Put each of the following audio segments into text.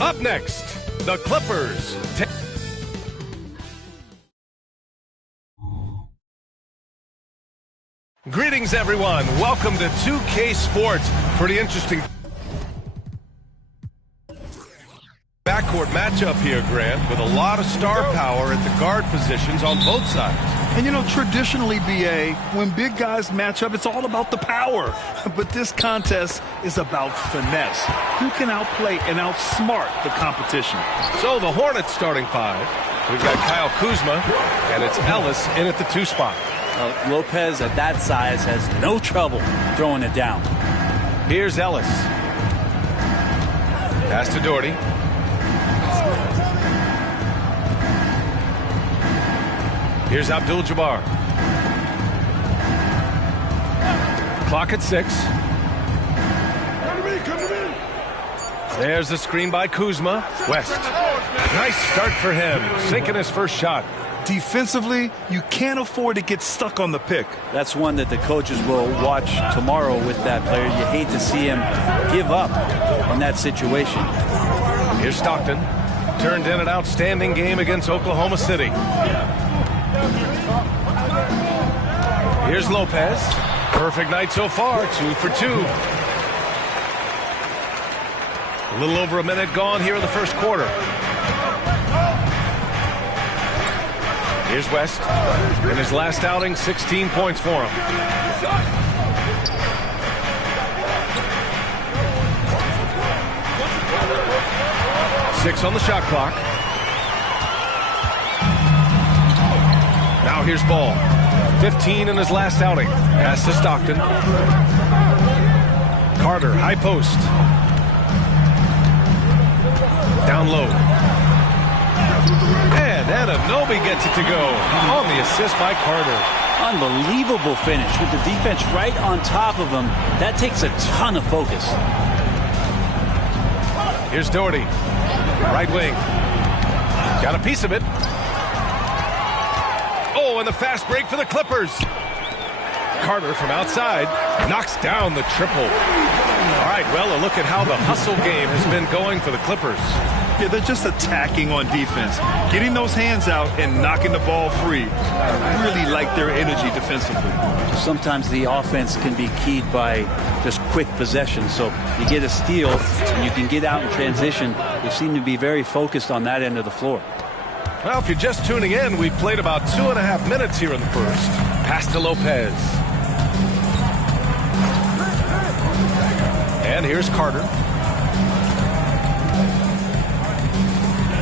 Up next, the Clippers. Greetings, everyone. Welcome to 2K Sports. Pretty interesting backcourt matchup here, Grant, with a lot of star power at the guard positions on both sides. And, you know, traditionally, B.A., when big guys match up, it's all about the power. But this contest is about finesse. Who can outplay and outsmart the competition? So the Hornets starting five. We've got Kyle Kuzma, and it's Ellis in at the 2 spot. Lopez at that size has no trouble throwing it down. Here's Ellis. Pass to Doherty. Here's Abdul-Jabbar. Clock at 6. There's the screen by Kuzma. West. Nice start for him. Sinking his first shot. Defensively, you can't afford to get stuck on the pick. That's one that the coaches will watch tomorrow with that player. You hate to see him give up in that situation. Here's Stockton. Turned in an outstanding game against Oklahoma City. Here's Lopez. Perfect night so far, 2 for 2. A little over a minute gone here in the first quarter. Here's West. In his last outing, 16 points for him. Six on the shot clock. Now here's Ball. 15 in his last outing. Pass to Stockton. Carter, high post. Down low. And Anunoby gets it to go on the assist by Carter. Unbelievable finish with the defense right on top of him. That takes a ton of focus. Here's Doherty. Right wing. Got a piece of it. Oh, and the fast break for the Clippers. Carter from outside knocks down the triple. All right, well, a look at how the hustle game has been going for the Clippers. Yeah, they're just attacking on defense, getting those hands out and knocking the ball free. I really like their energy defensively. Sometimes the offense can be keyed by just quick possession. So you get a steal and you can get out in transition. They seem to be very focused on that end of the floor. Well, if you're just tuning in, we've played about 2.5 minutes here in the first. Pass to Lopez. And here's Carter.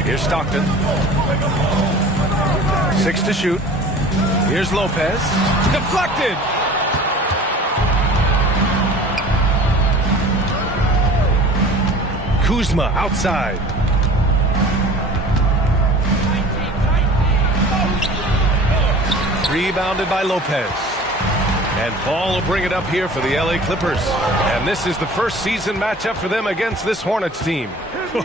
Here's Stockton. 6 to shoot. Here's Lopez. Deflected. Kuzma outside. Rebounded by Lopez. And Ball will bring it up here for the LA Clippers. And this is the first season matchup for them against this Hornets team.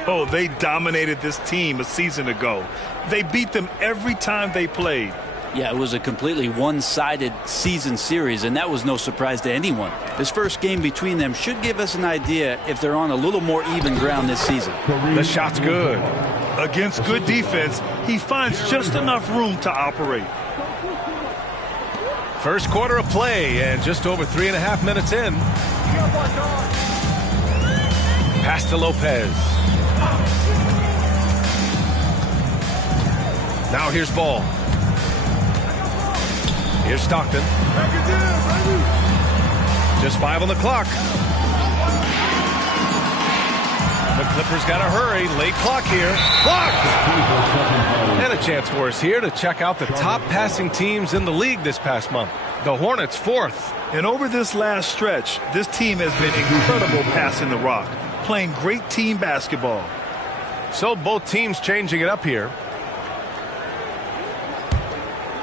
Oh, they dominated this team a season ago. They beat them every time they played. Yeah, it was a completely one-sided season series, and that was no surprise to anyone. This first game between them should give us an idea if they're on a little more even ground this season. The shot's good. Against good defense, he finds just enough room to operate. First quarter of play, and just over 3.5 minutes in. Pass to Lopez. Now here's Ball. Here's Stockton. Just 5 on the clock. The Clippers got to hurry. Late clock here. Blocked! And a chance for us here to check out the top passing teams in the league this past month. The Hornets 4th. And over this last stretch, this team has been incredible passing the rock, playing great team basketball. So both teams changing it up here.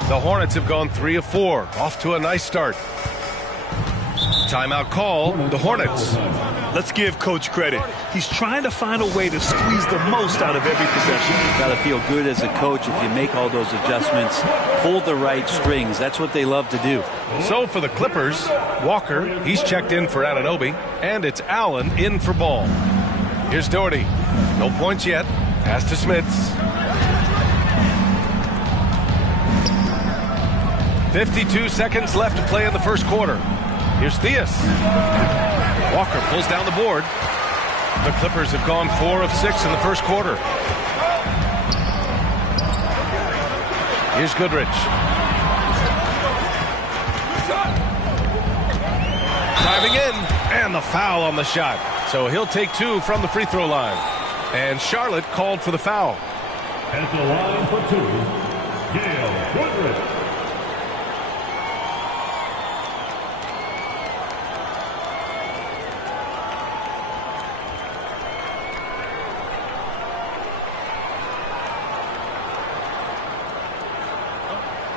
The Hornets have gone 3 of 4, off to a nice start. Timeout call, the Hornets. Let's give Coach credit. He's trying to find a way to squeeze the most out of every possession. You've got to feel good as a coach if you make all those adjustments, pull the right strings. That's what they love to do. So for the Clippers, Walker, he's checked in for Anunoby, and it's Allen in for Ball. Here's Doherty. No points yet. Pass to Smits. 52 seconds left to play in the first quarter. Here's Theus. Walker pulls down the board. The Clippers have gone 4 of 6 in the first quarter. Here's Goodrich. Driving in, and the foul on the shot. So he'll take 2 from the free throw line. And Charlotte called for the foul. At the line for 2, Gail Goodrich.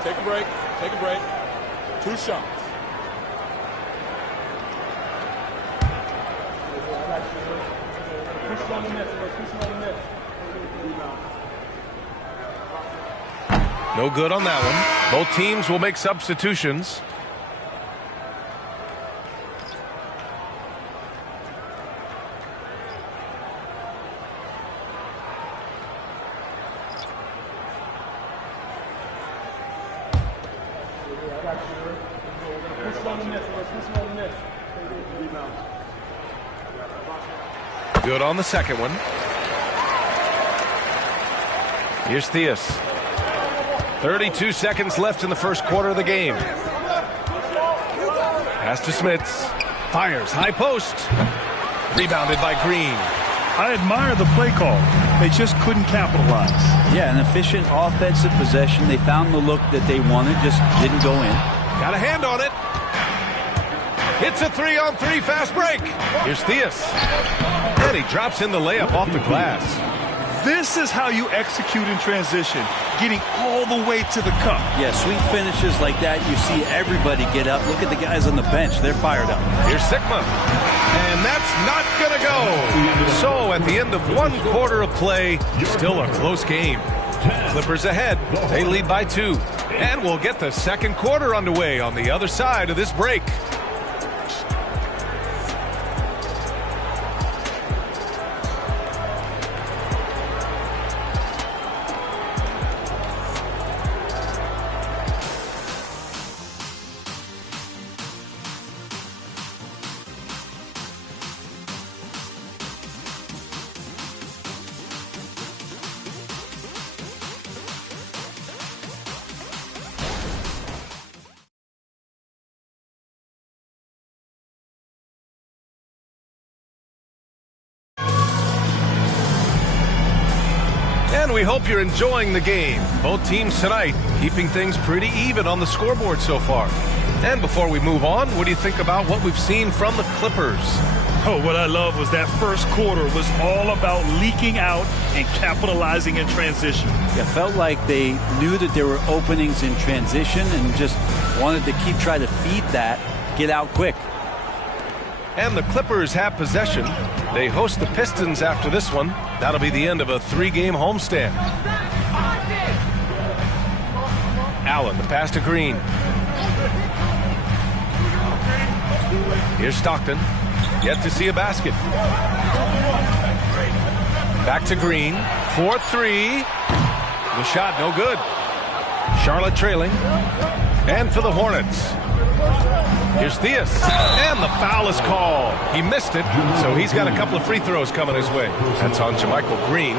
Take a break. Take a break. 2 shots. No good on that one. Both teams will make substitutions. Good on the second one. Here's Theus. 32 seconds left in the first quarter of the game. Pass to Smits. Fires high post. Rebounded by Green. I admire the play call. They just couldn't capitalize. Yeah, an efficient offensive possession. They found the look that they wanted, just didn't go in. Got a hand on it. It's a 3-on-3 fast break. Here's Theus. And he drops in the layup off the glass. This is how you execute in transition, getting all the way to the cup. Yeah, sweet finishes like that, you see everybody get up. Look at the guys on the bench. They're fired up. Here's Sigma. And that's not going to go. So at the end of 1 quarter of play, still a close game. Clippers ahead. They lead by 2. And we'll get the second quarter underway on the other side of this break. And we hope you're enjoying the game. Both teams tonight keeping things pretty even on the scoreboard so far. And before we move on, what do you think about what we've seen from the Clippers? Oh, what I love was that first quarter was all about leaking out and capitalizing in transition. It felt like they knew that there were openings in transition and just wanted to keep trying to feed that, get out quick. And the Clippers have possession. They host the Pistons after this one. That'll be the end of a 3-game homestand. Allen, the pass to Green. Here's Stockton. Yet to see a basket. Back to Green. 4-3. The shot no good. Charlotte trailing. And for the Hornets. Here's Theus. And the foul is called. He missed it, so he's got a couple of free throws coming his way. That's on JaMychal Green.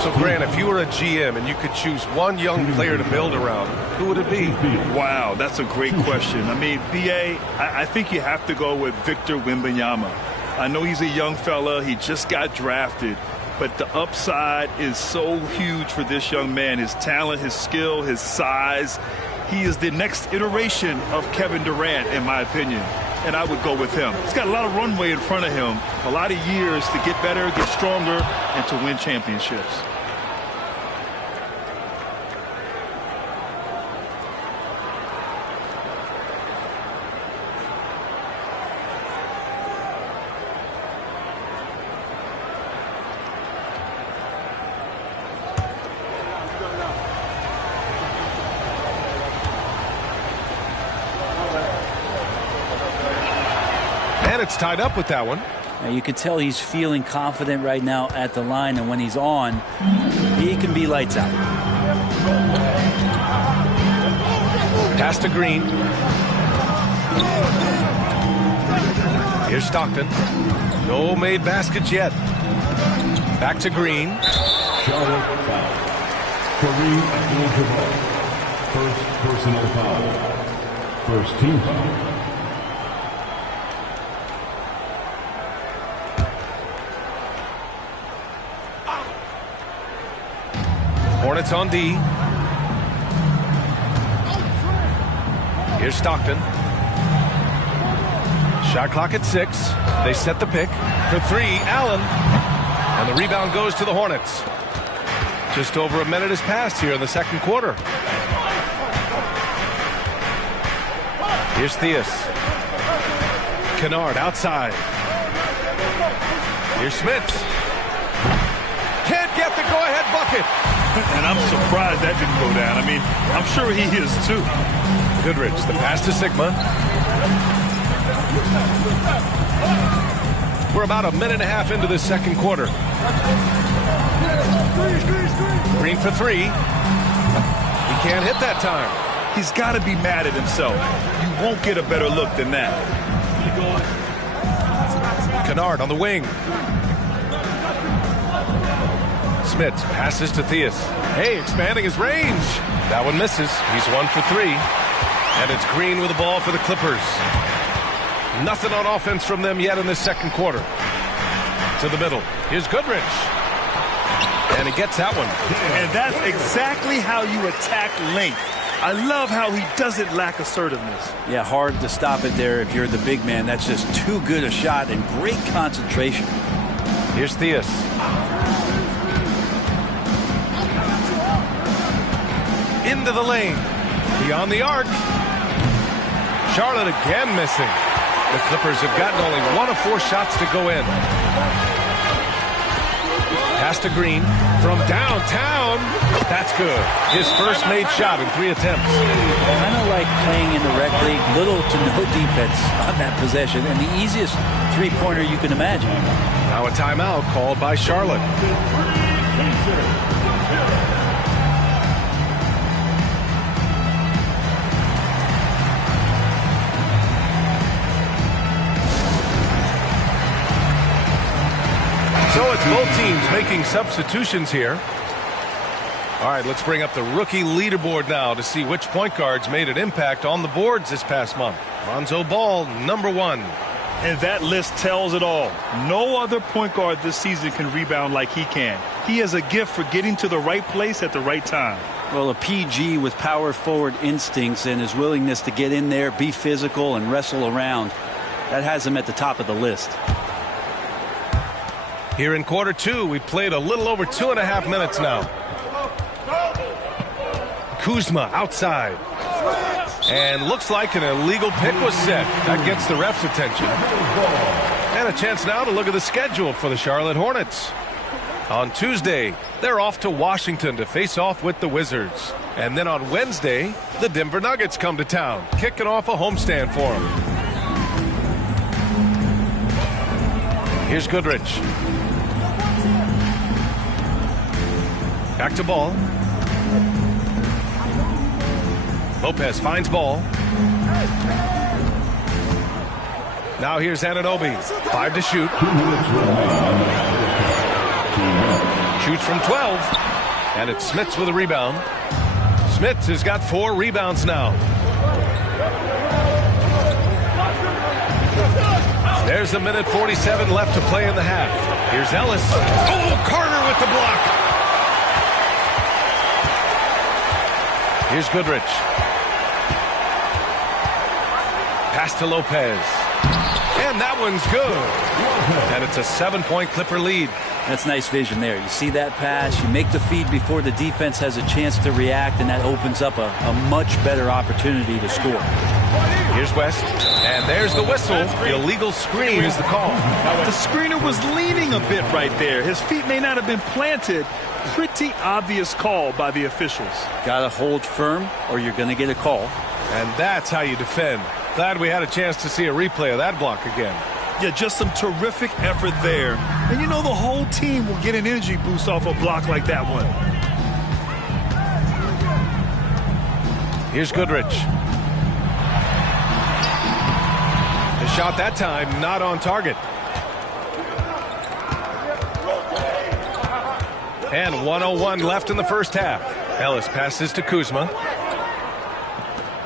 So, Grant, if you were a GM and you could choose one young player to build around, who would it be? Wow, that's a great question. I mean, B.A., I think you have to go with Victor Wembanyama. I know he's a young fella. He just got drafted. But the upside is so huge for this young man. His talent, his skill, his size. He is the next iteration of Kevin Durant, in my opinion. And I would go with him. He's got a lot of runway in front of him, a lot of years to get better, get stronger, and to win championships. And it's tied up with that one. You can tell he's feeling confident right now at the line, and when he's on, he can be lights out. Pass to Green. Here's Stockton. No made baskets yet. Back to Green. Charlotte foul. Kareem Abdul-Jabbar. First personal foul. First team foul. Hornets on D. Here's Stockton. Shot clock at 6. They set the pick. For 3, Allen. And the rebound goes to the Hornets. Just over a minute has passed here in the second quarter. Here's Theus. Kennard outside. Here's Smits. Can't get the go-ahead bucket. And I'm surprised that didn't go down. I mean, I'm sure he is too. Goodrich, the pass to Sigma. We're about a minute and a half into this second quarter. Green for 3. He can't hit that time. He's got to be mad at himself. You won't get a better look than that. Kennard on the wing. Smits passes to Theus. Hey, expanding his range. That one misses. He's 1 for 3. And it's Green with the ball for the Clippers. Nothing on offense from them yet in this second quarter. To the middle. Here's Goodrich. And he gets that one. And that's exactly how you attack length. I love how he doesn't lack assertiveness. Yeah, hard to stop it there if you're the big man. That's just too good a shot and great concentration. Here's Theus. Into the lane. Beyond the arc. Charlotte again missing. The Clippers have gotten only 1 of 4 shots to go in. Pass to Green from downtown. That's good. His first made shot in 3 attempts. Kind of like playing in the rec league, little to no defense on that possession, and the easiest three-pointer you can imagine. Now a timeout called by Charlotte. So it's both teams making substitutions here. All right, let's bring up the rookie leaderboard now to see which point guards made an impact on the boards this past month. Lonzo Ball, number 1. And that list tells it all. No other point guard this season can rebound like he can. He has a gift for getting to the right place at the right time. Well, a PG with power forward instincts and his willingness to get in there, be physical, and wrestle around. That has him at the top of the list. Here in quarter 2, we played a little over 2.5 minutes now. Kuzma outside. And looks like an illegal pick was set. That gets the ref's attention. And a chance now to look at the schedule for the Charlotte Hornets. On Tuesday, they're off to Washington to face off with the Wizards. And then on Wednesday, the Denver Nuggets come to town, kicking off a homestand for them. Here's Goodrich. Back to Ball. Lopez finds Ball. Now here's Anunoby. 5 to shoot. Shoots from 12. And it's Smits with a rebound. Smits has got 4 rebounds now. There's a minute 47 left to play in the half. Here's Ellis. Oh, Carter with the block. Here's Goodrich. Pass to Lopez. And that one's good. And it's a 7-point Clipper lead. That's nice vision there. You see that pass, you make the feed before the defense has a chance to react, and that opens up a much better opportunity to score. Here's West. And there's the whistle. The illegal screen is the call. The screener was leaning a bit right there. His feet may not have been planted. Pretty obvious call by the officials. Got to hold firm or you're going to get a call. And that's how you defend. Glad we had a chance to see a replay of that block again. Yeah, just some terrific effort there. And you know the whole team will get an energy boost off a block like that one. Here's Goodrich. The shot that time not on target. And 1:01 left in the first half. Ellis passes to Kuzma.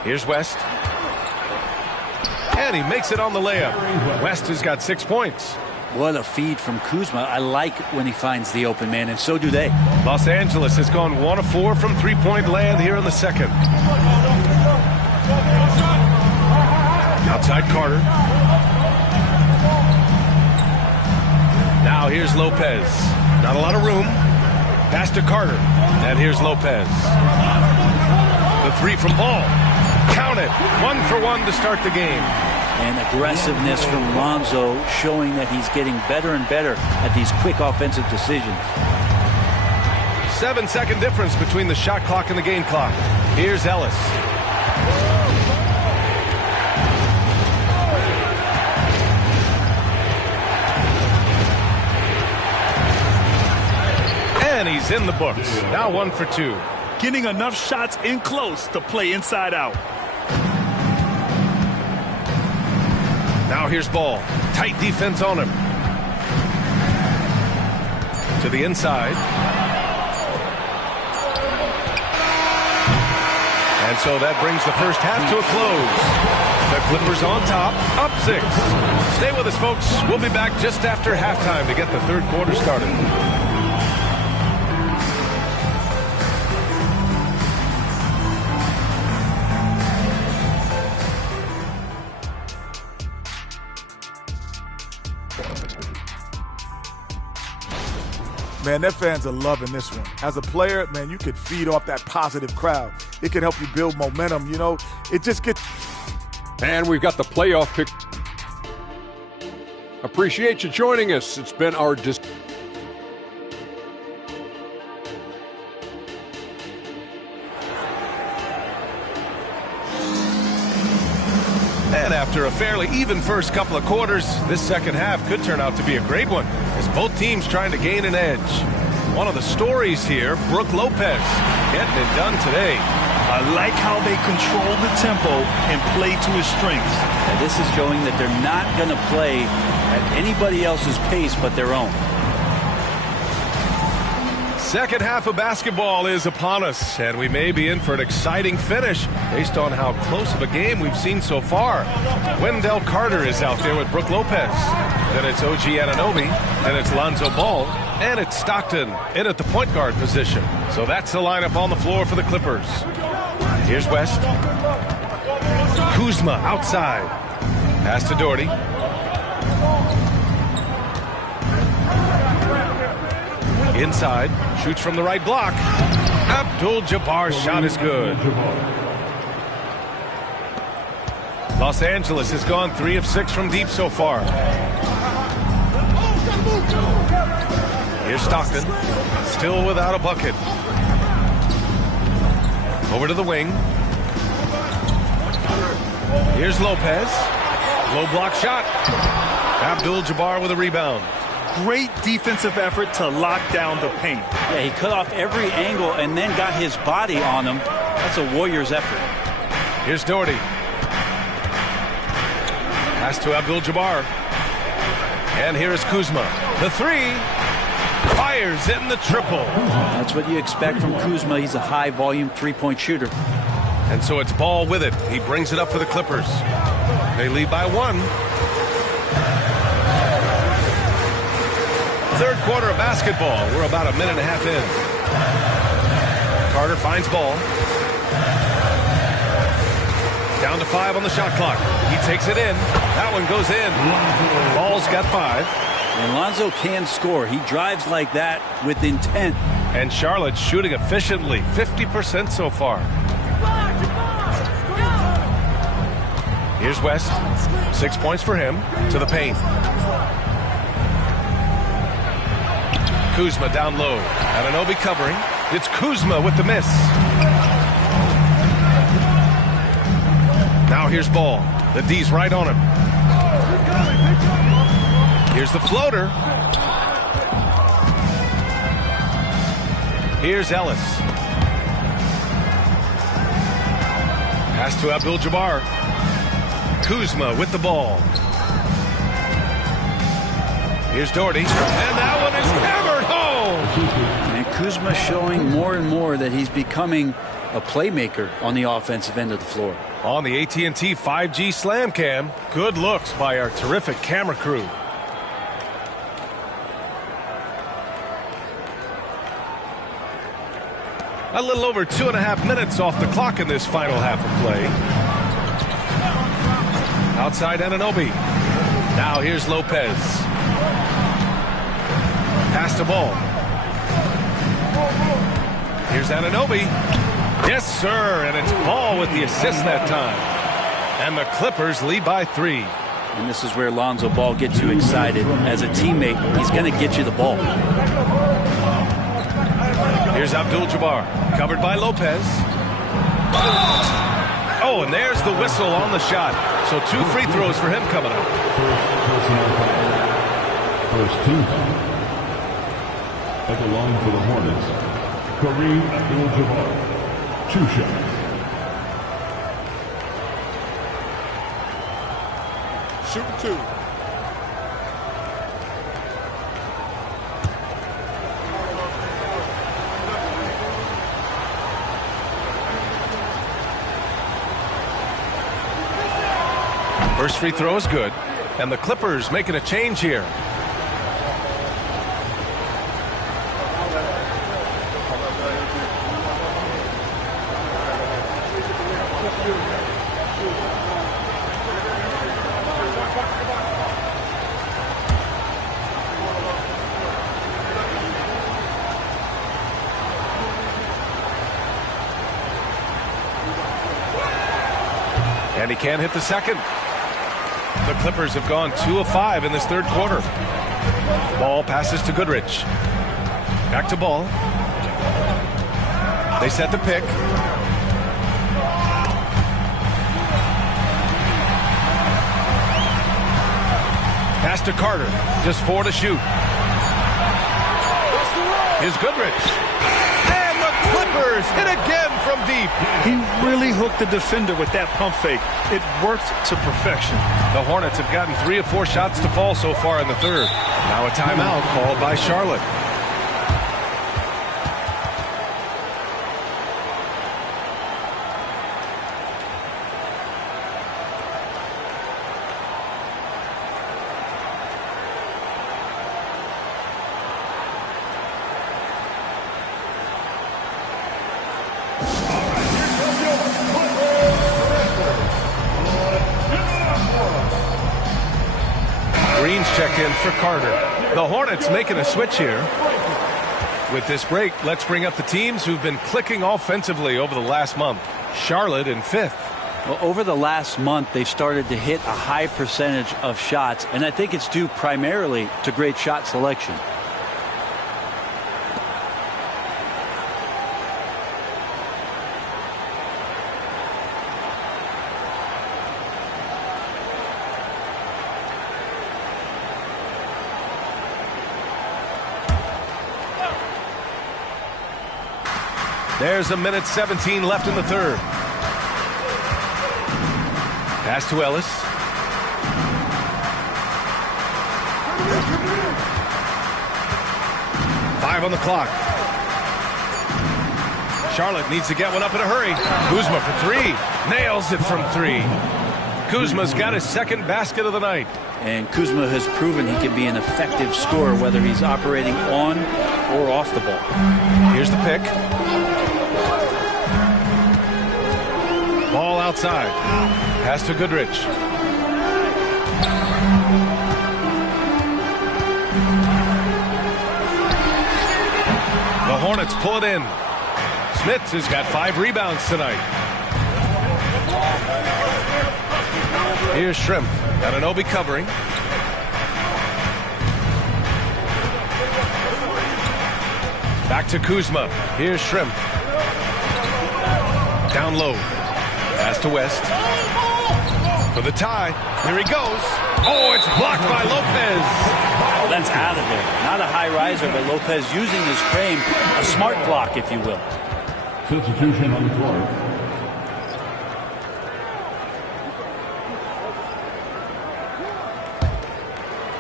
Here's West. And he makes it on the layup. West has got 6 points. What a feed from Kuzma. I like when he finds the open man, and so do they. Los Angeles has gone 1 of 4 from three-point land here in the second. Outside Carter. Now here's Lopez. Not a lot of room. Pass to Carter. And here's Lopez. The three from Ball. Count it. 1 for 1 to start the game. And aggressiveness from Lonzo showing that he's getting better and better at these quick offensive decisions. 7-second difference between the shot clock and the game clock. Here's Ellis. And he's in the books. Now 1 for 2. Getting enough shots in close to play inside out. Now here's Ball. Tight defense on him. To the inside. And so that brings the first half to a close. The Clippers on top, up 6. Stay with us, folks. We'll be back just after halftime to get the third quarter started. Man, their fans are loving this one. As a player, man, you could feed off that positive crowd. It can help you build momentum, you know. It just gets... And we've got the playoff pick. Appreciate you joining us. It's been our... And after a fairly even first couple of quarters, this second half could turn out to be a great one, as both teams trying to gain an edge. One of the stories here, Brook Lopez, getting it done today. I like how they control the tempo and play to his strengths. And this is showing that they're not going to play at anybody else's pace but their own. Second half of basketball is upon us, and we may be in for an exciting finish based on how close of a game we've seen so far. Wendell Carter is out there with Brook Lopez. Then it's OG Anunoby, then it's Lonzo Ball, and it's Stockton in at the point guard position. So that's the lineup on the floor for the Clippers. Here's West. Kuzma outside. Pass to Doherty. Inside, shoots from the right block. Abdul-Jabbar's shot is good. Los Angeles has gone 3 of 6 from deep so far. Here's Stockton, still without a bucket. Over to the wing. Here's Lopez. Low block shot. Abdul-Jabbar with a rebound. Great defensive effort to lock down the paint. Yeah, he cut off every angle and then got his body on him. That's a Warriors effort. Here's Doherty. Pass to Abdul-Jabbar. And here is Kuzma. The three. Fires in the triple. That's what you expect from Kuzma. He's a high-volume three-point shooter. And so it's Ball with it. He brings it up for the Clippers. They lead by 1. Third quarter of basketball. We're about a minute and a half in. Carter finds Ball. Down to 5 on the shot clock. He takes it in. That one goes in. Ball's got 5. And Lonzo can score. He drives like that with intent. And Charlotte's shooting efficiently. 50% so far. Here's West. 6 points for him. To the paint. Kuzma down low. Anunoby covering. It's Kuzma with the miss. Now here's Ball. The D's right on him. the floater. Here's Ellis. Pass to Abdul-Jabbar. Kuzma with the ball. Here's Doherty. And that one is hammered home. And Kuzma showing more and more that he's becoming a playmaker on the offensive end of the floor. On the AT&T 5G Slam Cam, good looks by our terrific camera crew. A little over 2.5 minutes off the clock in this final half of play. Outside Anunoby. Now here's Lopez. Pass the ball. Here's Anunoby. Yes, sir, and it's Ball with the assist that time. And the Clippers lead by 3. And this is where Lonzo Ball gets you excited. As a teammate, he's going to get you the ball. Here's Abdul-Jabbar, covered by Lopez. Oh, and there's the whistle on the shot. So 2 free throws for him coming up. First team foul. At the line for the Hornets, Kareem Abdul-Jabbar. 2 shots. Shooting 2. First free throw is good. And the Clippers making a change here. And he can't hit the second. The Clippers have gone 2 of 5 in this third quarter. Ball passes to Goodrich. Back to Ball. They set the pick. Pass to Carter. Just 4 to shoot. Here's Goodrich. And the Clippers hit again from deep. He really hooked the defender with that pump fake. It worked to perfection. The Hornets have gotten 3 of 4 shots to fall so far in the third. Now a timeout called by Charlotte. Green's checked in for Carter. The Hornets making a switch here. With this break, let's bring up the teams who've been clicking offensively over the last month. Charlotte in 5th. Well, over the last month, they've started to hit a high percentage of shots, and I think it's due primarily to great shot selection. There's a minute 17 left in the third. Pass to Ellis. Five on the clock. Charlotte needs to get one up in a hurry. Kuzma for 3. Nails it from 3. Kuzma's got his second basket of the night. And Kuzma has proven he can be an effective scorer, whether he's operating on or off the ball. Here's the pick. Ball outside. Pass to Goodrich. The Hornets pull it in. Smith has got 5 rebounds tonight. Here's Shrimp. Anunoby covering. Back to Kuzma. Here's Shrimp. Down low. Pass to West. For the tie. Here he goes. Oh, it's blocked by Lopez. hands out of there. Not a high riser, but Lopez using his frame, a smart block, if you will. Substitution on the court.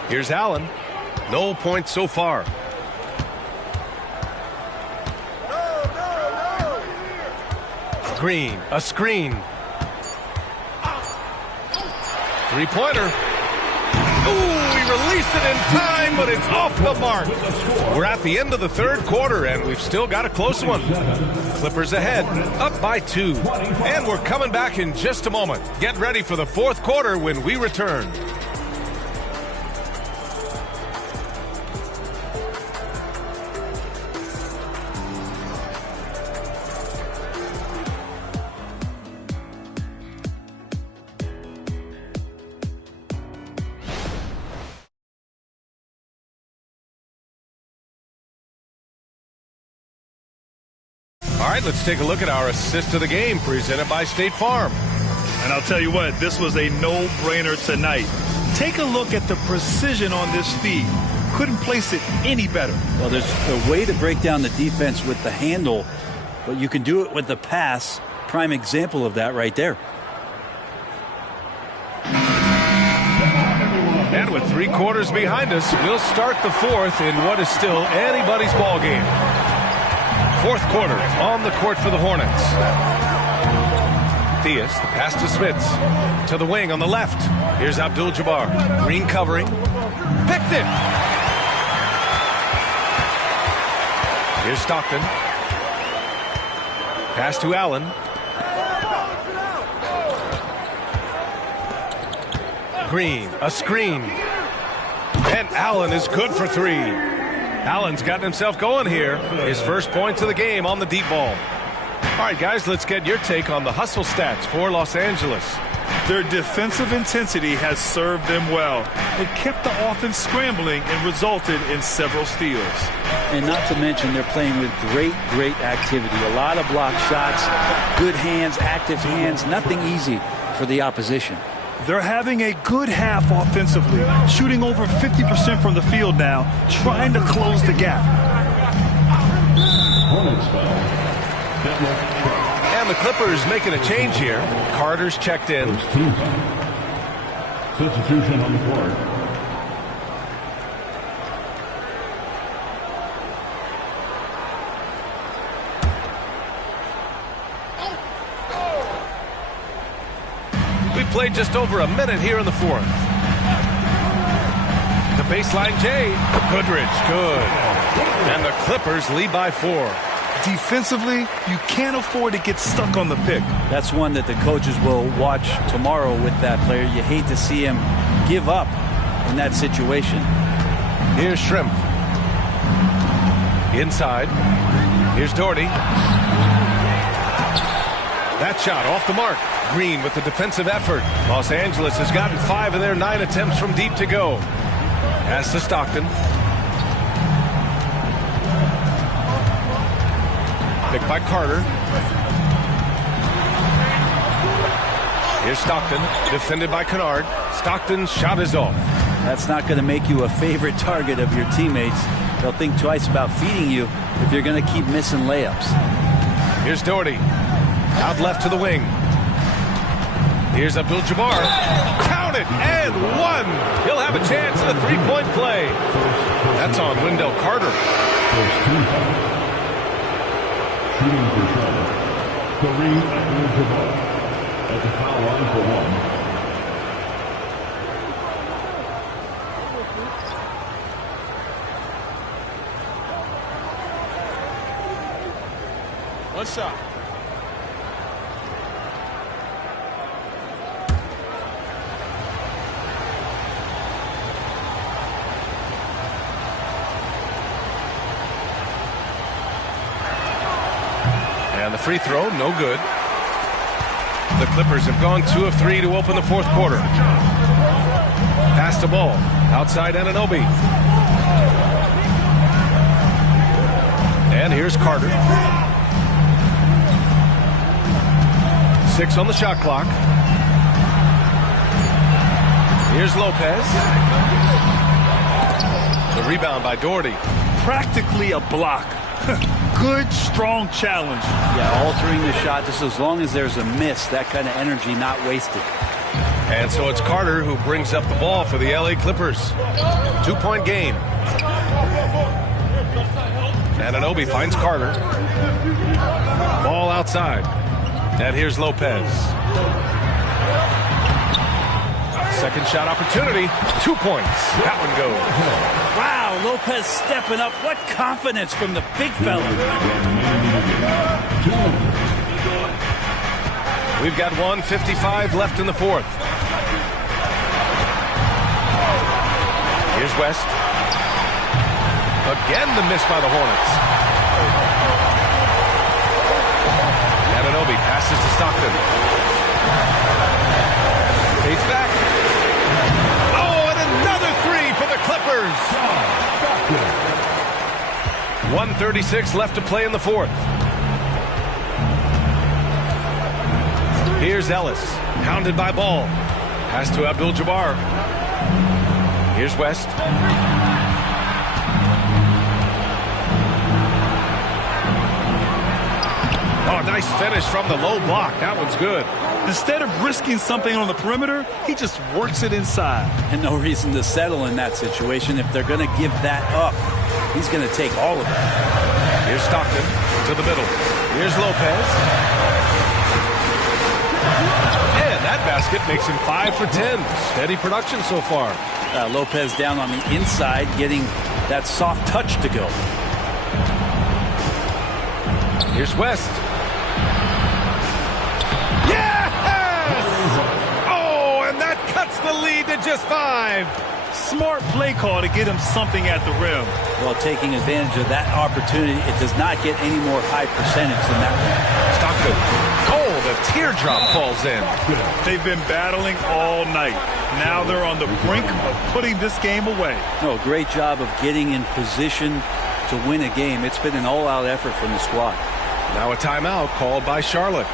Here's Allen. No points so far. Green, a screen. Three-pointer. Ooh, we released it in time, but it's off the mark. We're at the end of the third quarter, and we've still got a close one. Clippers ahead, up by 2. And we're coming back in just a moment. Get ready for the fourth quarter when we return. All right, let's take a look at our assist of the game presented by State Farm. And I'll tell you what, this was a no-brainer tonight. Take a look at the precision on this feed. Couldn't place it any better. Well, there's a way to break down the defense with the handle, but you can do it with the pass. Prime example of that right there. And with 3 quarters behind us, we'll start the fourth in what is still anybody's ball game. Fourth quarter on the court for the Hornets. Diaz, the pass to Smits. To the wing on the left. Here's Abdul-Jabbar. Green covering. Picked it. Here's Stockton. Pass to Allen. Green, a screen. And Allen is good for 3. Allen's gotten himself going here. His first points of the game on the deep ball. All right, guys, let's get your take on the hustle stats for Los Angeles. Their defensive intensity has served them well. It kept the offense scrambling and resulted in several steals. And not to mention they're playing with great activity. A lot of block shots, good hands, active hands, nothing easy for the opposition. They're having a good half offensively, shooting over 50% from the field now, trying to close the gap. And the Clippers making a change here. Carter's checked in. Substitution on the court. Played just over a minute here in the fourth. The baseline J. Goodrich, good. And the Clippers lead by 4. Defensively, you can't afford to get stuck on the pick. That's one that the coaches will watch tomorrow with that player. You hate to see him give up in that situation. Here's Shrimp. Inside. Here's Doherty. That shot off the mark. Green with the defensive effort. Los Angeles has gotten 5 of their 9 attempts from deep to go. Pass to Stockton. Picked by Carter. Here's Stockton, defended by Kennard. Stockton's shot is off. That's not going to make you a favorite target of your teammates. They'll think twice about feeding you if you're going to keep missing layups. Here's Doherty. Out left to the wing. Here's Abdul-Jabbar. Count it, and 1. He'll have a chance at a 3-point play. That's on Wendell Carter. Shooting for Charlotte. Kareem Abdul-Jabbar at the foul line for 1. One shot. And the free throw, no good. The Clippers have gone 2 of 3 to open the fourth quarter. Pass the ball. Outside Anunoby. And here's Carter. 6 on the shot clock. Here's Lopez. The The rebound by Doherty. Practically a block. Good, strong challenge. Yeah, altering the shot just as long as there's a miss, that kind of energy not wasted. And so it's Carter who brings up the ball for the LA Clippers. 2-point game. Anunoby finds Carter. Ball outside. And here's Lopez. Second shot opportunity. 2 points. That one goes. Wow, Lopez stepping up. What confidence from the big fella. We've got 1:55 left in the fourth. Here's West. Again the miss by the Hornets. Anunoby passes to Stockton. Fades back. Oh, and another three for the Clippers. 1:36 left to play in the fourth. Here's Ellis, pounded by Ball. Pass to Abdul-Jabbar. Here's West. Oh, nice finish from the low block. That one's good. Instead of risking something on the perimeter, he just works it inside. And no reason to settle in that situation. If they're going to give that up, he's going to take all of it. Here's Stockton to the middle. Here's Lopez. And that basket makes him 5 for 10. Steady production so far. Lopez down on the inside, getting that soft touch to go. Here's West. Yes! Oh, and that cuts the lead to just 5. Smart play call to get him something at the rim. Well, taking advantage of that opportunity, it does not get any more high percentage than that one. Stockton. Oh, the teardrop falls in. They've been battling all night. Now they're on the brink of putting this game away. Oh, great job of getting in position to win a game. It's been an all-out effort from the squad. Now a timeout called by Charlotte.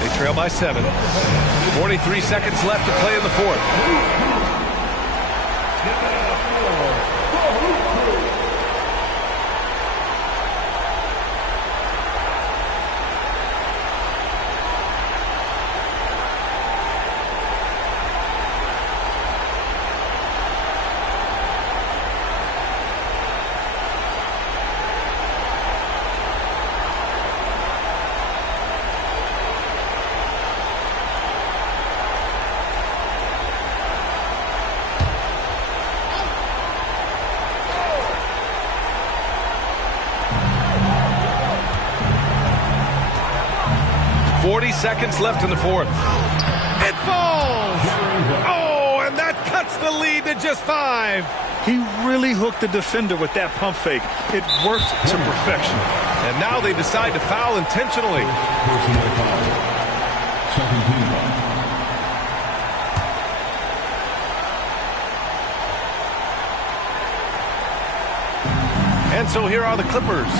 They trail by 7. 43 seconds left to play in the fourth. Seconds left in the fourth. It falls! Oh, and that cuts the lead to just 5. He really hooked the defender with that pump fake. It worked to perfection. And now they decide to foul intentionally. Personal foul. Second team foul. And so here are the Clippers.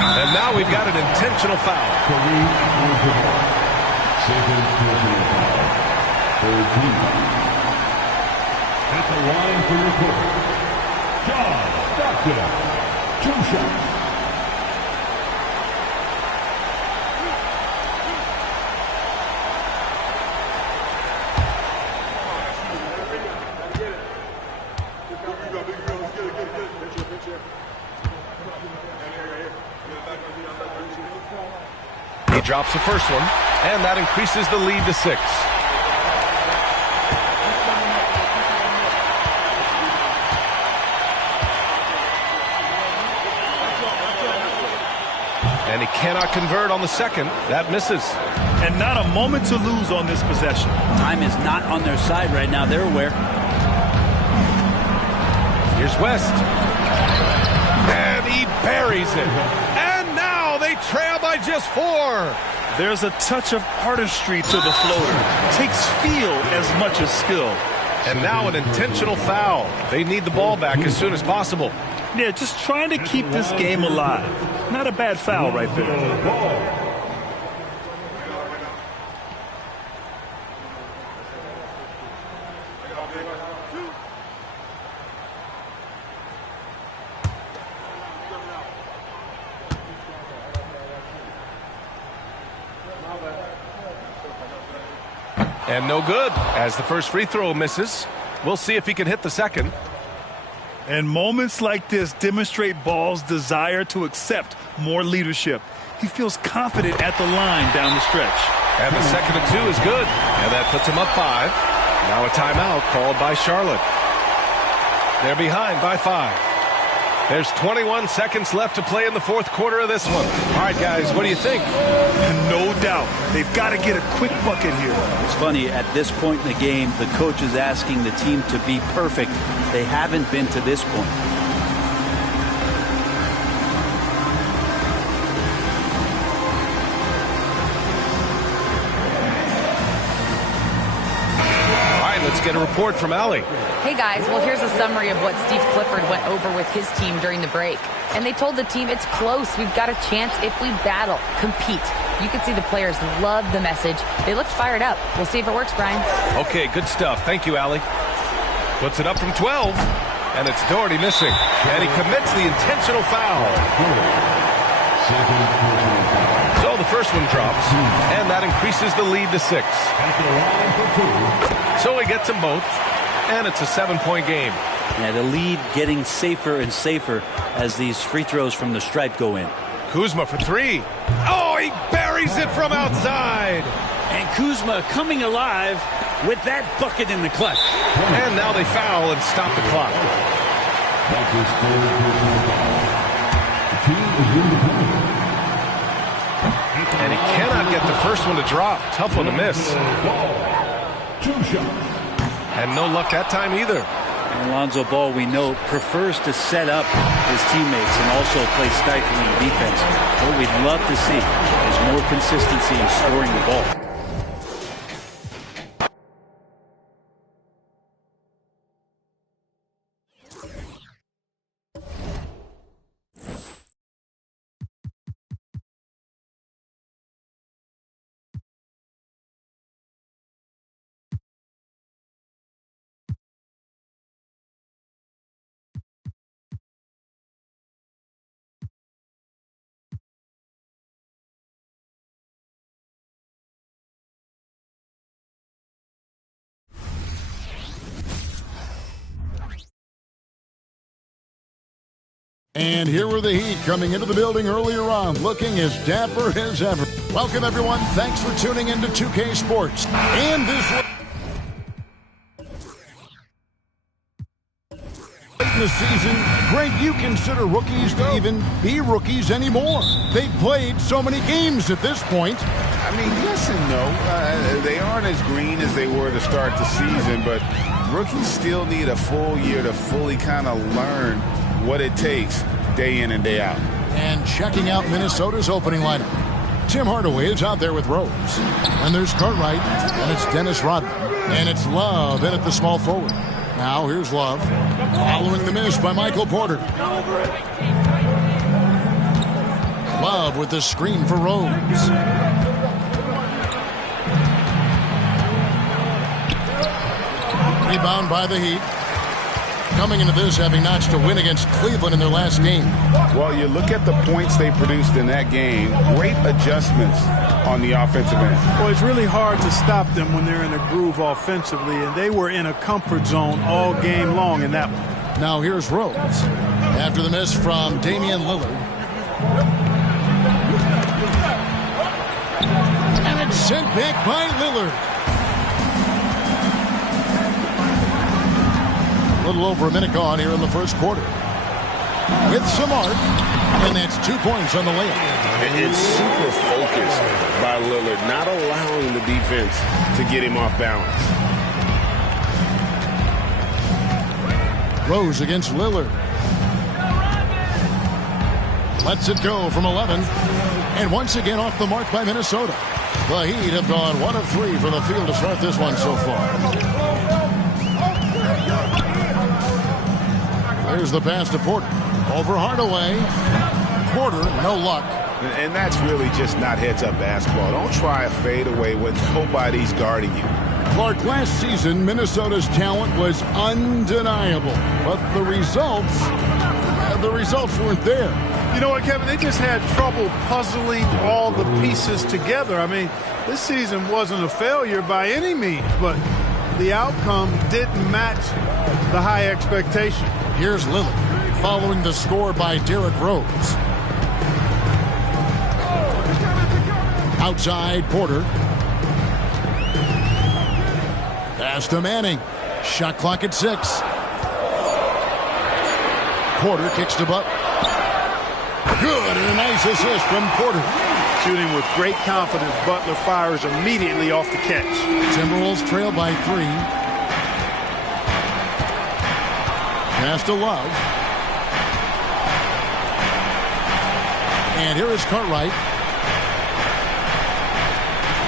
And now we've got an intentional foul. Kareem Abdul-Jabbar. Second personal foul. Third team foul. At the line for the Clippers, John Stockton. 2 shots. He drops the first one, and that increases the lead to 6. And he cannot convert on the second. That misses. And not a moment to lose on this possession. Time is not on their side right now. They're aware. Here's West. And he buries it. And now they trail by just 4. There's a touch of artistry to the floater. Takes feel as much as skill. And now an intentional foul. They need the ball back as soon as possible. Yeah, just trying to keep this game alive. Not a bad foul right there. And no good, as the first free throw misses. We'll see if he can hit the second. And moments like this demonstrate Ball's desire to accept more leadership. He feels confident at the line down the stretch. And the second and 2 is good. And that puts him up 5. Now a timeout called by Charlotte. They're behind by 5. There's 21 seconds left to play in the fourth quarter of this one. All right, guys, what do you think? And no doubt, they've got to get a quick bucket here. It's funny, at this point in the game, the coach is asking the team to be perfect. They haven't been to this point. Let's get a report from Allie. Hey guys, well here's a summary of what Steve Clifford went over with his team during the break. And they told the team it's close. We've got a chance if we battle, compete. You can see the players love the message. They looked fired up. We'll see if it works, Brian. Okay, good stuff. Thank you, Allie. Puts it up from 12. And it's Doherty missing. And he commits the intentional foul. So the first one drops. And that increases the lead to 6. So he gets them both, and it's a 7-point game. Yeah, the lead getting safer and safer as these free throws from the stripe go in. Kuzma for 3. Oh, he buries it from outside. And Kuzma coming alive with that bucket in the clutch. And now they foul and stop the clock. And he cannot get the first one to drop. Tough one to miss. 2 shots. And no luck that time either. Alonzo Ball, we know, prefers to set up his teammates and also play stifling defense. What we'd love to see is more consistency in scoring the ball. And here were the Heat coming into the building earlier on, looking as dapper as ever. Welcome, everyone. Thanks for tuning into 2K Sports. And this late in the season, Greg, you consider rookies to even be rookies anymore. They've played so many games at this point. I mean, yes and no. They aren't as green as they were to start the season, but rookies still need a full year to fully kind of learn what it takes day in and day out. And checking out Minnesota's opening lineup. Tim Hardaway is out there with Rose. And there's Cartwright. And it's Dennis Rodman. And it's Love in at the small forward. Now here's Love. Following the miss by Michael Porter. Love with the screen for Rose. Rebound by the Heat. Coming into this, having notched a win against Cleveland in their last game. Well, you look at the points they produced in that game. Great adjustments on the offensive end. Well, it's really hard to stop them when they're in a groove offensively, and they were in a comfort zone all game long in that one. Now here's Rose. After the miss from Damian Lillard. And it's sent back by Lillard. A little over a minute gone here in the first quarter. With some arc, and that's 2 points on the layup. It's super focused by Lillard, not allowing the defense to get him off balance. Rose against Lillard. Lets it go from 11. And once again off the mark by Minnesota. The Heat have gone 1 of 3 from the field to start this one so far. There's the pass to Porter. Over Hardaway. Porter, no luck. And that's really just not heads-up basketball. Don't try a fadeaway when nobody's guarding you. Clark, last season, Minnesota's talent was undeniable. But the results The results weren't there. You know what, Kevin? They just had trouble puzzling all the pieces together. I mean, this season wasn't a failure by any means, but the outcome didn't match the high expectation. Here's Lillard following the score by Derrick Rose. Outside, Porter. Pass to Manning. Shot clock at 6. Porter kicks to Butler. Good, and a nice assist from Porter. Shooting with great confidence, Butler fires immediately off the catch. Timberwolves trail by 3. Pass to Love. And here is Cartwright.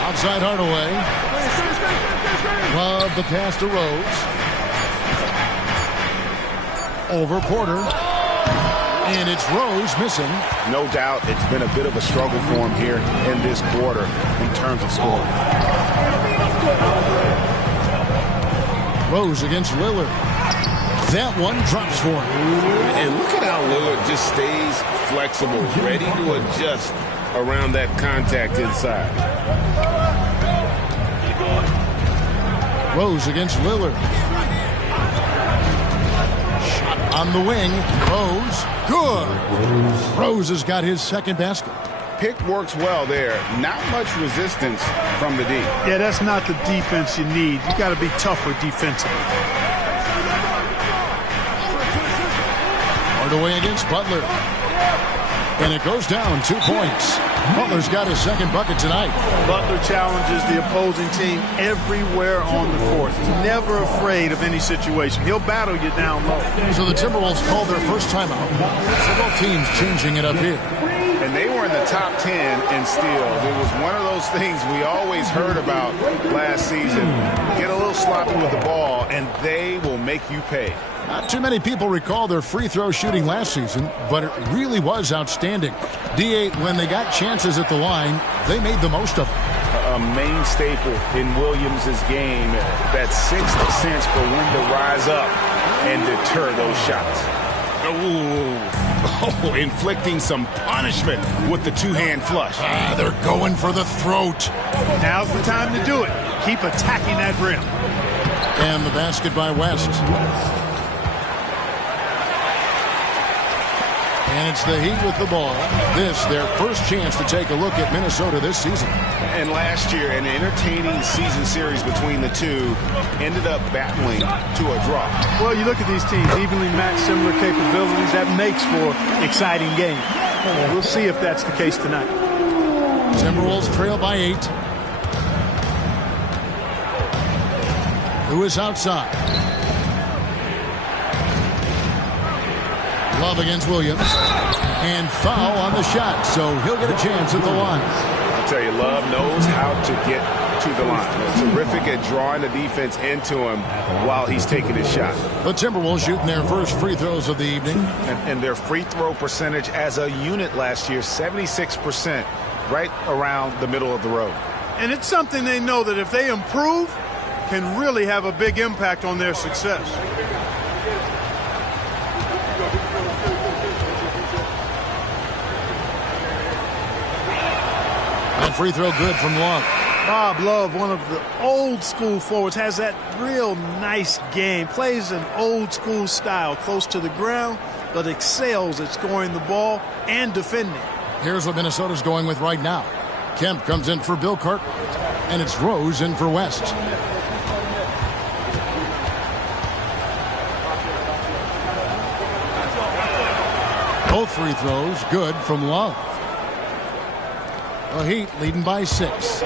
Outside Hardaway. Love the pass to Rose. Over Porter. And it's Rose missing. No doubt it's been a bit of a struggle for him here in this quarter in terms of scoring. Rose against Lillard. That one drops for him. And look at how Lillard just stays flexible, ready to adjust around that contact inside. Rose against Lillard. Shot on the wing. Rose. Good. Rose has got his second basket. Pick works well there. Not much resistance from the D. Yeah, that's not the defense you need. You got to be tougher defensively. Hardaway against Butler. And it goes down 2 points. Butler's got his second bucket tonight. Butler challenges the opposing team everywhere on the court. He's never afraid of any situation. He'll battle you down low. So the Timberwolves call their first timeout. Several teams changing it up here. And they were in the top 10 in steals. It was one of those things we always heard about last season. Get a little sloppy with the ball, and they will make you pay. Not too many people recall their free throw shooting last season, but it really was outstanding. D.A., when they got chances at the line, they made the most of it. A main staple in Williams' game, that sixth sense for when to rise up and deter those shots. Oh, inflicting some punishment with the two-hand flush. They're going for the throat. Now's the time to do it. Keep attacking that rim. And the basket by West. And it's the Heat with the ball. This, their first chance to take a look at Minnesota this season. And last year, an entertaining season series between the two ended up battling to a draw. Well, you look at these teams, evenly matched, similar capabilities. That makes for exciting games. We'll see if that's the case tonight. Timberwolves trail by 8. Lewis outside. Love against Williams. And foul on the shot, so he'll get a chance at the line. I'll tell you, Love knows how to get to the line. Terrific at drawing the defense into him while he's taking his shot. The Timberwolves shooting their first free throws of the evening. And their free throw percentage as a unit last year, 76%, right around the middle of the road. And it's something they know that if they improve, can really have a big impact on their success. That free throw good from Love. Bob Love, one of the old school forwards, has that real nice game. Plays an old school style, close to the ground, but excels at scoring the ball and defending. Here's what Minnesota's going with right now. Kemp comes in for Bill Cartwright, and it's Rose in for West. Both free throws good from Love. The Heat leading by 6.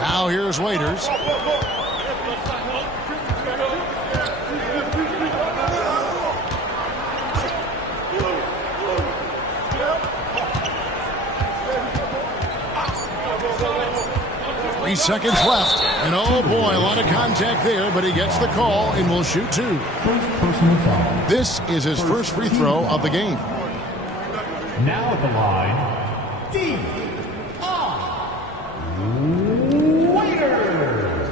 Now here's Waiters. Three seconds left. And oh boy, a lot of contact there, but he gets the call and will shoot 2. This is his first free throw of the game. Now at the line, Waiters.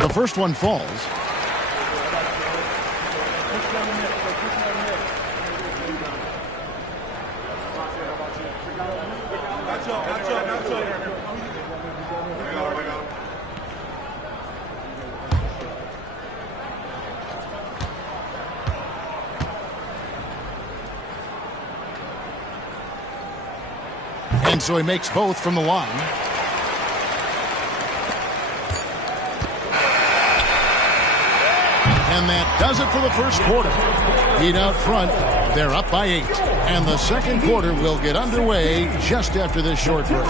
The first one falls. And so he makes both from the line. And that does it for the first quarter. Heat out front. They're up by 8. And the second quarter will get underway just after this short break.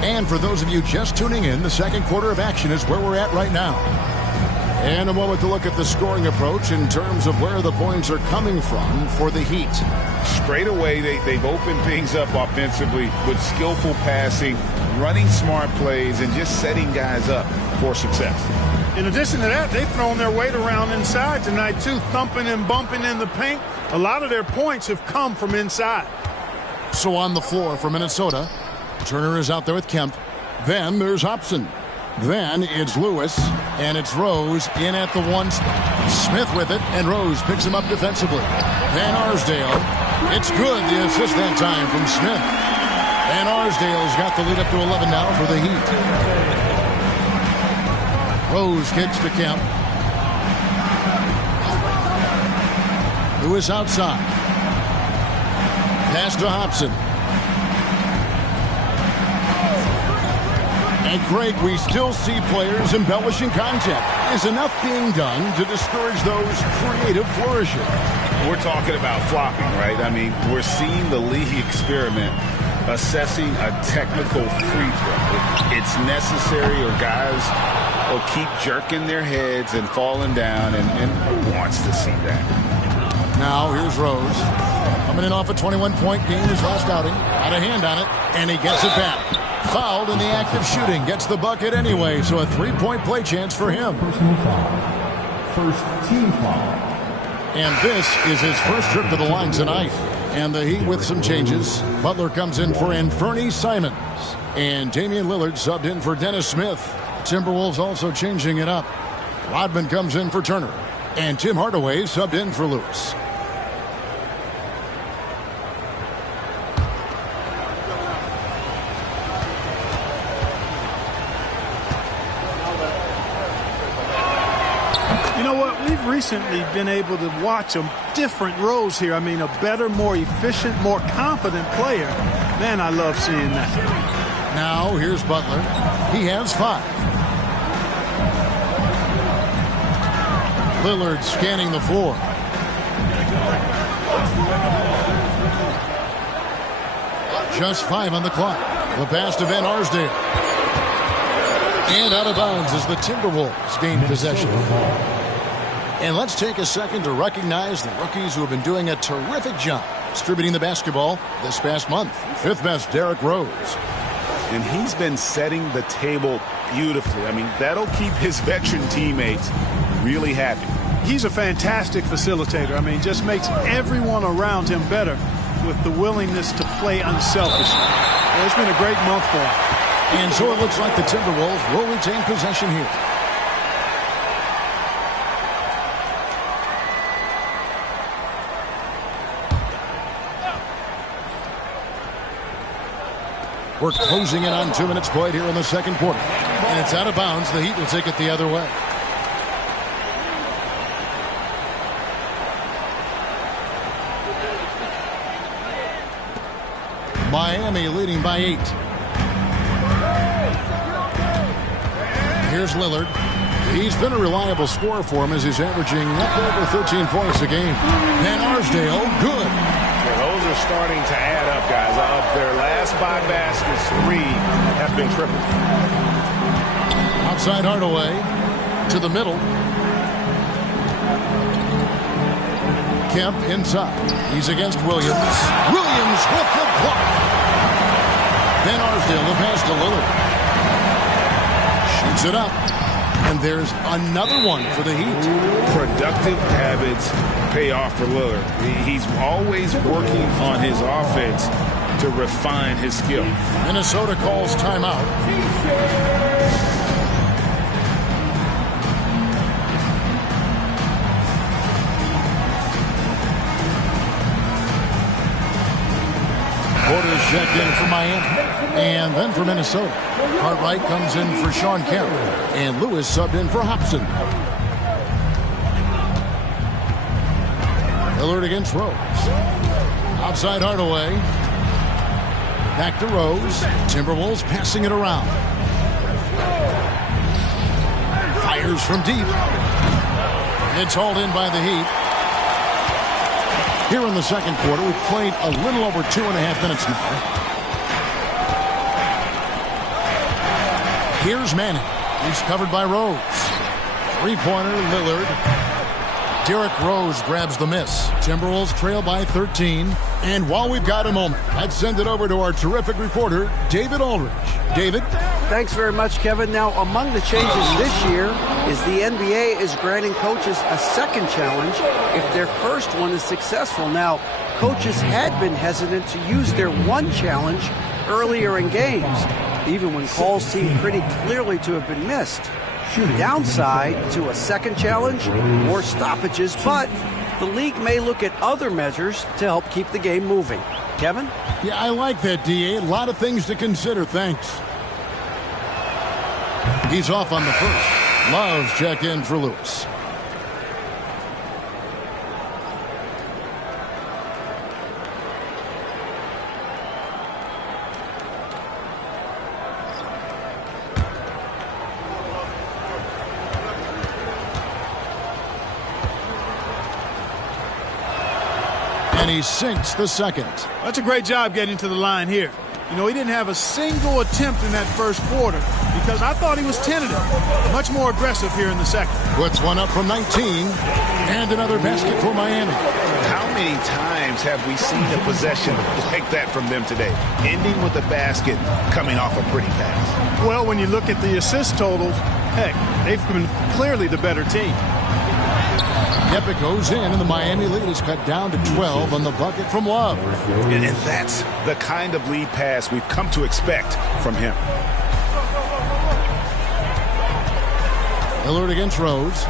And for those of you just tuning in, the second quarter of action is where we're at right now. And a moment to look at the scoring approach in terms of where the points are coming from for the Heat. Straight away, they've opened things up offensively with skillful passing, running smart plays, and just setting guys up for success. In addition to that, they've thrown their weight around inside tonight, too, thumping and bumping in the paint. A lot of their points have come from inside. So on the floor for Minnesota, Turner is out there with Kemp. Then there's Hobson. Then it's Lewis, and it's Rose in at the 1 spot. Smith with it, and Rose picks him up defensively. Van Arsdale. It's good, the assist that time from Smith. Van Arsdale's got the lead up to 11 now for the Heat. Rose kicks to Kemp. Lewis outside. Pass to Hobson. And Greg, we still see players embellishing contact. Is enough being done to discourage those creative flourishes? We're talking about flopping, right? I mean, we're seeing the league experiment assessing a technical free throw. It's necessary, or guys will keep jerking their heads and falling down, and who wants to see that? Now here's Rose. Coming in off a 21-point game his last outing. Got a hand on it, and he gets it back. Fouled in the act of shooting. Gets the bucket anyway, so a 3-point play chance for him. Personal foul. First team foul. And this is his first trip to the line tonight. And the Heat with some changes. Butler comes in for Anfernee Simons. And Damian Lillard subbed in for Dennis Smith. Timberwolves also changing it up. Rodman comes in for Turner. And Tim Hardaway subbed in for Lewis. Recently been able to watch a different Rose here. I mean, a better, more efficient, more confident player. Man, I love seeing that. Now here's Butler. He has 5. Lillard scanning the floor. Just 5 on the clock. The pass to Van Arsdale. And out of bounds as the Timberwolves gain possession. And let's take a second to recognize the rookies who have been doing a terrific job distributing the basketball this past month. 5th best, Derrick Rose. And he's been setting the table beautifully. I mean, that'll keep his veteran teammates really happy. He's a fantastic facilitator. I mean, just makes everyone around him better with the willingness to play unselfishly. Well, it's been a great month for him. And so it looks like the Timberwolves will retain possession here. We're closing in on 2 minutes played here in the second quarter. And it's out of bounds. The Heat will take it the other way. Miami leading by 8. here's Lillard. He's been a reliable scorer for him as he's averaging up over 13 points a game. Van Arsdale, good. Yeah, those are starting to add up, guys. Of their last 5 baskets, 3 have been triples. Outside Hardaway to the middle. Kemp inside. He's against Williams. Williams with the block. Van Arsdale, the pass to Lillard. Shoots it up. And there's another one for the Heat. Productive habits pay off for Lillard. He's always working on his offense to refine his skill. Minnesota calls timeout. Porter's checked in for Miami. And then for Minnesota, Cartwright comes in for Sean Kemp. And Lewis subbed in for Hobson. Lillard against Rose. Outside Hardaway. Back to Rose. Timberwolves passing it around. Fires from deep. It's hauled in by the Heat. Here in the second quarter, we've played a little over 2.5 minutes now. Here's Manning. He's covered by Rose. Three-pointer, Lillard. Derrick Rose grabs the miss. Timberwolves trail by 13. And while we've got a moment, let's send it over to our terrific reporter, David Aldridge. David? Thanks very much, Kevin. Now, among the changes this year is the NBA is granting coaches a second challenge if their first one is successful. Now, coaches had been hesitant to use their one challenge earlier in games, even when calls seemed pretty clearly to have been missed. Downside to a second challenge, more stoppages, but the league may look at other measures to help keep the game moving. Kevin? Yeah, I like that, D.A. A lot of things to consider. Thanks. He's off on the first. Love's checked in for Lewis. And he sinks the second. That's a great job getting to the line here. You know, he didn't have a single attempt in that first quarter because I thought he was tentative. Much more aggressive here in the second. Puts one up from 19. And another basket for Miami. How many times have we seen a possession like that from them today? Ending with a basket coming off a pretty pass. Well, when you look at the assist totals, heck, they've been clearly the better team. Yep, it goes in, and the Miami lead is cut down to 12 on the bucket from Love. And that's the kind of lead pass we've come to expect from him. Lillard against Rose.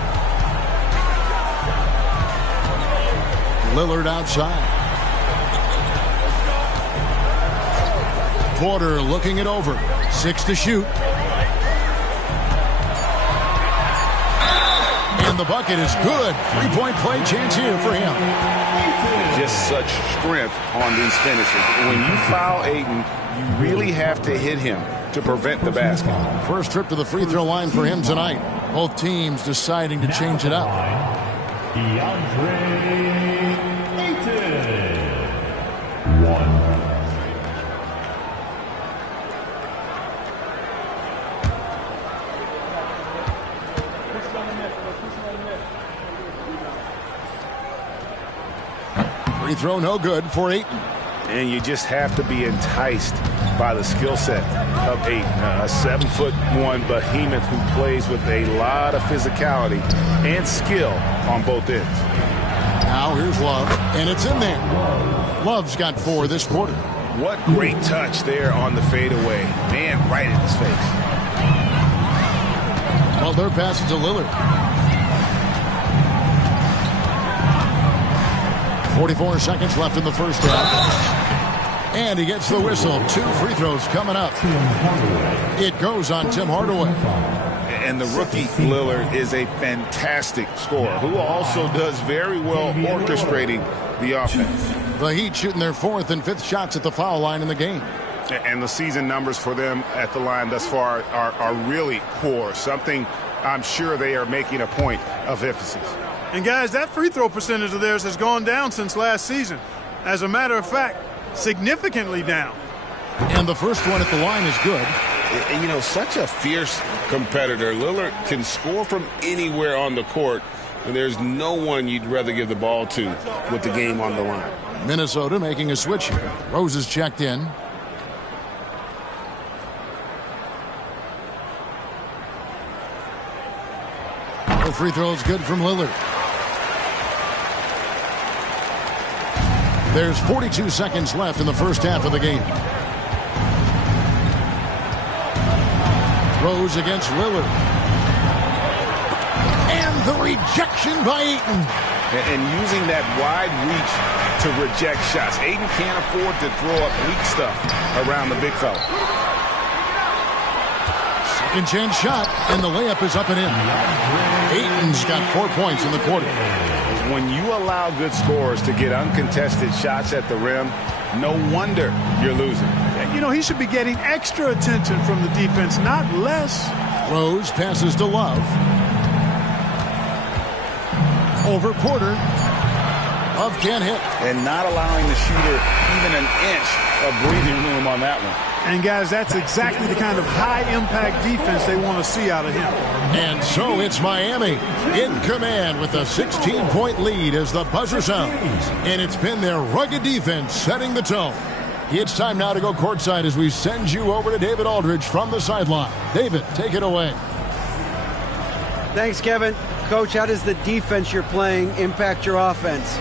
Lillard outside. Porter looking it over. 6 to shoot. And the bucket is good. 3-point play chance here for him. Just such strength on these finishes. When you foul Ayton, you really have to hit him to prevent the basket. First trip to the free throw line for him tonight. Both teams deciding to change it up. Free throw no good for Ayton. And you just have to be enticed by the skill set of Ayton. A 7'1" behemoth who plays with a lot of physicality and skill on both ends. Now here's Love, and it's in there. Love's got 4 this quarter. What great touch there on the fadeaway. Man, right in his face. Well, they're passing to Lillard. 44 seconds left in the first half. And he gets the whistle. 2 free throws coming up. It goes on Tim Hardaway. And the rookie Lillard is a fantastic scorer who also does very well orchestrating the offense. The Heat shooting their 4th and 5th shots at the foul line in the game. And the season numbers for them at the line thus far are really poor. Something I'm sure they are making a point of emphasis. And guys, that free throw percentage of theirs has gone down since last season. As a matter of fact, significantly down. And the first one at the line is good. You know, such a fierce competitor. Lillard can score from anywhere on the court, and there's no one you'd rather give the ball to with the game on the line. Minnesota making a switch here. Rose is checked in. No free throws good from Lillard. There's 42 seconds left in the first half of the game. Rose against Lillard. And the rejection by Ayton. And using that wide reach to reject shots. Ayton can't afford to throw up weak stuff around the big fella. Second chance shot, and the layup is up and in. Ayton's got 4 points in the quarter. When you allow good scorers to get uncontested shots at the rim, no wonder you're losing. You know, he should be getting extra attention from the defense, not less. Rose passes to Love. Over Porter. Love can't hit. And not allowing the shooter even an inch of breathing room on that one. And, guys, that's exactly the kind of high-impact defense they want to see out of him. And so it's Miami in command with a 16-point lead as the buzzer sounds. And it's been their rugged defense setting the tone. It's time now to go courtside as we send you over to David Aldridge from the sideline. David, take it away. Thanks, Kevin. Coach, how does the defense you're playing impact your offense?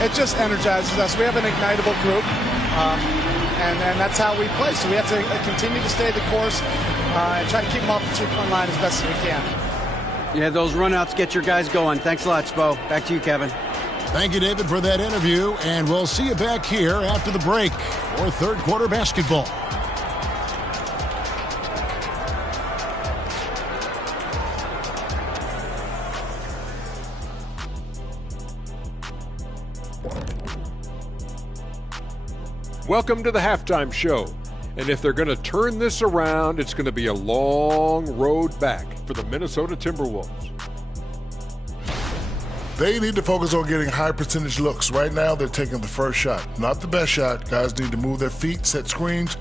It just energizes us. We have an ignitable group, and that's how we play. So we have to continue to stay the course and try to keep them off the two-point line as best as we can. Yeah, those runouts get your guys going. Thanks a lot, Spo. Back to you, Kevin. Thank you, David, for that interview, and we'll see you back here after the break for third quarter basketball. Welcome to the halftime show. And if they're going to turn this around, it's going to be a long road back for the Minnesota Timberwolves. They need to focus on getting high percentage looks. Right now, they're taking the first shot. Not the best shot. Guys need to move their feet, set screens,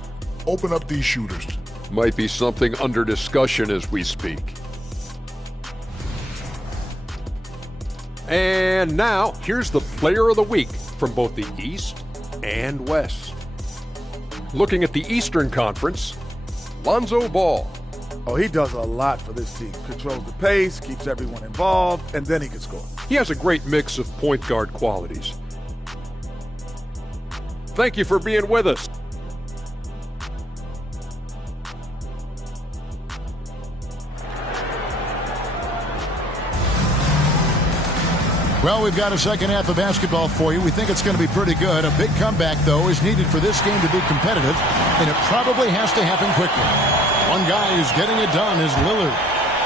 open up these shooters. Might be something under discussion as we speak. And now, here's the player of the week from both the East and West. Looking at the Eastern Conference, Lonzo Ball. Oh, he does a lot for this team. Controls the pace, keeps everyone involved, and then he can score. He has a great mix of point guard qualities. Thank you for being with us. Well, we've got a second half of basketball for you. We think it's going to be pretty good. A big comeback, though, is needed for this game to be competitive, and it probably has to happen quickly. One guy who's getting it done is Lillard.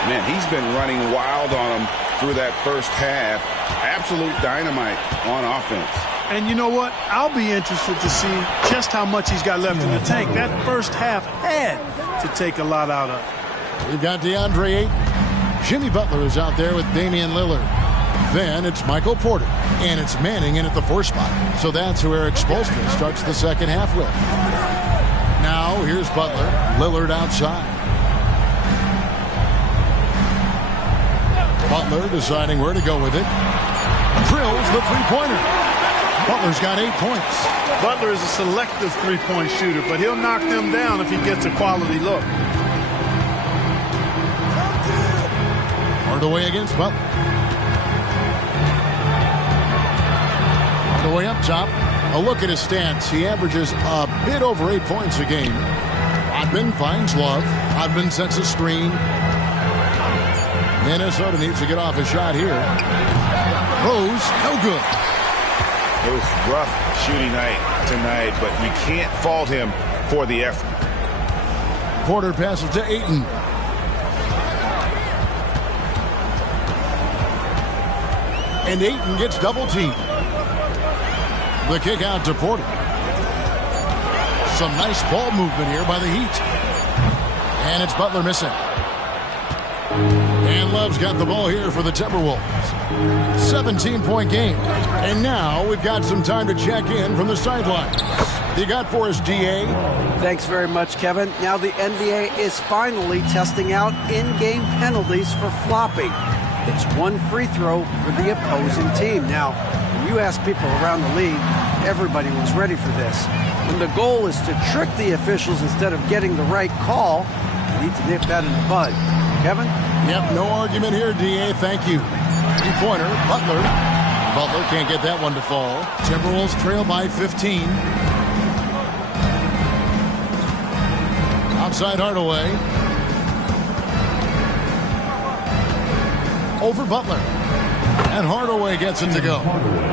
Man, he's been running wild on him through that first half. Absolute dynamite on offense. And you know what? I'll be interested to see just how much he's got left in the tank. That first half had to take a lot out of. We've got DeAndre Ayton. Jimmy Butler is out there with Damian Lillard. Then it's Michael Porter, and it's Manning in at the 4 spot. So that's who Eric Spoelstra starts the second half with. Now here's Butler, Lillard outside. Butler deciding where to go with it. Drills the three-pointer. Butler's got 8 points. Butler is a selective three-point shooter, but he'll knock them down if he gets a quality look. Hardaway against Butler. Hardaway up top. A look at his stats. He averages a bit over 8 points a game. Rodman finds Love. Rodman sets a screen. Minnesota needs to get off a shot here. Rose, no good. It was rough shooting night tonight, but you can't fault him for the effort. Porter passes to Ayton. And Ayton gets double teamed. The kick out to Porter. Some nice ball movement here by the Heat. And it's Butler missing. And Love's got the ball here for the Timberwolves. 17-point game. And now we've got some time to check in from the sidelines. You got for us, DA? Thanks very much, Kevin. Now the NBA is finally testing out in-game penalties for flopping. It's one free throw for the opposing team. Now, when you ask people around the league, everybody was ready for this. When the goal is to trick the officials instead of getting the right call, you need to nip that in the bud. Kevin? Yep, no argument here, DA. Thank you. Three-pointer, Butler. Butler can't get that one to fall. Timberwolves trail by 15. Outside Hardaway. Over Butler. And Hardaway gets it to go.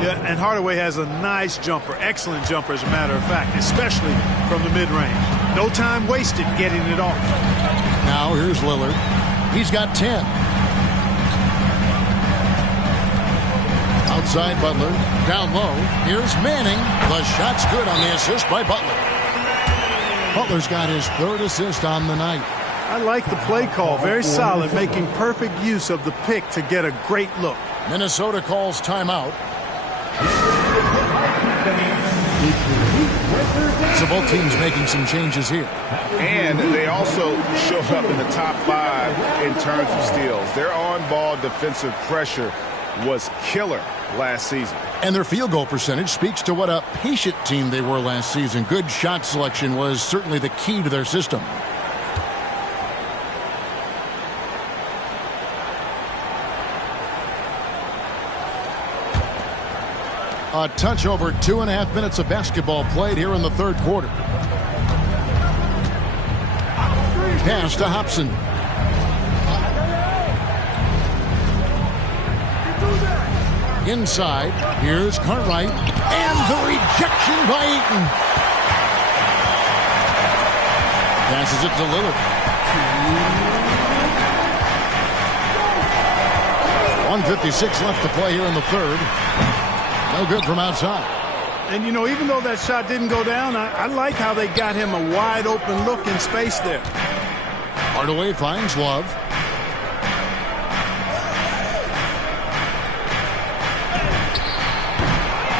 Yeah, and Hardaway has a nice jumper, excellent jumper, as a matter of fact, especially from the mid-range. No time wasted getting it off. Now here's Lillard. He's got 10. Outside Butler. Down low. Here's Manning. The shot's good on the assist by Butler. Butler's got his third assist on the night. I like the play call. Very solid, making perfect use of the pick to get a great look. Minnesota calls timeout. So both teams making some changes here. And they also showed up in the top 5 in terms of steals. Their on-ball defensive pressure was killer last season. And their field goal percentage speaks to what a patient team they were last season. Good shot selection was certainly the key to their system. A touch over 2.5 minutes of basketball played here in the third quarter. Pass to Hobson. Inside, here's Cartwright, and the rejection by Eaton. Passes it to Lillard. 1:56 left to play here in the third. No good from outside. And, you know, even though that shot didn't go down, I like how they got him a wide open look in space there. Hardaway finds Love.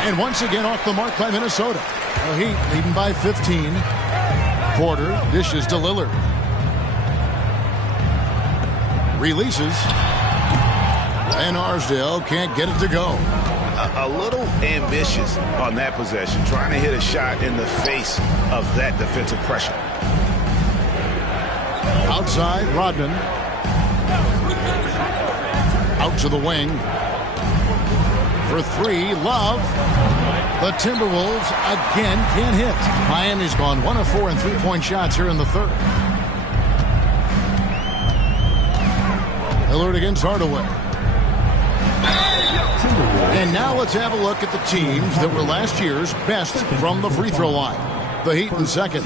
And once again off the mark by Minnesota. The Heat leading by 15. Porter dishes to Lillard. Releases. And Arsdale can't get it to go. A little ambitious on that possession, trying to hit a shot in the face of that defensive pressure. Outside, Rodman. Out to the wing. For three, Love. The Timberwolves again can't hit. Miami's gone 1 of 4 in three-point shots here in the third. Lillard against Hardaway. And now let's have a look at the teams that were last year's best from the free throw line. The Heat in second.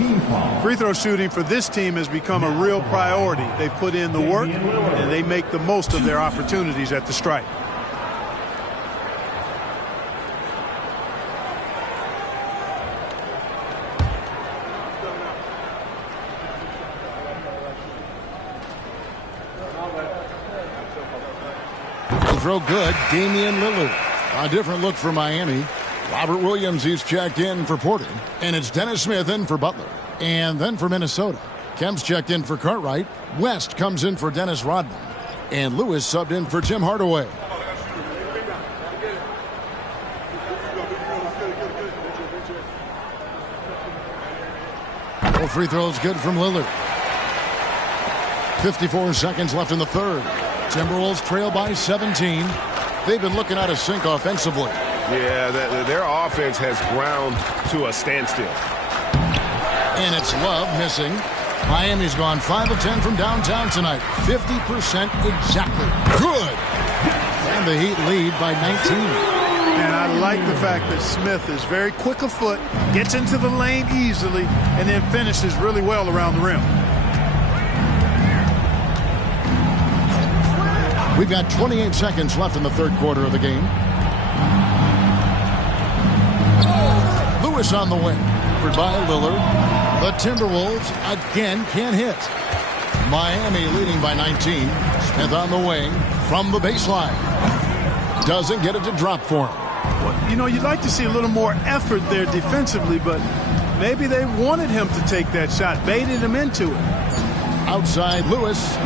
Free throw shooting for this team has become a real priority. They've put in the work, and they make the most of their opportunities at the stripe. Throw good, Damian Lillard. A different look for Miami. Robert Williams, he's checked in for Porter. And it's Dennis Smith in for Butler. And then for Minnesota, Kemp's checked in for Cartwright. West comes in for Dennis Rodman. And Lewis subbed in for Tim Hardaway. No free throws good from Lillard. 54 seconds left in the third. Timberwolves trail by 17. They've been looking out of sync offensively. Yeah, their offense has ground to a standstill. And it's Love missing. Miami's gone 5 of 10 from downtown tonight. 50% exactly. Good. And the Heat lead by 19. And I like the fact that Smith is very quick of foot, gets into the lane easily, and then finishes really well around the rim. We've got 28 seconds left in the third quarter of the game. Lewis on the wing. Covered by Lillard. The Timberwolves again can't hit. Miami leading by 19. Smith on the wing from the baseline. Doesn't get it to drop for him. Well, you know, you'd like to see a little more effort there defensively, but maybe they wanted him to take that shot, baited him into it. Outside Lewis.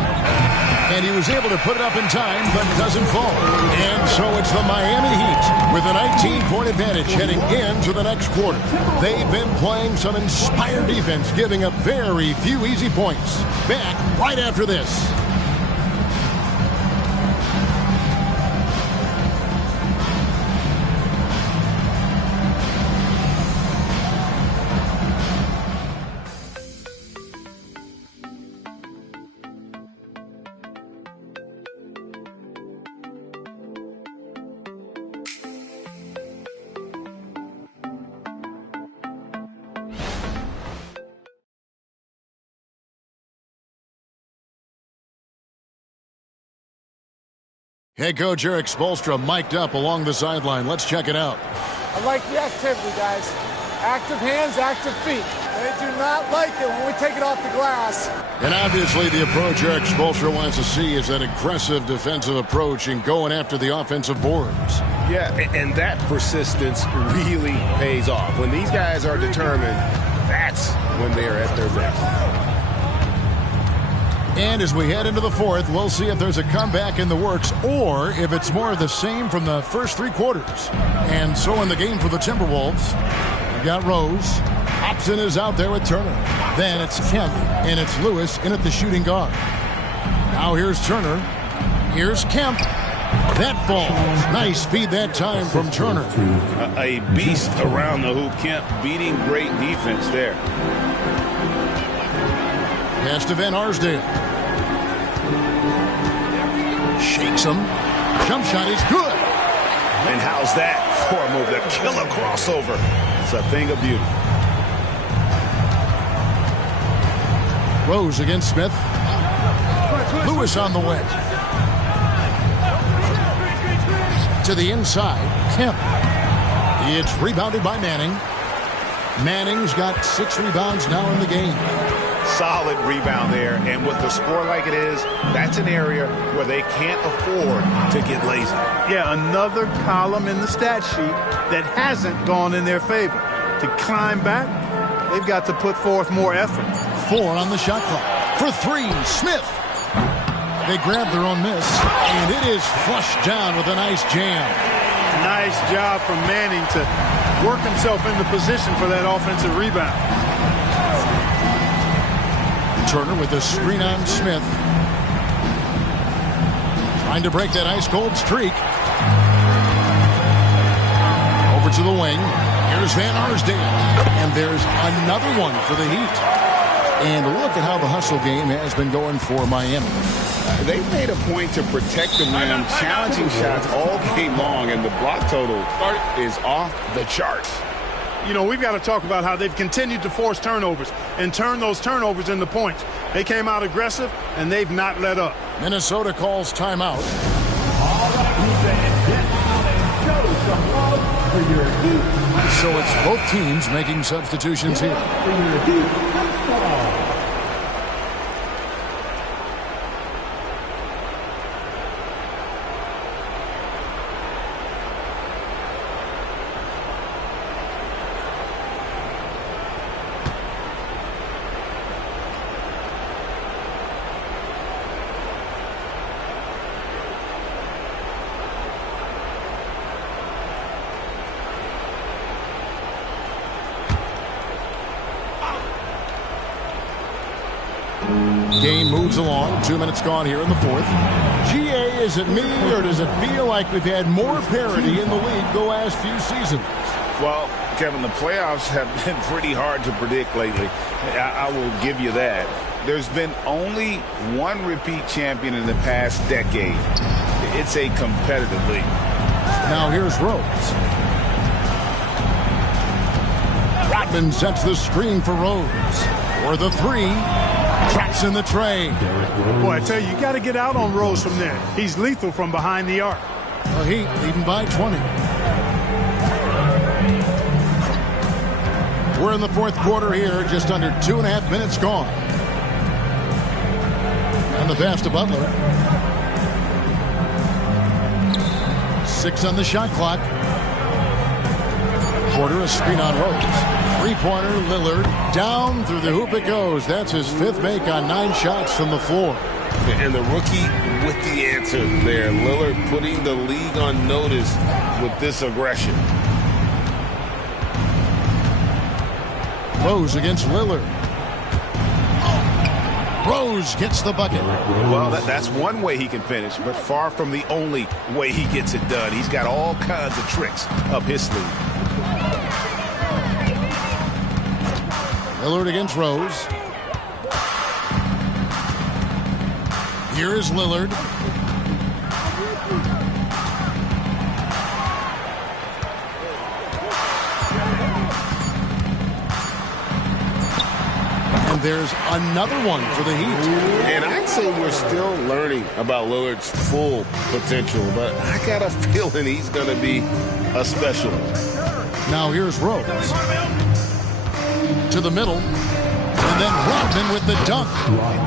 And he was able to put it up in time, but doesn't fall. And so it's the Miami Heat with a 19-point advantage heading into the next quarter. They've been playing some inspired defense, giving up very few easy points. Back right after this. Head coach Eric Spoelstra mic'd up along the sideline. Let's check it out. I like the activity, guys. Active hands, active feet. They do not like it when we take it off the glass. And obviously the approach Eric Spoelstra wants to see is that aggressive defensive approach and going after the offensive boards. Yeah, and that persistence really pays off. When these guys are determined, that's when they are at their best. And as we head into the fourth, we'll see if there's a comeback in the works or if it's more of the same from the first three quarters. And so in the game for the Timberwolves, we got Rose. Hobson is out there with Turner. Then it's Kemp, and it's Lewis in at the shooting guard. Now here's Turner. Here's Kemp. That falls. Nice feed that time from Turner. A beast around the hoop. Kemp beating great defense there. Pass to Van Arsdale. Shakes him. Jump shot is good. And how's that for a move? The killer crossover. It's a thing of beauty. Rose against Smith. Lewis on the way. To the inside. Kemp. It's rebounded by Manning. Manning's got 6 rebounds now in the game. Solid rebound there, and with the score like it is, that's an area where they can't afford to get lazy. Yeah, another column in the stat sheet that hasn't gone in their favor. To climb back, they've got to put forth more effort. 4 on the shot clock. For 3, Smith. They grab their own miss, and it is flushed down with a nice jam. Nice job from Manning to work himself into position for that offensive rebound. Turner with a screen on Smith. Trying to break that ice-cold streak. Over to the wing. Here's Van Arsdale. And there's another one for the Heat. And look at how the hustle game has been going for Miami. They've made a point to protect the rim, challenging shots all game long, and the block total is off the charts. You know, we've got to talk about how they've continued to force turnovers and turn those turnovers into points. They came out aggressive, and they've not let up. Minnesota calls timeout. So it's both teams making substitutions here. Game moves along. 2 minutes gone here in the fourth. GA, is it me, or does it feel like we've had more parity in the league the last few seasons? Well, Kevin, the playoffs have been pretty hard to predict lately. I will give you that. There's been only one repeat champion in the past decade. It's a competitive league. Now here's Rose. Rodman sets the screen for Rose. For the 3. Traps in the tray. Boy, I tell you, you got to get out on Rose from there. He's lethal from behind the arc. The Heat leading by 20. We're in the fourth quarter here, just under 2.5 minutes gone. And the pass to Butler. 6 on the shot clock. Porter, a screen on Rose. Three-pointer, Lillard, down through the hoop it goes. That's his 5th make on 9 shots from the floor. And the rookie with the answer there. Lillard putting the league on notice with this aggression. Rose against Lillard. Rose gets the bucket. Well, that's one way he can finish, but far from the only way he gets it done. He's got all kinds of tricks up his sleeve. Lillard against Rose. Here is Lillard. And there's another one for the Heat. And I'd say we're still learning about Lillard's full potential, but I got a feeling he's going to be a specialist. Now here's Rose. To the middle. And then Rodman with the dunk.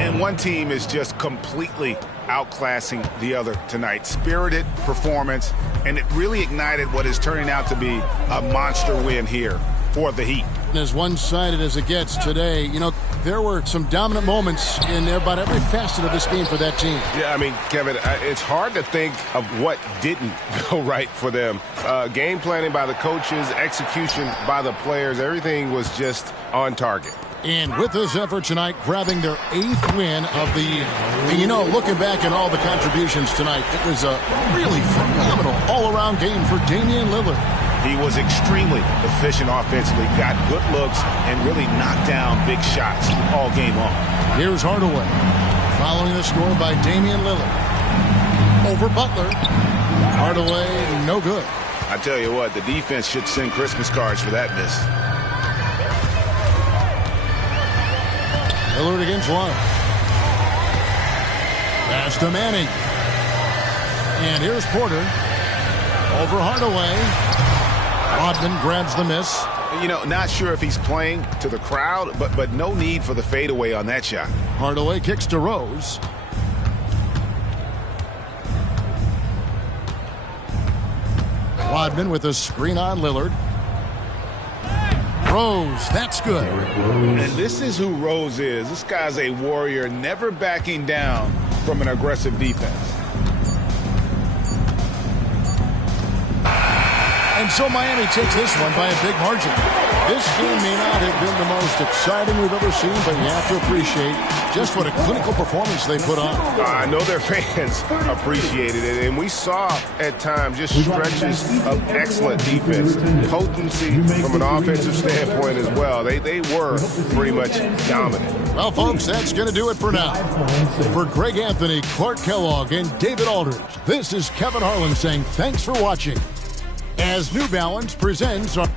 And one team is just completely outclassing the other tonight. Spirited performance, and it really ignited what is turning out to be a monster win here for the Heat. As one-sided as it gets today, you know, there were some dominant moments in about every facet of this game for that team. Yeah, I mean, Kevin, it's hard to think of what didn't go right for them. Game planning by the coaches, execution by the players, everything was just on target. And with this effort tonight, grabbing their 8th win of the year. And you know, looking back at all the contributions tonight, it was a really phenomenal all-around game for Damian Lillard. He was extremely efficient offensively, got good looks, and really knocked down big shots all game long. Here's Hardaway, following the score by Damian Lillard. Over Butler. Hardaway, no good. I tell you what, the defense should send Christmas cards for that miss. Lillard against Love. Pass to Manning. And here's Porter. Over Hardaway. Rodman grabs the miss. You know, not sure if he's playing to the crowd, but no need for the fadeaway on that shot. Hardaway kicks to Rose. Rodman with a screen on Lillard. Rose, that's good. And this is who Rose is. This guy's a warrior, never backing down from an aggressive defense. And so Miami takes this one by a big margin. This game may not have been the most exciting we've ever seen, but you have to appreciate just what a clinical performance they put on. I know their fans appreciated it, and we saw at times just stretches of excellent defense, potency from an offensive standpoint as well. They were pretty much dominant. Well, folks, that's going to do it for now. For Greg Anthony, Clark Kellogg, and David Aldridge, this is Kevin Harlan saying thanks for watching. As New Balance presents our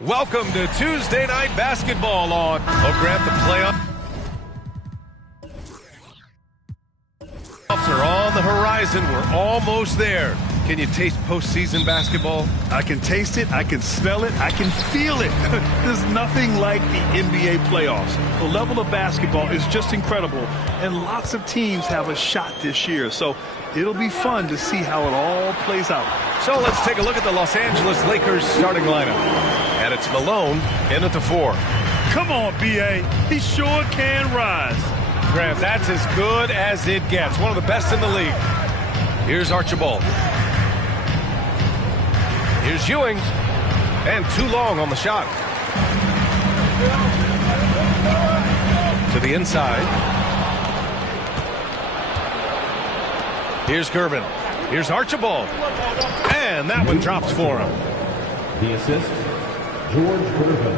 Welcome to Tuesday Night Basketball on Grant. The playoffs are on the horizon. We're almost there. Can you taste postseason basketball? I can taste it, I can smell it, I can feel it. There's nothing like the NBA playoffs. The level of basketball is just incredible, and lots of teams have a shot this year. So it'll be fun to see how it all plays out. So let's take a look at the Los Angeles Lakers starting lineup. And it's Malone in at the 4. Come on, B.A. He sure can rise. Grant, that's as good as it gets. One of the best in the league. Here's Archibald. Here's Ewing. And too long on the shot. To the inside. Here's Gervin. Here's Archibald. And that one drops for him. The assist, George Gervin.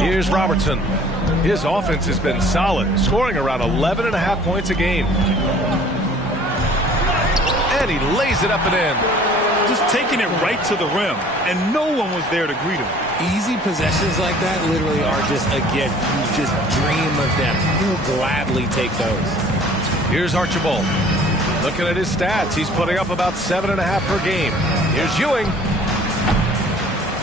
Here's Robertson. His offense has been solid, scoring around 11.5 points a game. And he lays it up and in. Just taking it right to the rim, and no one was there to greet him. Easy possessions like that literally are just a gift. You just dream of them. He'll gladly take those. Here's Archibald. Looking at his stats, he's putting up about 7.5 per game. Here's Ewing.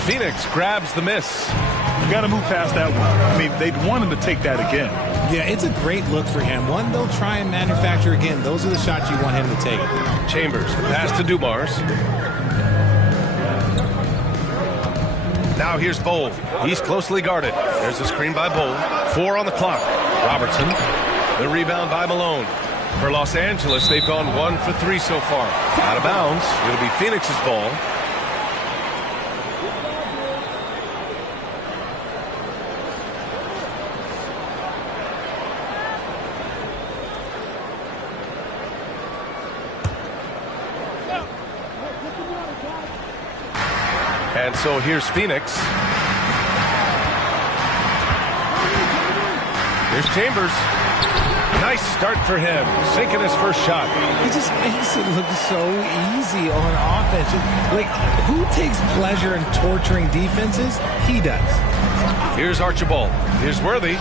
Phoenix grabs the miss. You got to move past that one. I mean, they'd want him to take that again. Yeah, it's a great look for him. One they'll try and manufacture again. Those are the shots you want him to take. Chambers, the pass to Dumars. Now here's Bowl. He's closely guarded. There's a screen by Bowl. 4 on the clock. Robertson. The rebound by Malone. For Los Angeles, they've gone 1 for 3 so far. Out of bounds. It'll be Phoenix's ball. And so here's Phoenix. Here's Chambers. Nice start for him, sinking his first shot. He just makes it look so easy on offense. Like, who takes pleasure in torturing defenses? He does. Here's Archibald. Here's Worthy.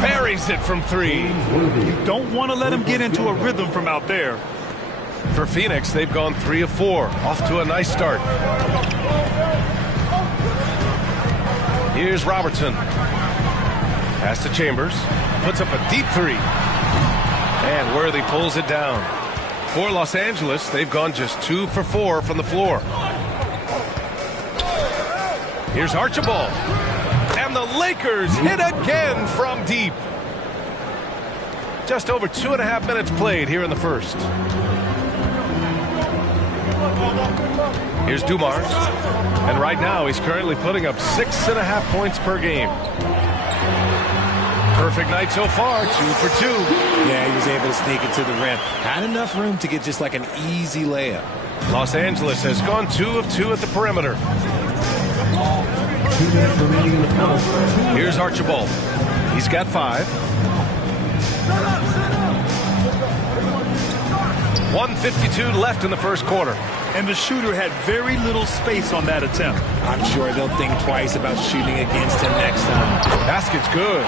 Buries it from 3. You don't want to let him get into a rhythm from out there. For Phoenix, they've gone 3 of 4. Off to a nice start. Here's Robertson. Pass to Chambers. Puts up a deep 3. And Worthy pulls it down. For Los Angeles, they've gone just 2 for 4 from the floor. Here's Archibald. And the Lakers hit again from deep. Just over 2.5 minutes played here in the first. Here's Dumars. And right now, he's currently putting up 6.5 points per game. Perfect night so far, 2 for 2. Yeah, he was able to sneak it to the rim. Had enough room to get just like an easy layup. Los Angeles has gone 2 of 2 at the perimeter. Here's Archibald. He's got 5. 1:52 left in the first quarter. And the shooter had very little space on that attempt. I'm sure they'll think twice about shooting against him next time. Basket's good.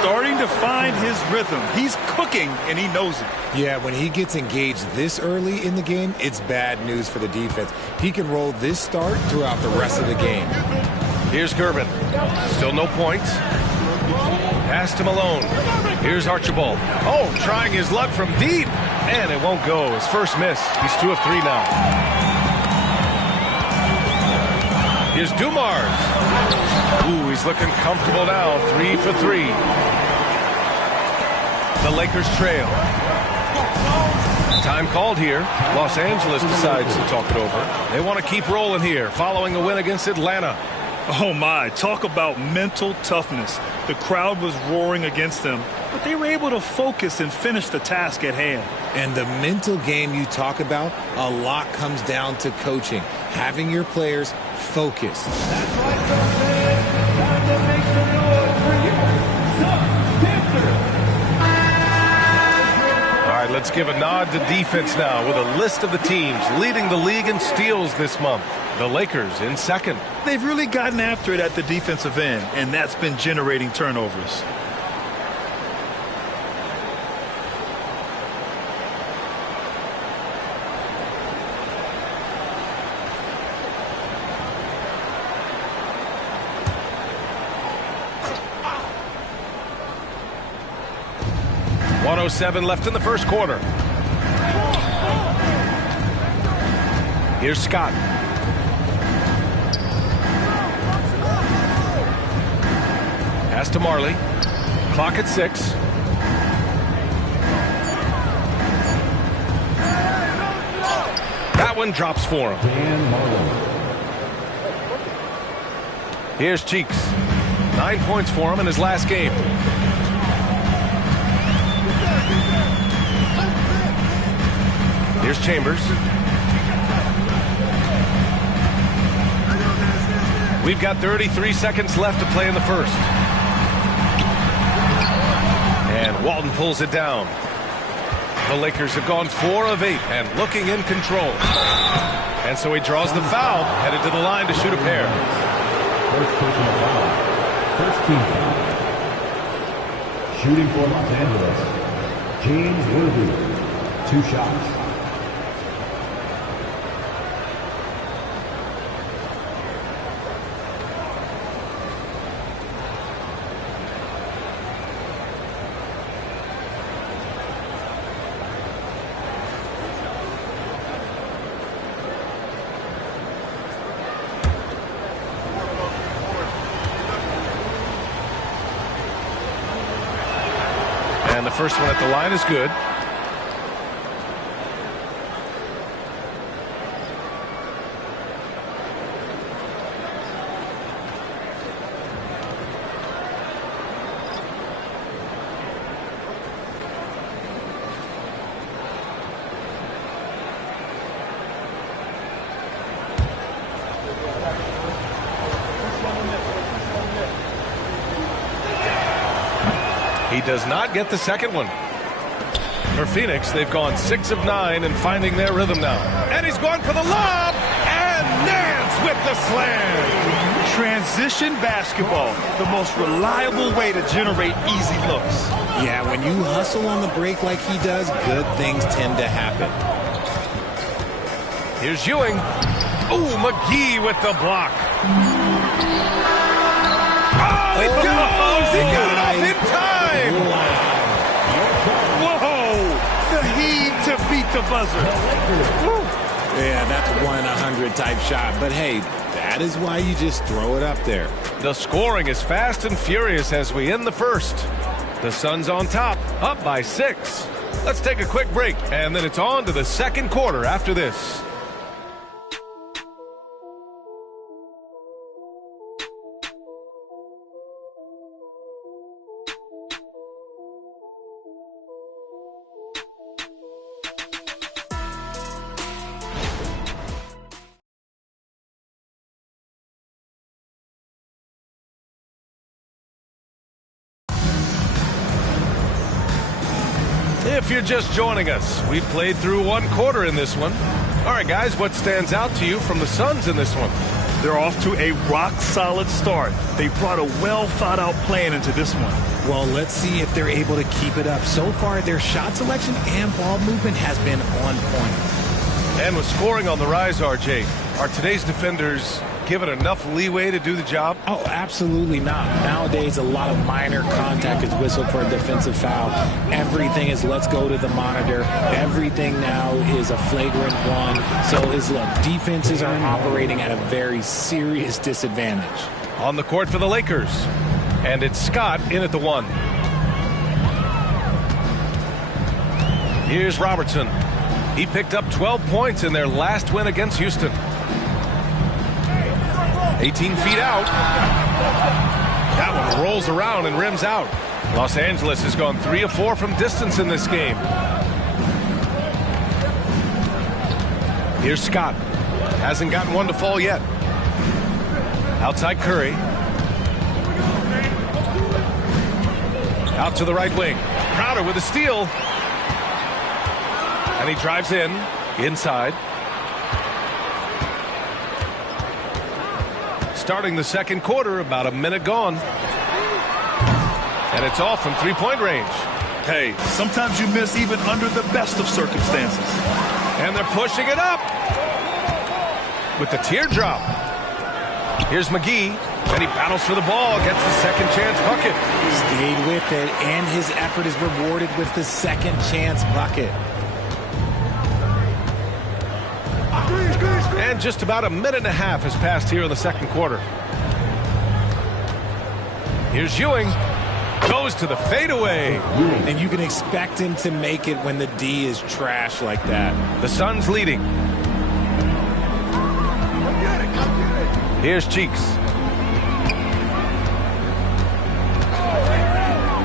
Starting to find his rhythm. He's cooking, and he knows it. Yeah, when he gets engaged this early in the game, it's bad news for the defense. He can roll this start throughout the rest of the game. Here's Gervin. Still no points. Pass to Malone. Here's Archibald. Oh, trying his luck from deep. And it won't go. His first miss. He's 2 of 3 now. Here's Dumars. Ooh, he's looking comfortable now. 3 for 3. The Lakers trail. Time called here. Los Angeles decides to talk it over. They want to keep rolling here following a win against Atlanta. Oh, my. Talk about mental toughness. The crowd was roaring against them, but they were able to focus and finish the task at hand. And the mental game you talk about, a lot comes down to coaching, having your players focused. That's right, time to make some noise for you, All right, let's give a nod to defense now with a list of the teams leading the league in steals this month. The Lakers in second. They've really gotten after it at the defensive end, and that's been generating turnovers. .107 left in the first quarter. Here's Scott. Pass to Marley. Clock at 6. That one drops for him. Here's Cheeks. 9 points for him in his last game. Here's Chambers. We've got 33 seconds left to play in the first. And Walton pulls it down. The Lakers have gone 4 of 8 and looking in control. And so he draws the foul, headed to the line to shoot a pair. First personal foul. First team foul. Shooting for Los Angeles, James Worthy. 2 shots. And the first one at the line is good. He does not get the second one. For Phoenix, they've gone 6 of 9 and finding their rhythm now. And he's going for the lob, and Nance with the slam. Transition basketball, the most reliable way to generate easy looks. Yeah, when you hustle on the break like he does, good things tend to happen. Here's Ewing. Ooh, McGee with the block. Oh, it goes! He got it off in time! Whoa! The heave to beat the buzzer. Woo. Yeah, that's 1 in 100 type shot. But hey, that is why you just throw it up there. The scoring is fast and furious as we end the first. The Suns on top, up by 6. Let's take a quick break, and then it's on to the second quarter after this. If you're just joining us, we've played through 1 quarter in this one. All right, guys, what stands out to you from the Suns in this one? They're off to a rock-solid start. They brought a well-thought-out plan into this one. Well, let's see if they're able to keep it up. So far, their shot selection and ball movement has been on point. And with scoring on the rise, RJ, are today's defenders given enough leeway to do the job? Oh, absolutely not. Nowadays, a lot of minor contact is whistled for a defensive foul. Everything is let's go to the monitor. Everything now is a flagrant one. So, look, defenses are operating at a very serious disadvantage. On the court for the Lakers. And it's Scott in at the 1. Here's Robertson. He picked up 12 points in their last win against Houston. 18 feet out. That one rolls around and rims out. Los Angeles has gone 3 of 4 from distance in this game. Here's Scott. Hasn't gotten one to fall yet. Outside Curry. Out to the right wing. Crowder with a steal. And he drives in. Inside. Starting the second quarter, about a minute gone. And it's off from 3-point range. Hey, sometimes you miss even under the best of circumstances. And they're pushing it up with the teardrop. Here's McGee, and he battles for the ball, gets the second chance bucket. Stayed with it, and his effort is rewarded with the second chance bucket. And just about a minute and a half has passed here in the second quarter. Here's Ewing. Goes to the fadeaway. And you can expect him to make it when the D is trash like that. The Suns leading. Here's Cheeks.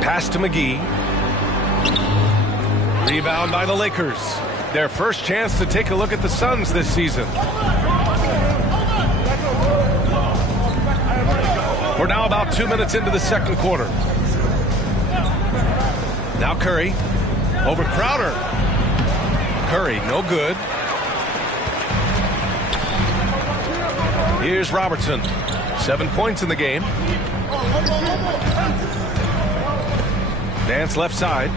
Pass to McGee. Rebound by the Lakers. Their first chance to take a look at the Suns this season. We're now about 2 minutes into the second quarter. Now Curry over Crowder. Curry, no good. Here's Robertson. 7 points in the game. Nance left side.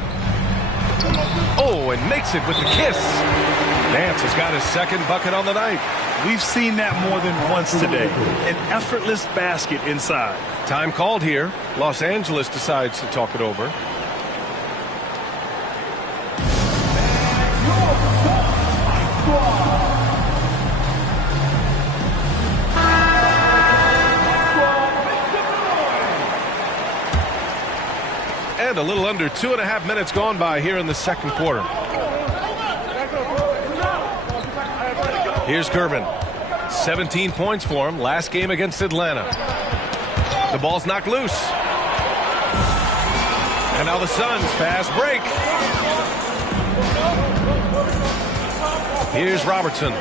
Oh, and makes it with the kiss. Nance has got his second bucket on the night. We've seen that more than once today. An effortless basket inside. Time called here. Los Angeles decides to talk it over. And a little under 2.5 minutes gone by here in the second quarter. Here's Gervin. 17 points for him. Last game against Atlanta. The ball's knocked loose. And now the Suns fast break. Here's Robertson.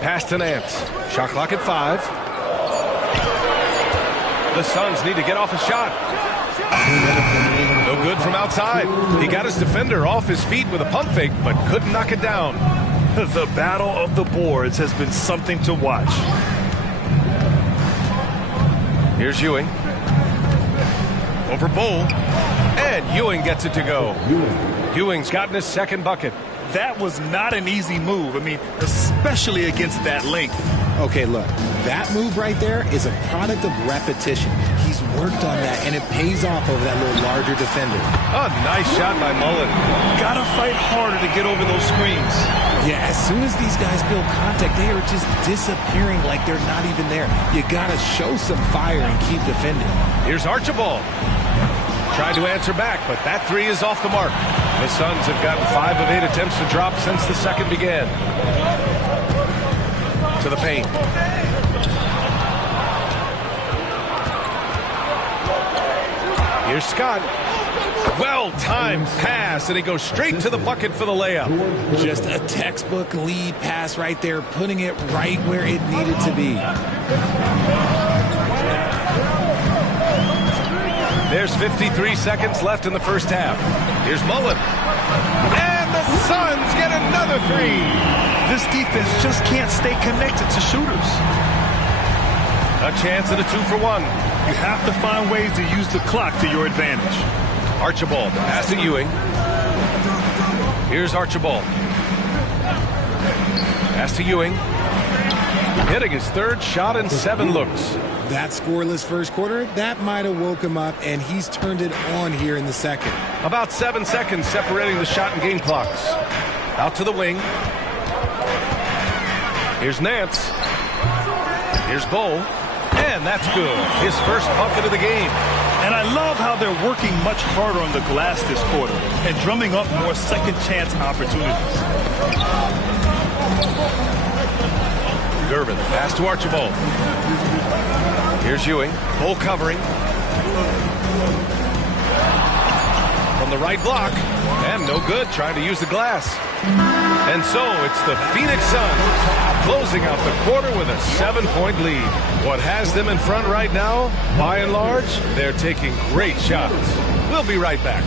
Pass to Nance. Shot clock at 5. The Suns need to get off a shot. No good from outside. He got his defender off his feet with a pump fake, but couldn't knock it down. The battle of the boards has been something to watch. Here's Ewing. Over Bull. And Ewing gets it to go. Ewing's gotten his second bucket. That was not an easy move. I mean, especially against that length. Okay, look, that move right there is a product of repetition. He's worked on that, and it pays off over that little larger defender. Oh, nice shot by Mullen. Gotta fight harder to get over those screens. Yeah, as soon as these guys feel contact, they are just disappearing like they're not even there. You gotta show some fire and keep defending. Here's Archibald. Tried to answer back, but that three is off the mark. The Suns have gotten 5 of 8 attempts to drop since the second began. To the paint. Here's Scott. Well-timed pass, and he goes straight to the bucket for the layup. Just a textbook lead pass right there, putting it right where it needed to be. There's 53 seconds left in the first half. Here's Mullen. And the Suns get another three. This defense just can't stay connected to shooters. A chance at a 2-for-1. You have to find ways to use the clock to your advantage. Archibald, pass to Ewing. Here's Archibald. Pass to Ewing. Hitting his third shot in 7 looks. That scoreless first quarter, that might have woke him up, and he's turned it on here in the second. About 7 seconds separating the shot and game clocks. Out to the wing. Here's Nance. Here's Bull. And that's good. His first bucket of the game. And I love how they're working much harder on the glass this quarter and drumming up more second chance opportunities. Gervin, pass to Archibald. Here's Ewing. Bull covering. From the right block. And no good, trying to use the glass. And so it's the Phoenix Suns closing out the quarter with a 7-point lead. What has them in front right now, by and large, they're taking great shots. We'll be right back.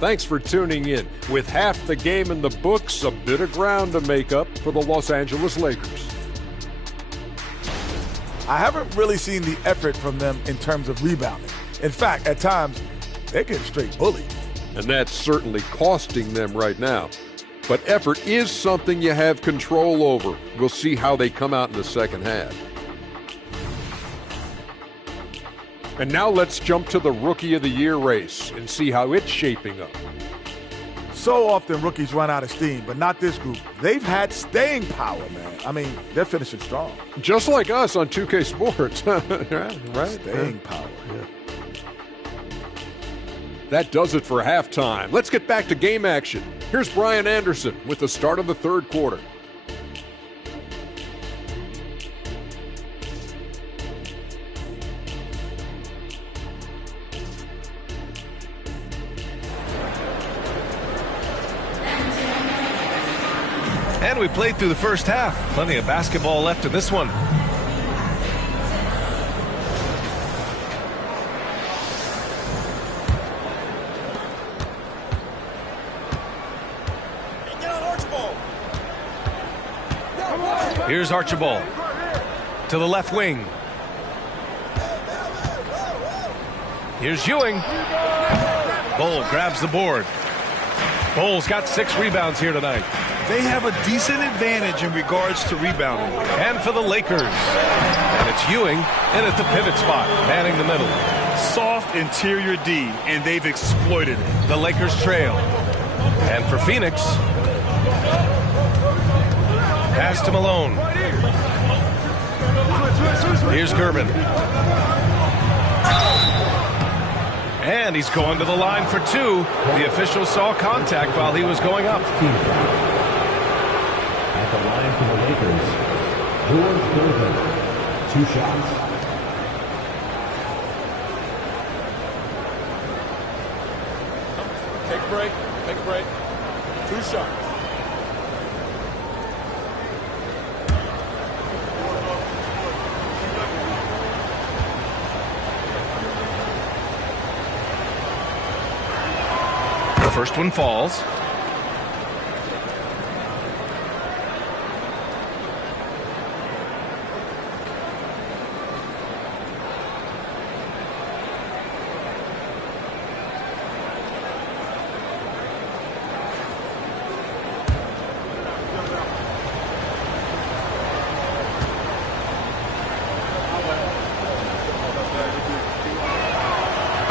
Thanks for tuning in. With half the game in the books, a bit of ground to make up for the Los Angeles Lakers. I haven't really seen the effort from them in terms of rebounding. In fact, at times, they're getting straight bullied. And that's certainly costing them right now. But effort is something you have control over. We'll see how they come out in the second half. And now let's jump to the Rookie of the Year race and see how it's shaping up. So often rookies run out of steam, but not this group. They've had staying power, man. I mean, they're finishing strong. Just like us on 2K Sports. right? Staying power. Yeah. That does it for halftime. Let's get back to game action. Here's Brian Anderson with the start of the third quarter. And we played through the first half. Plenty of basketball left in this one. Here's Archibald to the left wing. Here's Ewing. Bull grabs the board. Bull's got 6 rebounds here tonight. They have a decent advantage in regards to rebounding. And for the Lakers. And it's Ewing in at the pivot spot, manning the middle. Soft interior D, and they've exploited it. The Lakers trail. And for Phoenix, pass to Malone. Here's Gervin. And he's going to the line for 2. The official saw contact while he was going up. At the line for the Lakers, George Gervin, 2 shots. Take a break. Take a break. 2 shots. The first one falls.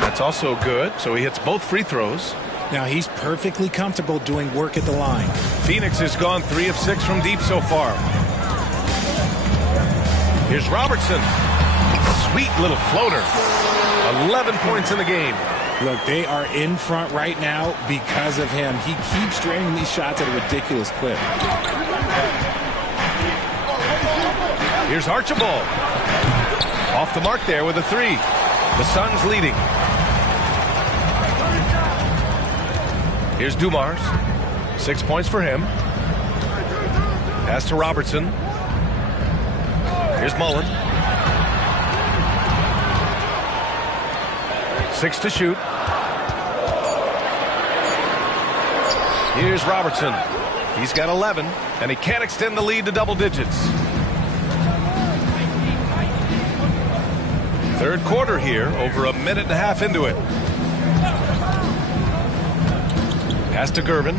That's also good, so he hits both free throws. Now he's perfectly comfortable doing work at the line. Phoenix has gone 3 of 6 from deep so far. Here's Robertson. Sweet little floater. 11 points in the game. Look, they are in front right now because of him. He keeps draining these shots at a ridiculous clip. Here's Archibald. Off the mark there with a 3. The Suns leading. Here's Dumars. 6 points for him. Pass to Robertson. Here's Mullen. 6 to shoot. Here's Robertson. He's got 11, and he can't extend the lead to double digits. Third quarter here, over a minute and a half into it. Pass to Gervin.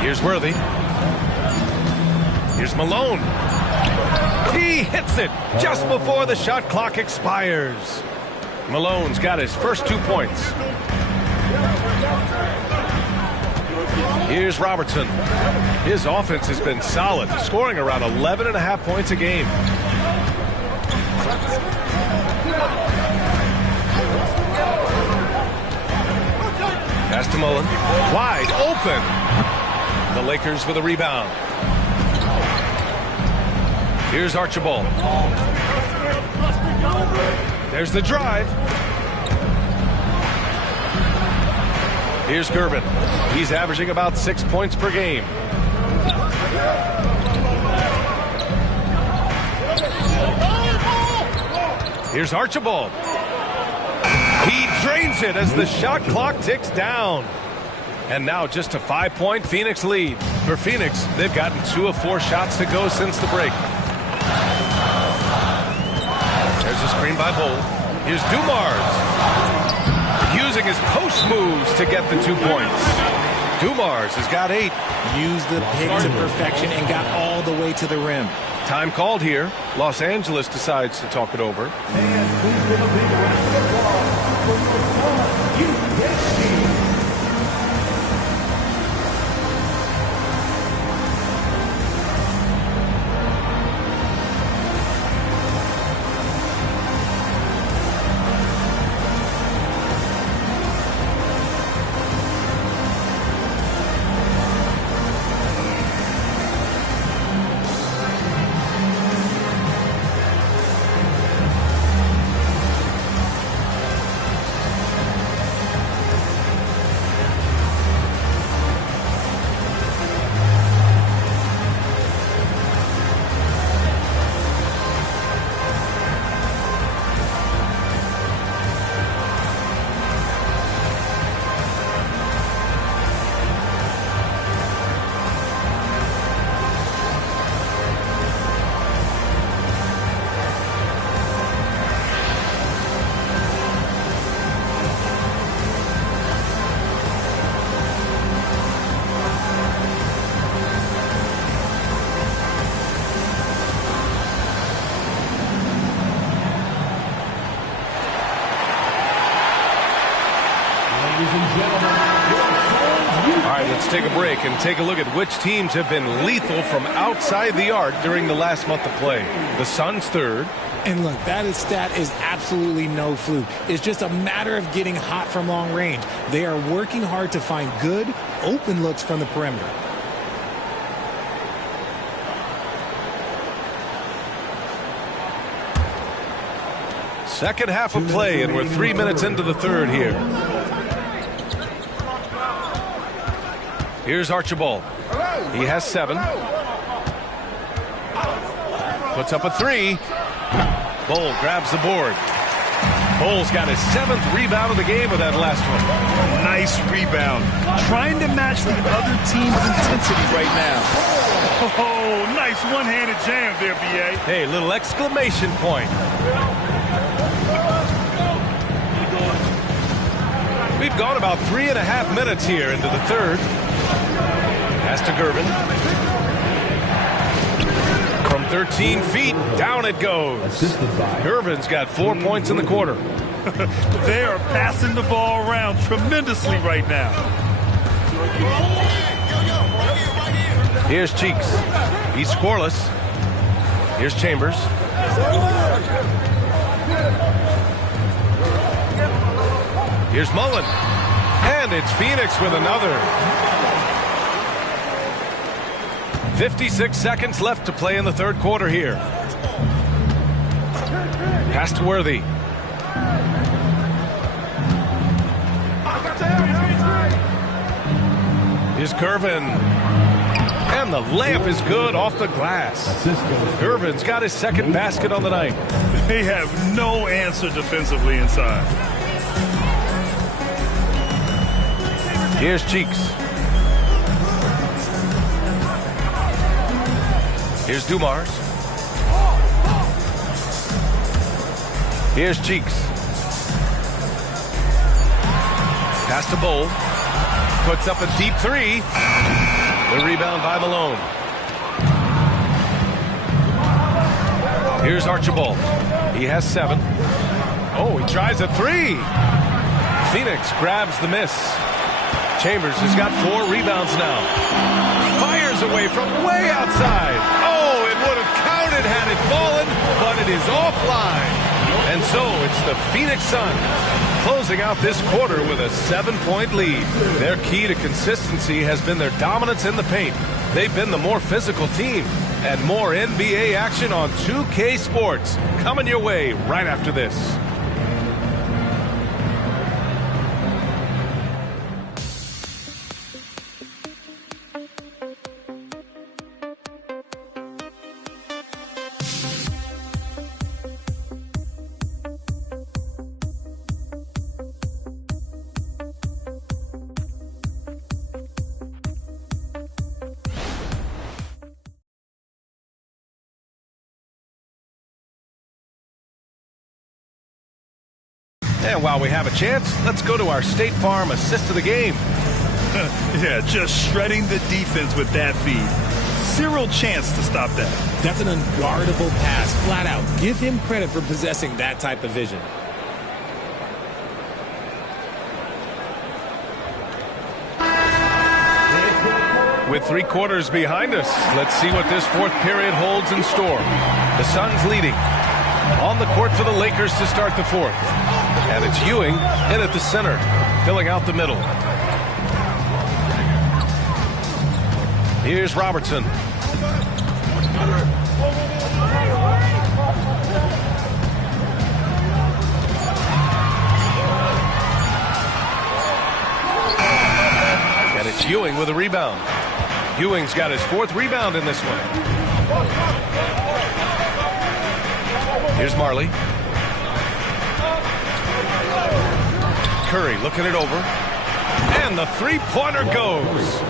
Here's Worthy. Here's Malone. He hits it just before the shot clock expires. Malone's got his first 2 points. Here's Robertson. His offense has been solid, scoring around 11.5 points a game. Pass to Mullen. Wide open. The Lakers with a rebound. Here's Archibald. There's the drive. Here's Gervin. He's averaging about 6 points per game. Here's Archibald. He drains it as the shot clock ticks down. And now just a 5-point Phoenix lead. For Phoenix, they've gotten 2 of 4 shots to go since the break. There's a screen by Bull. Here's Dumars. Using his post moves to get the 2 points. Dumars has got 8. Used the pick to perfection and got all the way to the rim. Time called here. Los Angeles decides to talk it over. And please give a big round of applause for the USC. Take a break and take a look at which teams have been lethal from outside the arc during the last month of play. The Suns third. And look, that stat is absolutely no fluke. It's just a matter of getting hot from long range. They are working hard to find good, open looks from the perimeter. Second half of play, and we're 3 minutes into the third here. Here's Archibald. He has 7. Puts up a 3. Bull grabs the board. Bull's got his 7th rebound of the game with that last one. Nice rebound. Trying to match the other team's intensity right now. Oh, nice one-handed jam there, B.A. Hey, little exclamation point. We've gone about 3.5 minutes here into the third. Pass to Gervin. From 13 feet, down it goes. Gervin's got 4 points in the quarter. They are passing the ball around tremendously right now. Here's Cheeks. He's scoreless. Here's Chambers. Here's Mullen. And it's Phoenix with another. 56 seconds left to play in the third quarter here. Pass to Worthy. Here's Gervin. And the layup is good off the glass. Gervin's got his second basket on the night. They have no answer defensively inside. Here's Cheeks. Here's Dumars. Here's Cheeks. Pass to Bull. Puts up a deep 3. The rebound by Malone. Here's Archibald. He has 7. Oh, he tries a 3. Phoenix grabs the miss. Chambers has got 4 rebounds now. Fires away from way outside. Oh, it would have counted had it fallen, but it is offline. And so it's the Phoenix Suns closing out this quarter with a 7-point lead. Their key to consistency has been their dominance in the paint. They've been the more physical team. And more NBA action on 2K Sports coming your way right after this. And while we have a chance, let's go to our State Farm assist of the game. Yeah, just shredding the defense with that feed. Zero chance to stop that. That's an unguardable pass, flat out. Give him credit for possessing that type of vision. With 3 quarters behind us, let's see what this 4th period holds in store. The Suns leading. On the court for the Lakers to start the 4th. And it's Ewing in at the center, filling out the middle. Here's Robertson. And it's Ewing with a rebound. Ewing's got his 4th rebound in this one. Here's Marley. Curry looking it over. And the 3-pointer goes.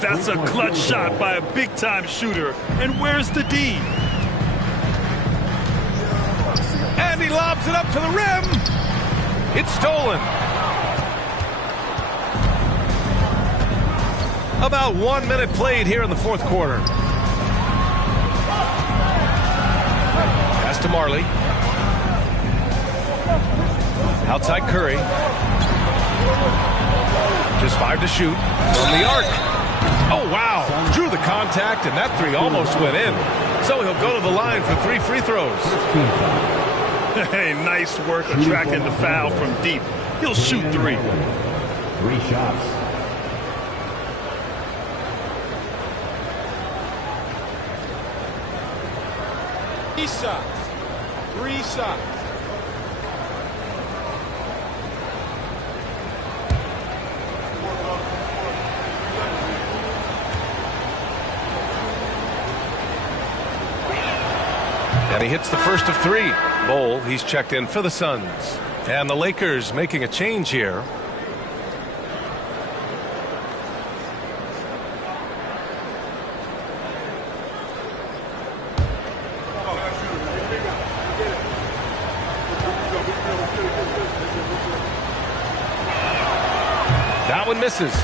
That's a clutch shot by a big-time shooter. And where's the D? And he lobs it up to the rim. It's stolen. About 1 minute played here in the 4th quarter. Pass to Marley. Outside Curry. Just 5 to shoot from the arc. Oh, wow. Drew the contact, and that 3 almost went in. So he'll go to the line for 3 free throws. Hey, nice work attracting the foul from deep. He'll shoot 3. 3 shots. Three shots. And he hits the first of 3. Bol, he's checked in for the Suns. And the Lakers making a change here. That one misses.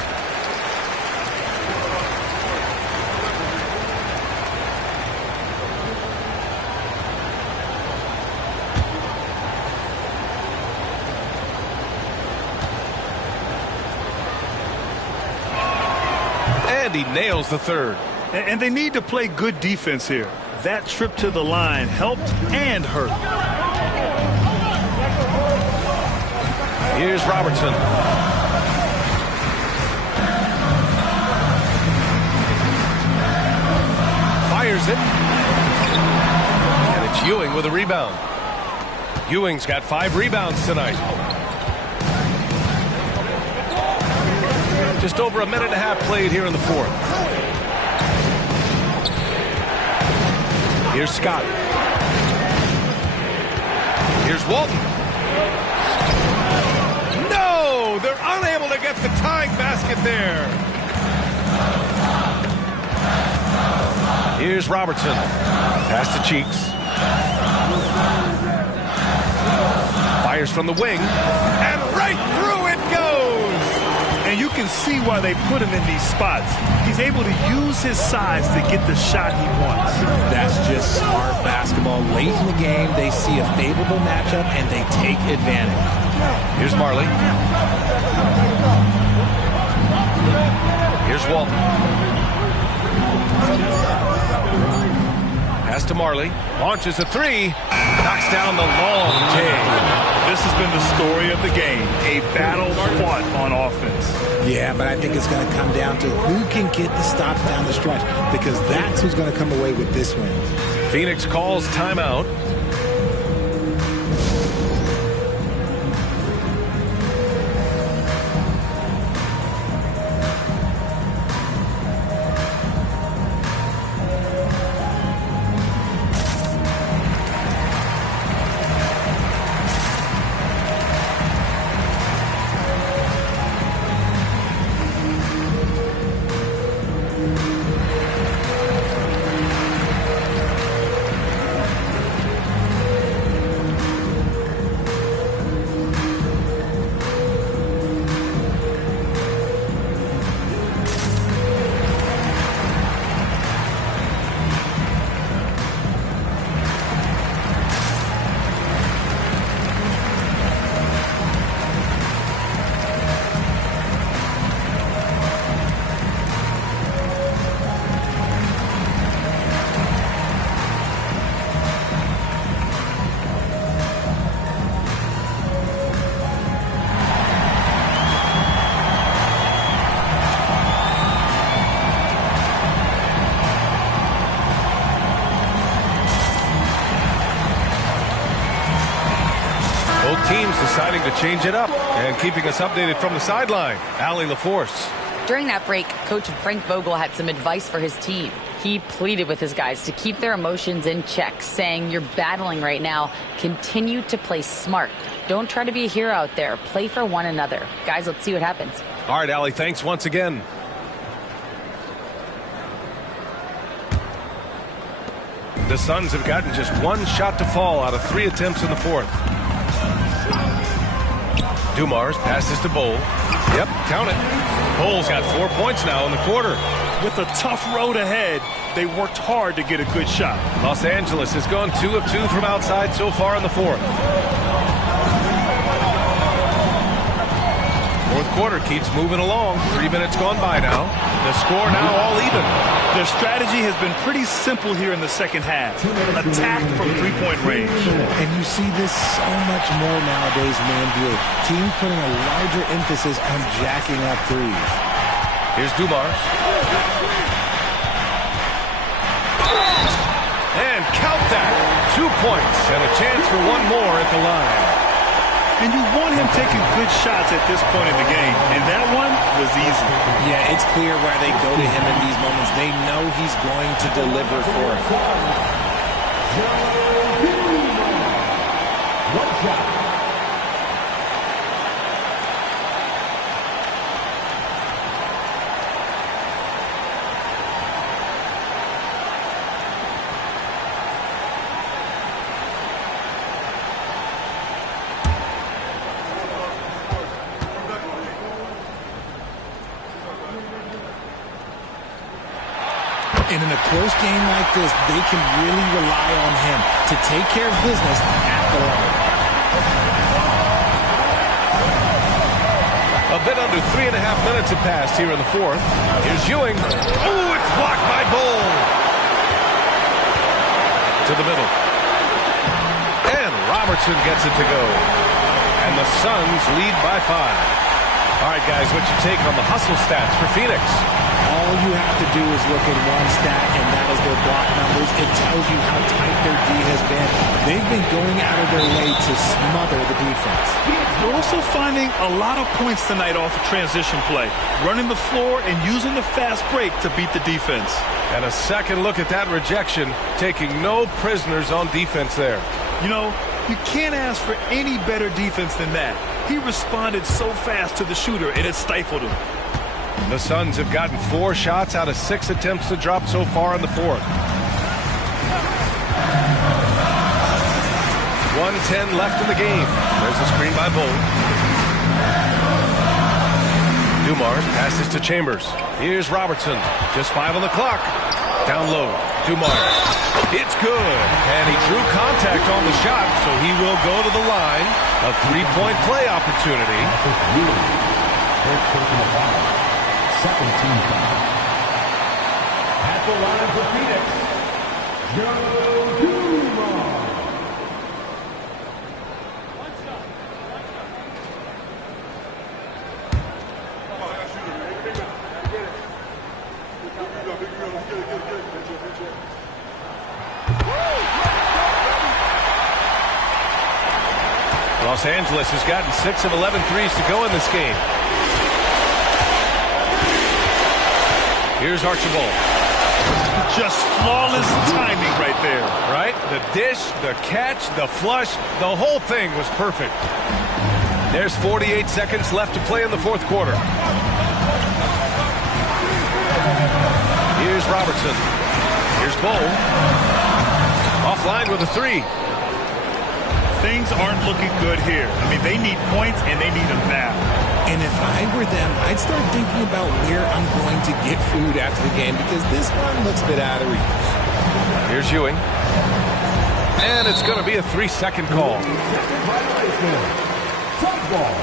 And he nails the 3rd. And they need to play good defense here. That trip to the line helped and hurt. Here's Robertson. Fires it. And it's Ewing with a rebound. Ewing's got 5 rebounds tonight. Just over a minute and a half played here in the 4th. Here's Scott. Here's Walton. No! They're unable to get the tying basket there. Here's Robertson. Pass to Cheeks. Fires from the wing. And right through it goes! And you can see why they put him in these spots. He's able to use his size to get the shot he wants. That's just smart basketball. Late in the game, they see a favorable matchup, and they take advantage. Here's Marley. Here's Walton. Pass to Marley. Launches a 3. Knocks down the long take. This has been the story of the game. A battle fought on offense. Yeah, but I think it's going to come down to who can get the stops down the stretch, because that's who's going to come away with this win. Phoenix calls timeout. deciding to change it up and keeping us updated from the sideline. Allie LaForce. During that break, Coach Frank Vogel had some advice for his team. He pleaded with his guys to keep their emotions in check, saying, "You're battling right now. Continue to play smart. Don't try to be a hero out there. Play for one another." Guys, let's see what happens. All right, Allie, thanks once again. The Suns have gotten just one shot to fall out of 3 attempts in the fourth. Dumars passes to Bowl. Yep, count it. Bowl's got 4 points now in the quarter. With a tough road ahead, they worked hard to get a good shot. Los Angeles has gone 2 of 2 from outside so far in the fourth. Fourth quarter keeps moving along. 3 minutes gone by now. The score now all even. Their strategy has been pretty simple here in the second half. Attack from three-point range. And you see this so much more nowadays in the NBA. Teams putting a larger emphasis on jacking up threes. Here's Dumars. And count that. 2 points and a chance for one more at the line. And you want him taking good shots at this point in the game. And that one was easy. Yeah, it's clear why they go to him in these moments. They know he's going to deliver for it. One shot. And in a close game like this, they can really rely on him to take care of business at the line. A bit under 3.5 minutes have passed here in the fourth. Here's Ewing. Oh, it's blocked by Bowl. To the middle. And Robertson gets it to go. And the Suns lead by 5. All right, guys, what's your take on the hustle stats for Phoenix? All you have to do is look at one stat, and that is their block numbers. It tells you how tight their D has been. They've been going out of their way to smother the defense. We're also finding a lot of points tonight off of transition play, running the floor and using the fast break to beat the defense. And a second look at that rejection, taking no prisoners on defense there. You know, you can't ask for any better defense than that. He responded so fast to the shooter, and it stifled him. The Suns have gotten 4 shots out of 6 attempts to drop so far in the fourth. 1:10 left in the game. There's a screen by Bowl. Dumars passes to Chambers. Here's Robertson. Just 5 on the clock. Down low. Dumars. It's good. And he drew contact on the shot, so he will go to the line. A 3-point play opportunity. Second team foul. At the line for Phoenix, Joe Dumars. Los Angeles has gotten 6 of 11 threes to go in this game. Here's Archibald. Just flawless timing right there. Right? The dish, the catch, the flush, the whole thing was perfect. There's 48 seconds left to play in the fourth quarter. Here's Robertson. Here's Bowl. Offline with a 3. Things aren't looking good here. I mean, they need points, and they need them now. And if I were them, I'd start thinking about where I'm going to get food after the game, because this one looks a bit out of reach. Here's Ewing. And it's going to be a 3-second call. Football.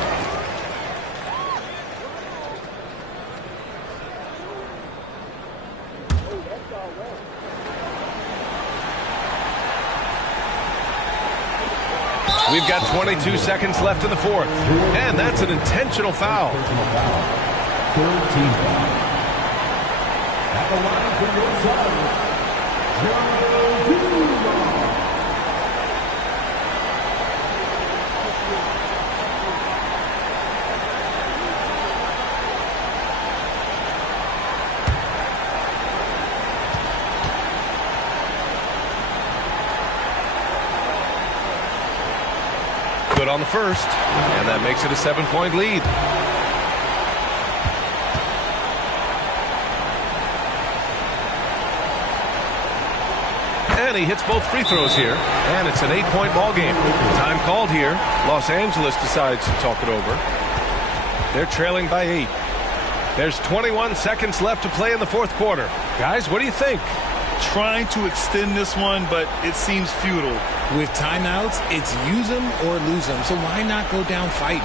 We've got 22 seconds left in the fourth. And that's an intentional foul. Third team foul. At the line for your Suns, Joe Dumars. Good on the first, and that makes it a 7-point lead. And he hits both free throws here, and it's an 8-point ball game. Time called here. Los Angeles decides to talk it over. They're trailing by 8. There's 21 seconds left to play in the fourth quarter. Guys, what do you think? Trying to extend this one, but it seems futile. With timeouts, it's use them or lose them, so why not go down fighting?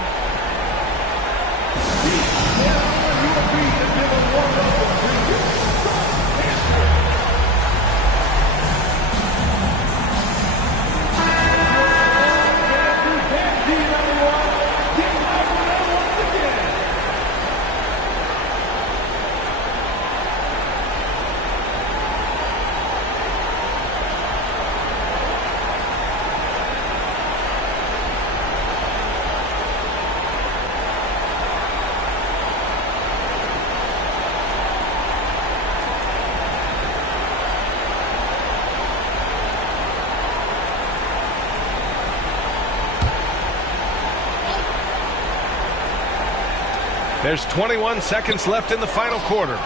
There's 21 seconds left in the final quarter.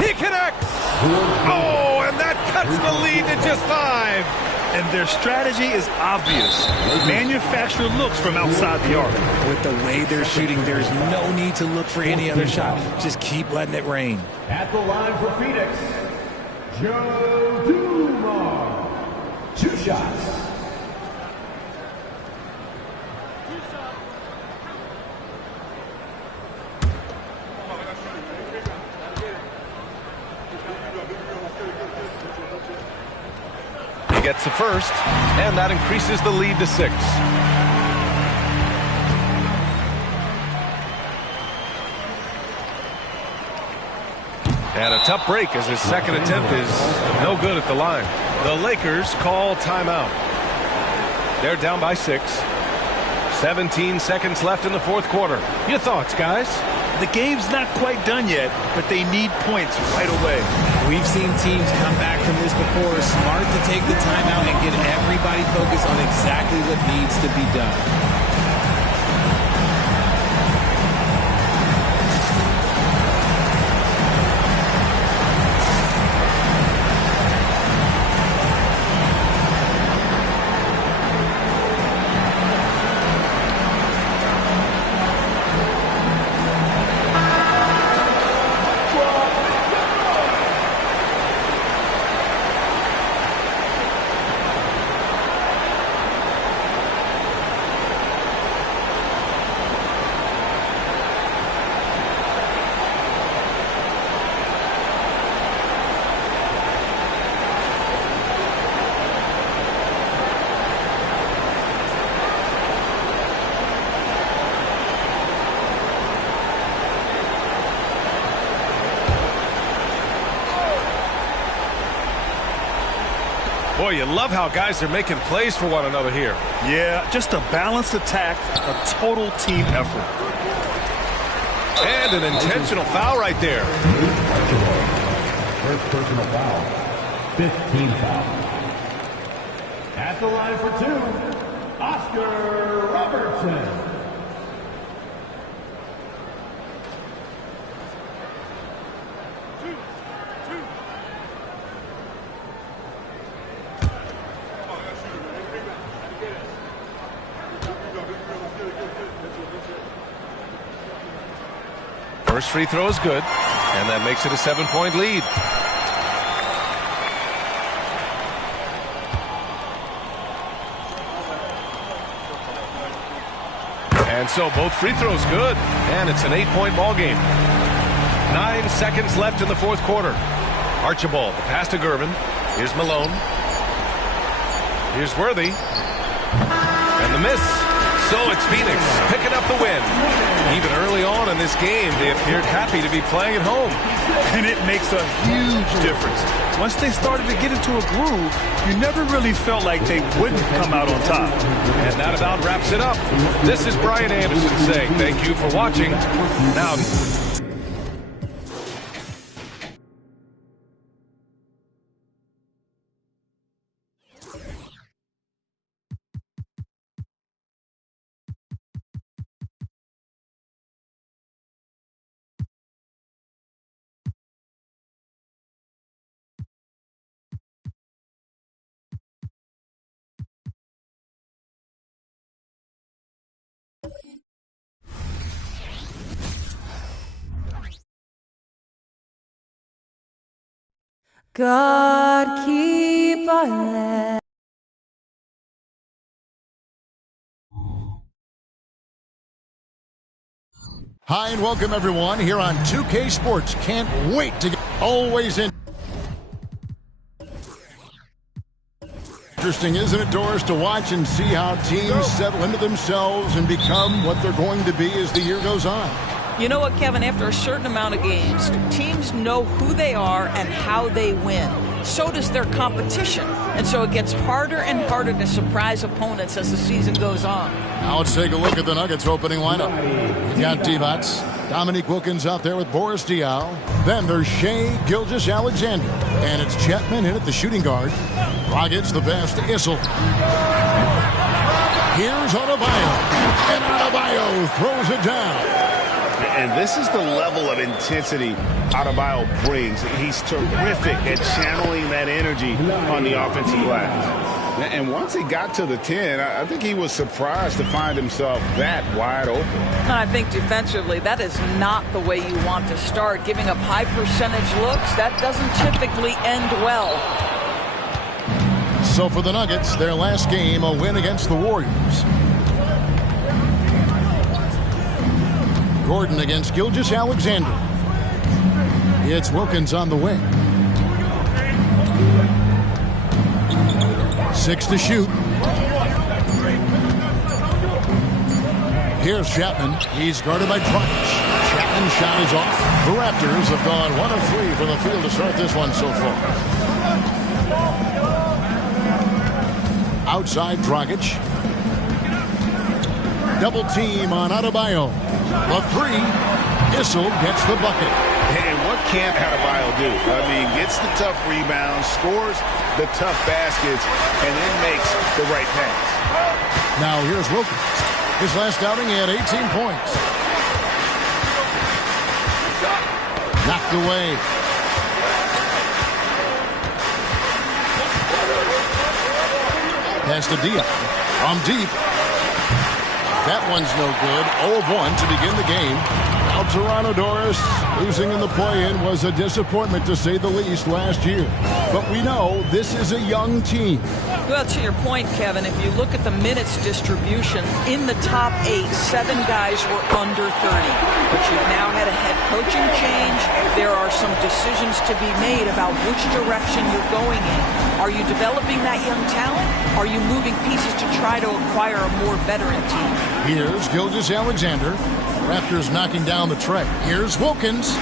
He connects! Oh, and that cuts the lead to just 5. And their strategy is obvious. Manufacture looks from outside the arc. With the way they're shooting, there's no need to look for any other shot. Just keep letting it rain. At the line for Phoenix, Joe Dumars. 2 shots. Gets the first, and that increases the lead to 6. And a tough break as his second attempt is no good at the line. The Lakers call timeout. They're down by 6. 17 seconds left in the fourth quarter. Your thoughts, guys? The game's not quite done yet, but they need points right away. We've seen teams come back from this before. Smart to take the timeout and get everybody focused on exactly what needs to be done. Boy, you love how guys are making plays for one another here. Yeah, just a balanced attack, a total team effort. And an intentional foul right there. First personal foul. 15 foul. At the line for 2, Oscar Robertson. First free throw is good, and that makes it a 7-point lead. And so both free throws good, and it's an 8-point ball game. 9 seconds left in the fourth quarter. Archibald, the pass to Gervin. Here's Malone. Here's Worthy. And the miss. So it's Phoenix picking up the win. Even early on in this game, they appeared happy to be playing at home. And it makes a huge difference. Once they started to get into a groove, you never really felt like they wouldn't come out on top. And that about wraps it up. This is Brian Anderson saying thank you for watching. Now God keep our land. Hi and welcome everyone here on 2K Sports. Can't wait to get always in. Interesting, isn't it, Doris, to watch and see how teams settle into themselves and become what they're going to be as the year goes on? You know what, Kevin? After a certain amount of games, teams know who they are and how they win. So does their competition. And so it gets harder and harder to surprise opponents as the season goes on. Now let's take a look at the Nuggets opening lineup. You've got Divac, Dominique Wilkins out there with Boris Diaw. Then there's Shai Gilgeous-Alexander. And it's Chapman in at the shooting guard. Dragic the pass to Issel. Here's Adebayo. And Adebayo throws it down. And this is the level of intensity Adebayo brings. He's terrific at channeling that energy on the offensive glass. And once he got to the 10, I think he was surprised to find himself that wide open. I think defensively, that is not the way you want to start. Giving up high percentage looks, that doesn't typically end well. So for the Nuggets, their last game, a win against the Warriors. Gordon against Gilgeous-Alexander. It's Wilkins on the wing. 6 to shoot. Here's Chapman. He's guarded by Dragic. Chapman's shot is off. The Raptors have gone 1 of 3 from the field to start this one so far. Outside Dragic. Double team on Adebayo. The 3. Issel gets the bucket. And what can't Adebayo do? I mean, gets the tough rebounds, scores the tough baskets, and then makes the right pass. Now here's Wilkins. His last outing, he had 18 points. Knocked away. Pass to Diaw. From deep. That one's no good. 0-1 to begin the game. Now Toronto, Doris, losing in the play-in was a disappointment to say the least last year. But we know this is a young team. Well, to your point, Kevin, if you look at the minutes distribution, in the top 8, 7 guys were under 30. But you've now had a head coaching change. There are some decisions to be made about which direction you're going in. Are you developing that young talent? Are you moving pieces to try to acquire a more veteran team? Here's Gilgeous-Alexander. Raptors knocking down the tray. Here's Wilkins.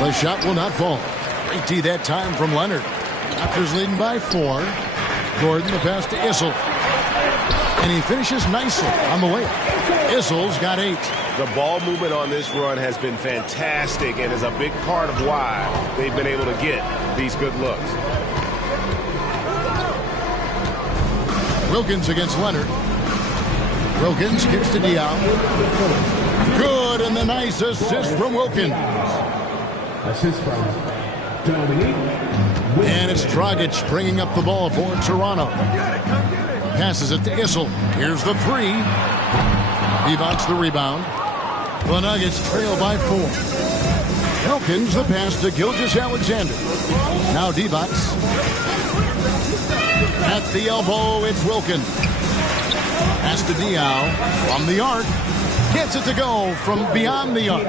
The shot will not fall. Great D that time from Leonard. Raptors leading by 4. Gordon the pass to Issel. And he finishes nicely on the layup. Issel's got 8. The ball movement on this run has been fantastic and is a big part of why they've been able to get these good looks. Wilkins against Leonard. Wilkins kicks to Diaw. Good, and the nice assist from Wilkins. Assist from Dominique. And it's Dragic bringing up the ball for Toronto. Passes it to Issel. Here's the 3. Divac the rebound. The Nuggets trail by 4. Wilkins the pass to Gilgeous-Alexander. Now Divac. At the elbow, it's Wilkins. Pass to Diaw from the arc. Gets it to go from beyond the arc.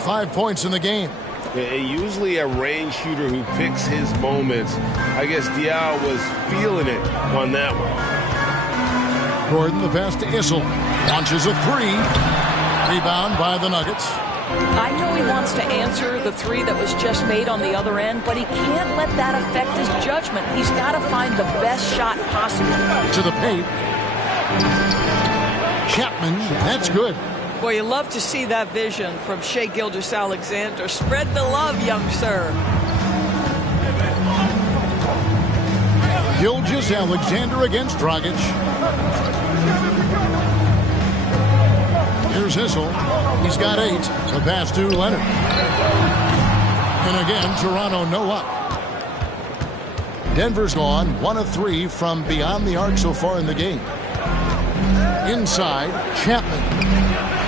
5 points in the game. Usually a range shooter who picks his moments. I guess Diaw was feeling it on that one. Gordon the pass to Issel. Launches a 3. Rebound by the Nuggets. I know he wants to answer the 3 that was just made on the other end, but he can't let that affect his judgment. He's got to find the best shot possible. To the paint. Chapman, that's good. Boy, you love to see that vision from Shai Gilgeous-Alexander. Spread the love, young sir. Gilgeous-Alexander against Dragic. Here's Issel. He's got 8. The pass to Leonard. And again, Toronto no up. Denver's gone 1 of 3 from beyond the arc so far in the game. Inside, Chapman.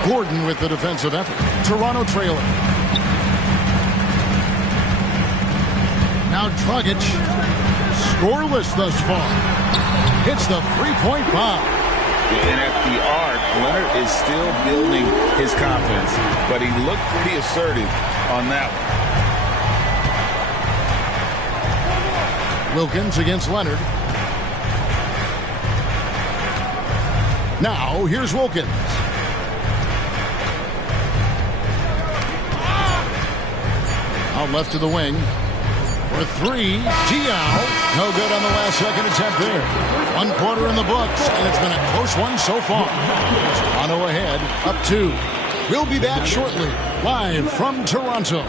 Gordon with the defensive effort. Toronto trailing. Now Dragic, scoreless thus far. Hits the three-point bomb. And at the arc, Leonard is still building his confidence, but he looked pretty assertive on that one. Wilkins against Leonard. Now, here's Wilkins. Out left to the wing. For three, Diao. No good on the last second attempt there. 1 quarter in the books, and it's been a close one so far. Toronto ahead, up 2. We'll be back shortly, live from Toronto.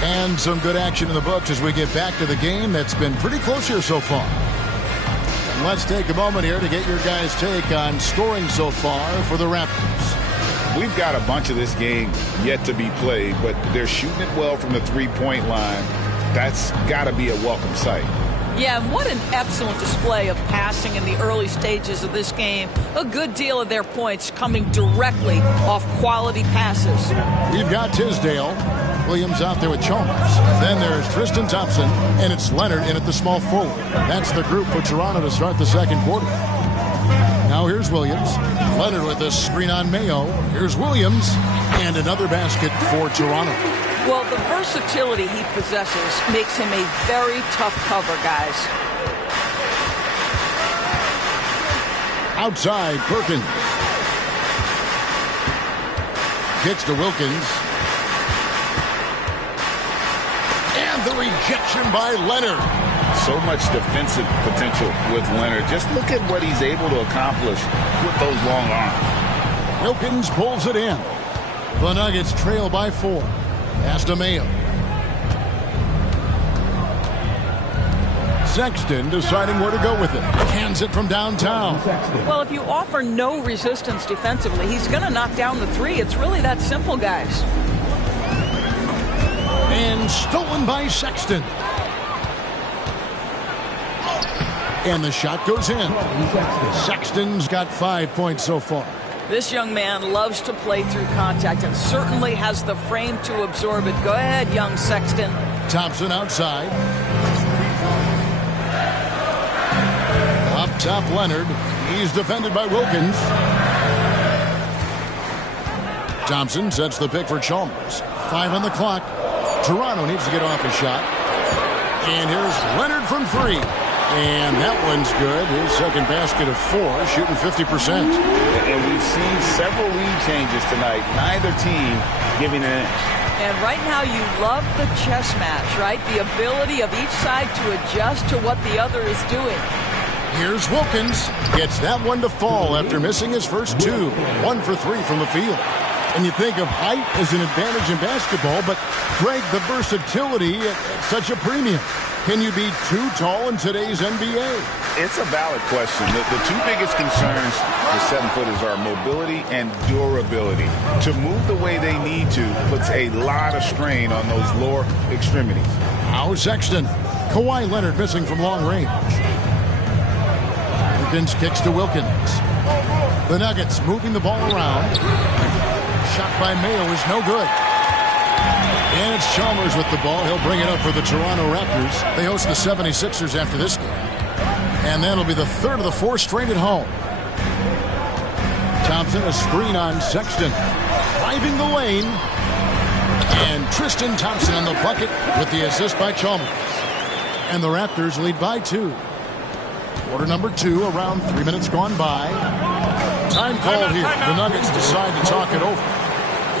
And some good action in the books as we get back to the game that's been pretty close here so far. And let's take a moment here to get your guys' take on scoring so far for the Raptors. We've got a bunch of this game yet to be played, but they're shooting it well from the three-point line. That's got to be a welcome sight. Yeah, and what an excellent display of passing in the early stages of this game. A good deal of their points coming directly off quality passes. We've got Tisdale. Williams out there with Chalmers. Then there's Tristan Thompson, and it's Leonard in at the small forward. That's the group for Toronto to start the second quarter. Now here's Williams. Leonard with a screen on Mayo. Here's Williams, and another basket for Toronto. Well, the versatility he possesses makes him a very tough cover, guys. Outside, Perkins. Kicks to Wilkins. And the rejection by Leonard. So much defensive potential with Leonard. Just look at what he's able to accomplish with those long arms. Wilkins pulls it in. The Nuggets trail by 4. Pass to Mayo. Sexton deciding where to go with it. Hands it from downtown. Well, if you offer no resistance defensively, he's going to knock down the three. It's really that simple, guys. And stolen by Sexton. And the shot goes in. Sexton's got 5 points so far. This young man loves to play through contact and certainly has the frame to absorb it. Go ahead, young Sexton. Thompson outside. Up top, Leonard. He's defended by Wilkins. Thompson sets the pick for Chalmers. 5 on the clock. Toronto needs to get off a shot. And here's Leonard from 3. And that one's good. His second basket of 4, shooting 50%. And we've seen several lead changes tonight. Neither team giving an inch. And right now you love the chess match, right? The ability of each side to adjust to what the other is doing. Here's Wilkins. Gets that one to fall after missing his first 2. 1 for 3 from the field. And you think of height as an advantage in basketball, but Greg, the versatility at such a premium. Can you be too tall in today's NBA? It's a valid question. The two biggest concerns for 7-footers are mobility and durability. To move the way they need to puts a lot of strain on those lower extremities. Now Sexton. Kawhi Leonard missing from long range. Wilkins kicks to Wilkins. The Nuggets moving the ball around. Shot by Mayo is no good. And it's Chalmers with the ball. He'll bring it up for the Toronto Raptors. They host the 76ers after this game. And that'll be the third of the 4 straight at home. Thompson, a screen on Sexton. Driving the lane. And Tristan Thompson on the bucket with the assist by Chalmers. And the Raptors lead by 2. Quarter number 2, around 3 minutes gone by. Time called here. The Nuggets decide to talk it over.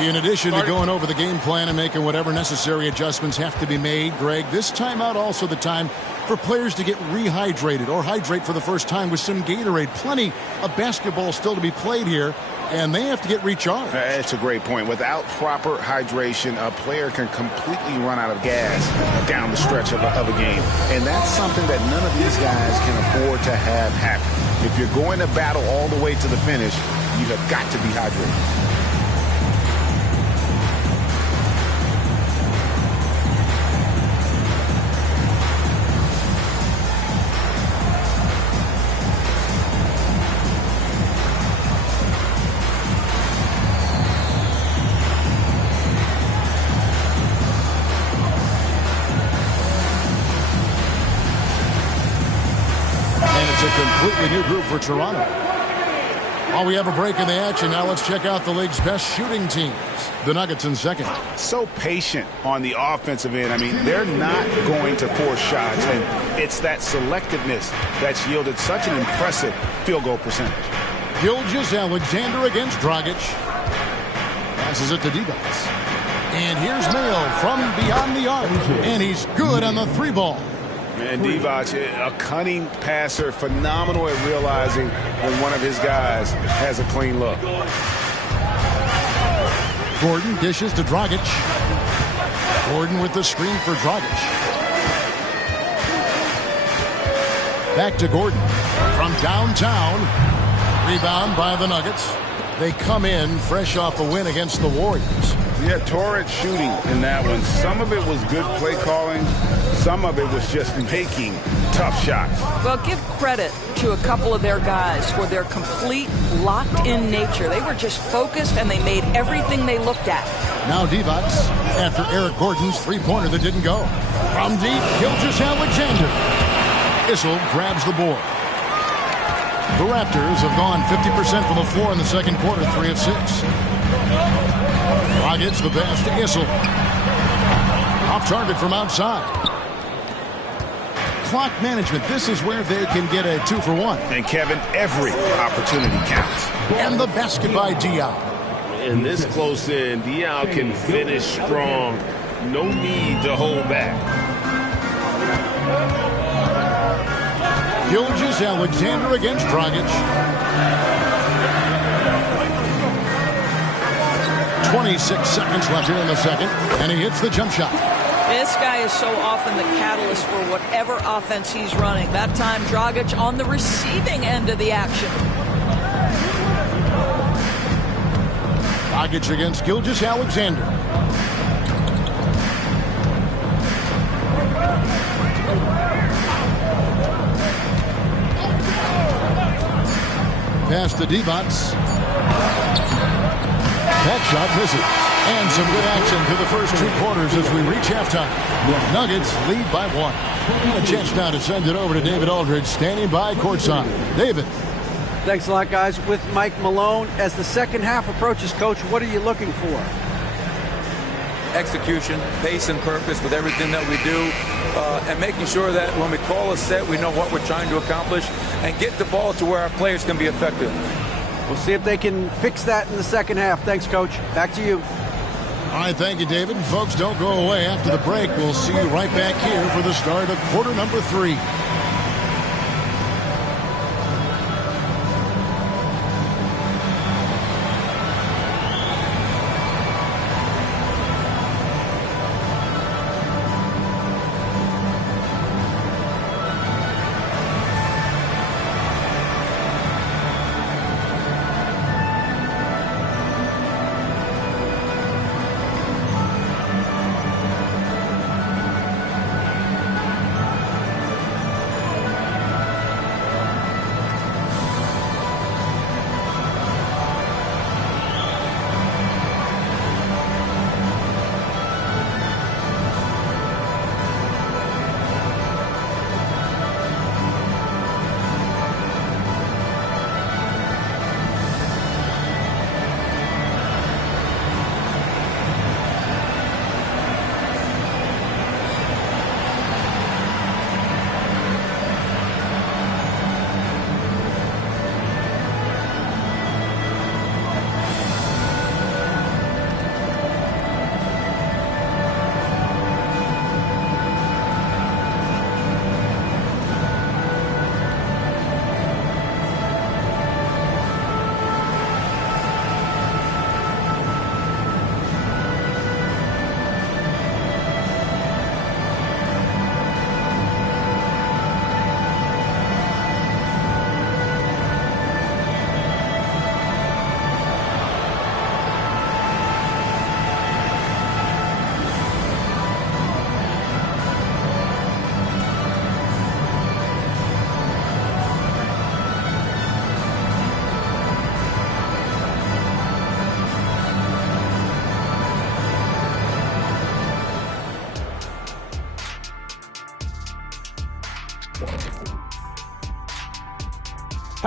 In addition to going over the game plan and making whatever necessary adjustments have to be made, Greg, this timeout also the time for players to get rehydrated or hydrate for the first time with some Gatorade. Plenty of basketball still to be played here. and they have to get recharged. That's a great point. Without proper hydration, a player can completely run out of gas down the stretch of a game. And that's something that none of these guys can afford to have happen. If you're going to battle all the way to the finish, you have got to be hydrated. Completely new group for Toronto. While we have a break in the action, now let's check out the league's best shooting teams. The Nuggets in second. So patient on the offensive end. I mean, they're not going to force shots, and it's that selectiveness that's yielded such an impressive field goal percentage. Gilgeous-Alexander against Dragic. Passes it to Divac. And here's Mayo from beyond the arc, and he's good on the three ball. And Divac, a cunning passer, phenomenal at realizing when one of his guys has a clean look. Gordon dishes to Dragic. Gordon with the screen for Dragic. Back to Gordon from downtown. Rebound by the Nuggets. They come in fresh off a win against the Warriors. Yeah, torrid shooting in that one. Some of it was good play calling. Some of it was just making tough shots. Well, give credit to a couple of their guys for their complete locked-in nature. They were just focused, and they made everything they looked at. Now Divac after Eric Gordon's three-pointer that didn't go. From deep, Gilgeous-Alexander. Issel grabs the board. The Raptors have gone 50% from the floor in the second quarter, 3 of 6. Dragic the pass to Issel. Off target from outside. Clock management. This is where they can get a 2-for-1. And Kevin, every opportunity counts. And the basket by Diaw. And this close in, Diaw can finish strong. No need to hold back. Gilgeous-Alexander against Dragic. 26 seconds left here in the second, and he hits the jump shot. This guy is so often the catalyst for whatever offense he's running. That time, Dragic on the receiving end of the action. Dragic against Gilgeous-Alexander. Pass to Divac. That shot misses. And some good action to the first 2 quarters as we reach halftime. The Nuggets lead by 1. A chance now to send it over to David Aldridge, standing by courtside. David. Thanks a lot, guys. With Mike Malone, as the second half approaches, Coach, what are you looking for? Execution, pace and purpose with everything that we do, and making sure that when we call a set, we know what we're trying to accomplish and get the ball to where our players can be effective. We'll see if they can fix that in the second half. Thanks, Coach. Back to you. All right, thank you, David. Folks, don't go away. After the break, we'll see you right back here for the start of quarter number 3.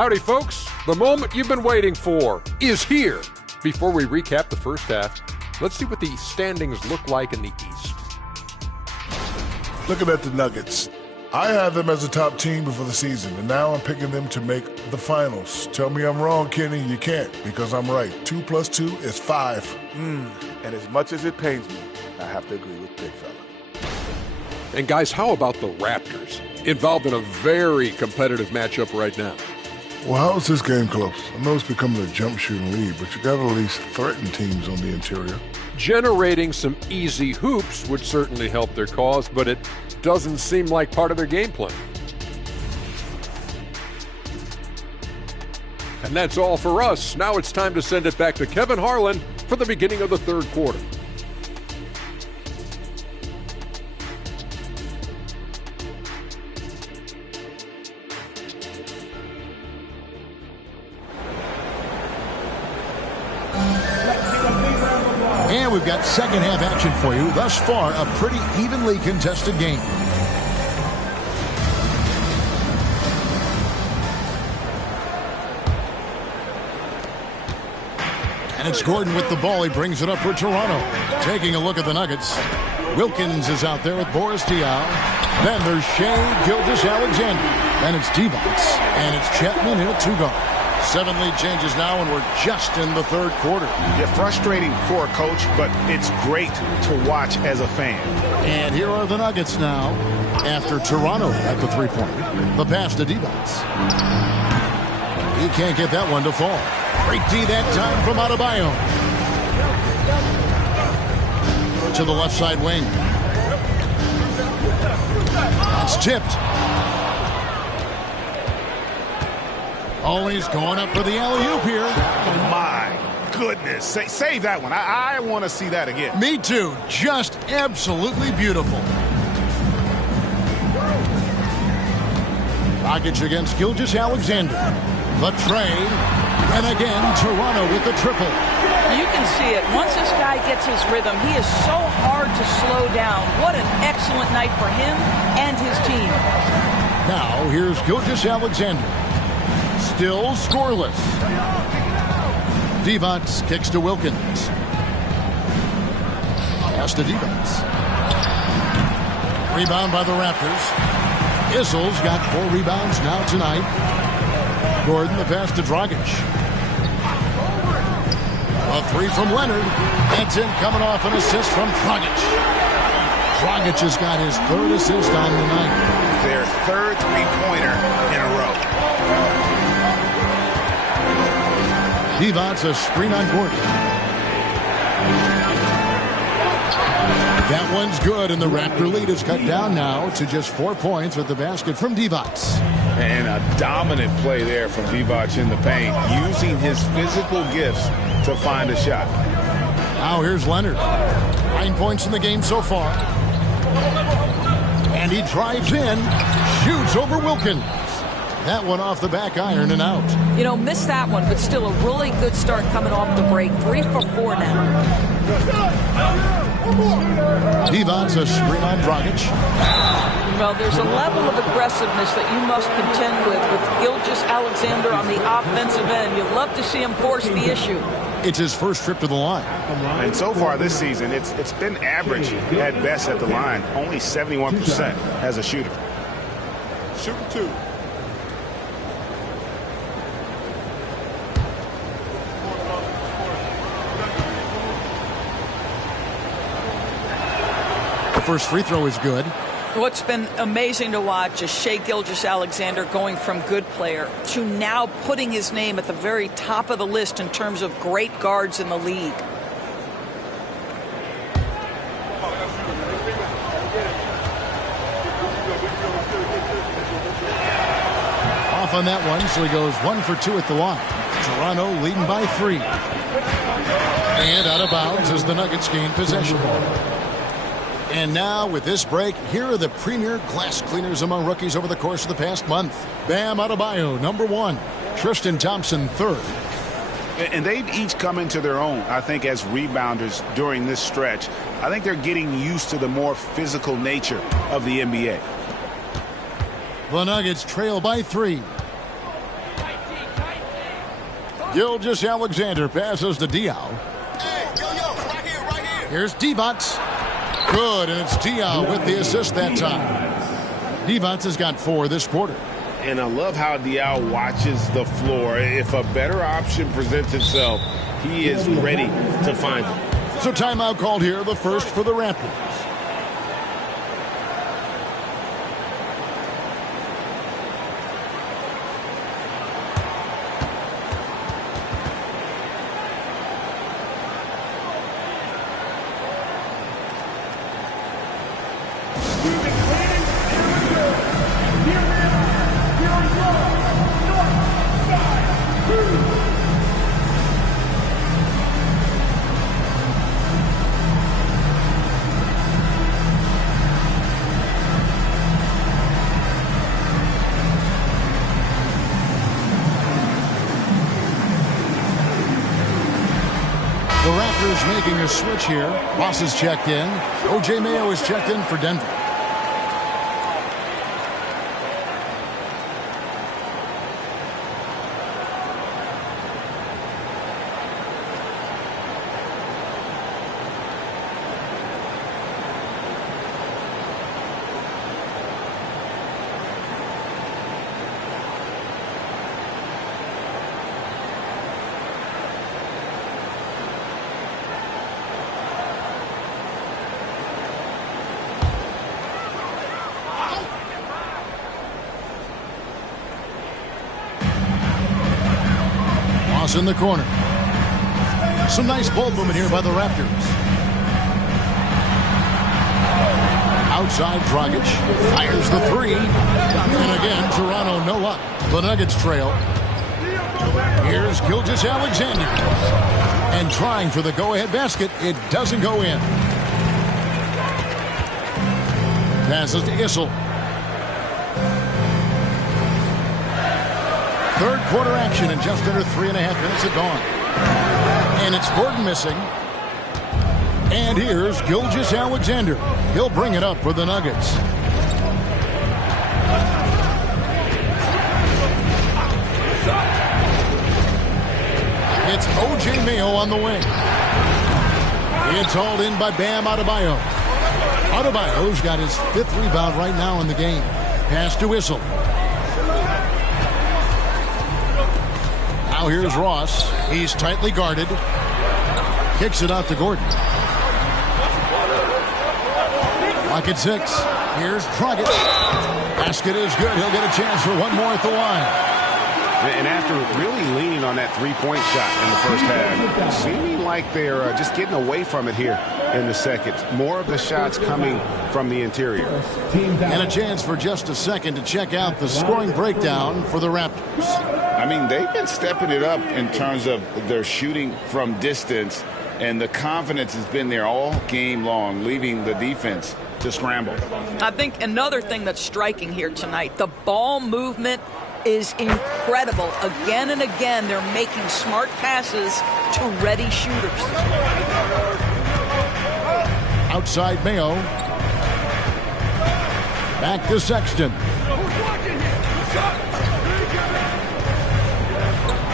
Howdy, folks. The moment you've been waiting for is here. Before we recap the first half, let's see what the standings look like in the East. Looking at the Nuggets, I had them as a top team before the season, and now I'm picking them to make the finals. Tell me I'm wrong, Kenny. You can't, because I'm right. 2 + 2 is 5. And as much as it pains me, I have to agree with Big Fella. And guys, how about the Raptors? Involved in a very competitive matchup right now. Well, how is this game close? I know it's becoming a jump shooting lead, but you got to at least threaten teams on the interior. Generating some easy hoops would certainly help their cause, but it doesn't seem like part of their game plan. And that's all for us. Now it's time to send it back to Kevin Harlan for the beginning of the third quarter. And we've got second half action for you. Thus far, a pretty evenly contested game. And it's Gordon with the ball. He brings it up for Toronto. Taking a look at the Nuggets. Wilkins is out there with Boris Diaw. Then there's Shea Gilgeous-Alexander. Then it's Divac. And it's Chapman in at 2-guard. 7 lead changes now, and we're just in the third quarter. Yeah, frustrating for a coach, but it's great to watch as a fan. And here are the Nuggets now after Toronto at the three-point. The pass to Divac. He can't get that one to fall. Great D that time from Adebayo. To the left side wing. That's tipped. Always going up for the alley-oop here. Oh, my goodness. Save that one. I want to see that again. Me too. Just absolutely beautiful. Dragic against Gilgeous-Alexander. The trade. And again, Toronto with the triple. You can see it. Once this guy gets his rhythm, he is so hard to slow down. What an excellent night for him and his team. Now, here's Gilgeous-Alexander. Still scoreless. Divac kicks to Wilkins. Pass to Divac. Rebound by the Raptors. Issel's got 4 rebounds now tonight. Gordon, the pass to Dragic. A 3 from Leonard. That's in, coming off an assist from Dragic. Dragic has got his 3rd assist on the night. Their 3rd three-pointer in a row. Divac a screen on Gordon. That one's good, and the Raptor lead is cut down now to just 4 points with the basket from Divac. And a dominant play there from Divac in the paint, using his physical gifts to find a shot. Now here's Leonard. 9 points in the game so far. And he drives in, shoots over Wilkins. That one off the back iron and out. You know, missed that one, but still a really good start coming off the break. 3 for 4 now. Divac a screen on Dragic. Well, there's a level of aggressiveness that you must contend with Gilgeous-Alexander on the offensive end. You'd love to him force the issue. It's his first trip to the line. And so far this season, it's been average at best at the line. Only 71% as a shooter. Shooting 2. The first free throw is good. What's been amazing to watch is Shea Gilgeous-Alexander going from good player to now putting his name at the very top of the list in terms of great guards in the league. Off on that one, so he goes 1 for 2 at the line. Toronto leading by 3. And out of bounds as the Nuggets gain possession. And now, with this break, here are the premier glass cleaners among rookies over the course of the past month. Bam Adebayo, number 1. Tristan Thompson, 3rd. And they've each come into their own, I think, as rebounders during this stretch. I think they're getting used to the more physical nature of the NBA. The Nuggets trail by 3. Gilgeous-Alexander passes to Diaw. Here's Divac. Good, and it's Diaw with the assist that time. Divac has got 4 this quarter. And I love how Diaw watches the floor. If a better option presents itself, he is ready to find it. So timeout called here, the first for the Raptors. Making a switch here. Ross is checked in. O.J. Mayo is checked in for Denver. In the corner. Some nice ball movement here by the Raptors. Outside, Dragic fires the 3. And again, Toronto no up. The Nuggets trail. Here's Gilgeous-Alexander. And trying for the go-ahead basket. It doesn't go in. Passes to Issel. Third quarter action in just under 3.5 minutes at dawn. And it's Gordon missing. And here's Gilgeous-Alexander. He'll bring it up for the Nuggets. It's O.J. Mayo on the wing. It's hauled in by Bam Adebayo. Adebayo's got his 5th rebound right now in the game. Pass to Issel. Now here's Ross. He's tightly guarded. Kicks it out to Gordon. Lock at 6. Here's Dragic. Basket is good. He'll get a chance for one more at the line. And after really leaning on that 3-point shot in the first half, seeming like they're just getting away from it here in the second. More of the shots coming from the interior. And a chance for just a second to check out the scoring breakdown for the Raptors. I mean, they've been stepping it up in terms of their shooting from distance, and the confidence has been there all game long, leaving the defense to scramble. I think another thing that's striking here tonight, the ball movement is incredible. Again and again, they're making smart passes to ready shooters. Outside Mayo. Back to Sexton.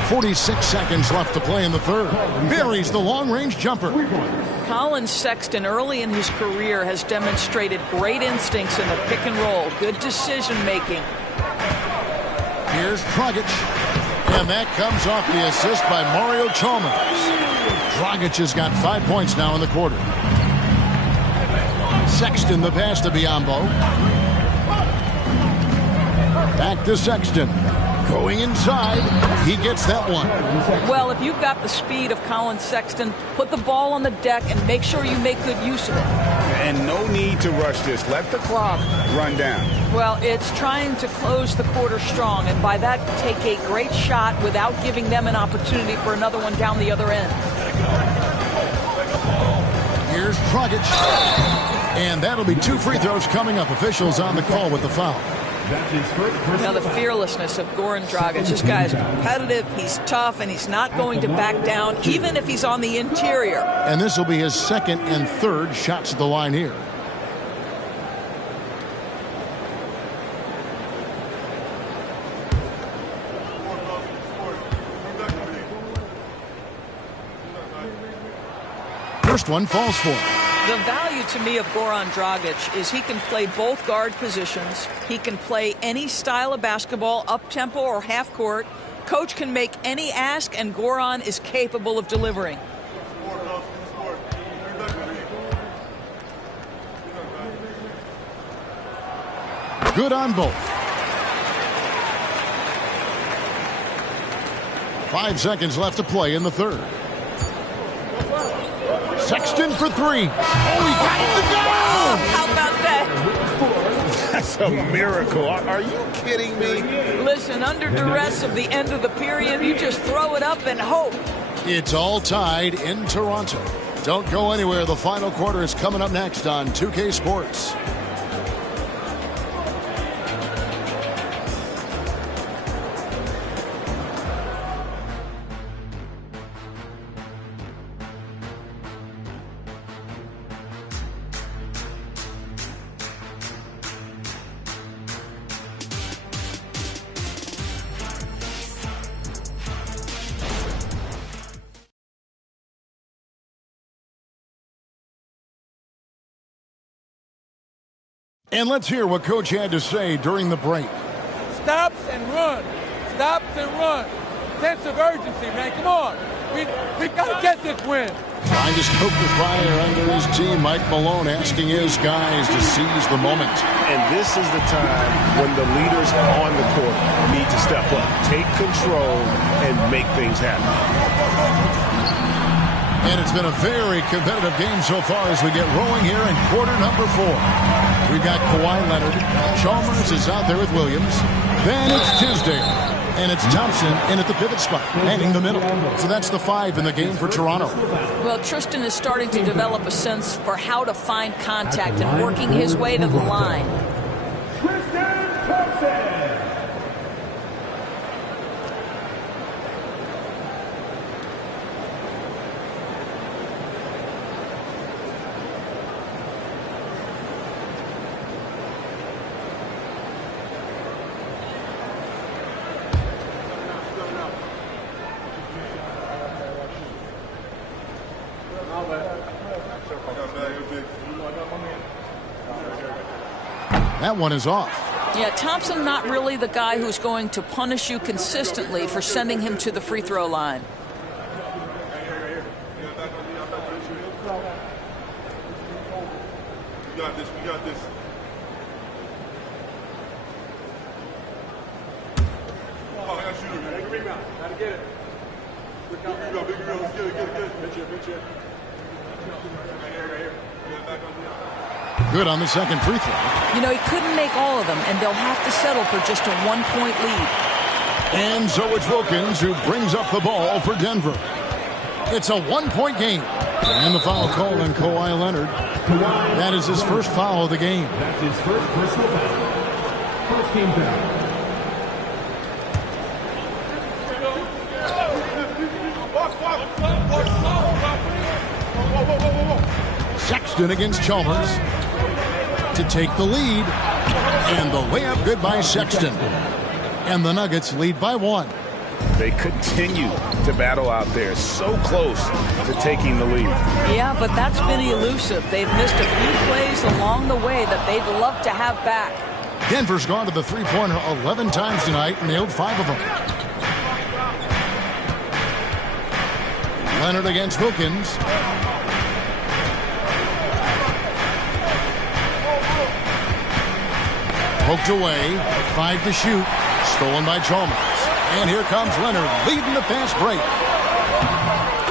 46 seconds left to play in the third. Buries the long-range jumper. Colin Sexton, early in his career, has demonstrated great instincts in the pick and roll. Good decision-making. Here's Dragic. And that comes off the assist by Mario Chalmers. Dragic has got 5 points now in the quarter. Sexton, the pass to Biyombo. Back to Sexton. Going inside. He gets that one. Well, if you've got the speed of Colin Sexton, put the ball on the deck and make sure you make good use of it. And no need to rush this. Let the clock run down. Well, it's trying to close the quarter strong, and by that, take a great shot without giving them an opportunity for another one down the other end. Here's Dragic. And that'll be 2 free throws coming up. Officials on the call with the foul. Now the fearlessness of Goran Dragic. This guy is competitive, he's tough, and he's not going to back down, even if he's on the interior. And this will be his second and third shots at the line here. first one falls for him. The value to me of Goran Dragic is he can play both guard positions. He can play any style of basketball, up-tempo or half-court. Coach can make any ask, and Goran is capable of delivering. Good on both. 5 seconds left to play in the third. Sexton for 3. Oh, he got it to go! How about that? That's a miracle. Are you kidding me? Listen, under duress of the end of the period, you just throw it up and hope. It's all tied in Toronto. Don't go anywhere. The final quarter is coming up next on 2K Sports. And let's hear what Coach had to say during the break. Stops and run. Stops and run. Sense of urgency, man. Come on. We got to get this win. Trying to stoke the fire under his team, Mike Malone asking his guys to seize the moment. And this is the time when the leaders on the court need to step up, take control, and make things happen. And it's been a very competitive game so far as we get rolling here in quarter number 4. We've got Kawhi Leonard. Chalmers is out there with Williams. Then it's Tisdale. And it's Thompson in at the pivot spot, manning the middle. So that's the 5 in the game for Toronto. Well, Tristan is starting to develop a sense for how to find contact and working his way to the line. That one is off. Yeah, Thompson not really the guy who's going to punish you consistently for sending him to the free throw line. We got this. Oh, I got to shoot him. Big rebound. Got to get it. Big rebound. Let's get it. Bitch here. Right here. Good on the second free throw. You know, he couldn't make all of them, and they'll have to settle for just a 1-point lead. And so it's Wilkins who brings up the ball for Denver. It's a 1-point game. And the foul call on Kawhi Leonard. That is his first foul of the game. That's his first personal foul. First team foul. Sexton against Chalmers to take the lead. And the layup good by Sexton. And the Nuggets lead by 1. They continue to battle out there, so close to taking the lead. Yeah, but that's been elusive. They've missed a few plays along the way that they'd love to have back. Denver's gone to the three-pointer 11 times tonight, nailed 5 of them. Leonard against Wilkins. Poked away, 5 to shoot, stolen by Chalmers. And here comes Leonard, leading the fast break.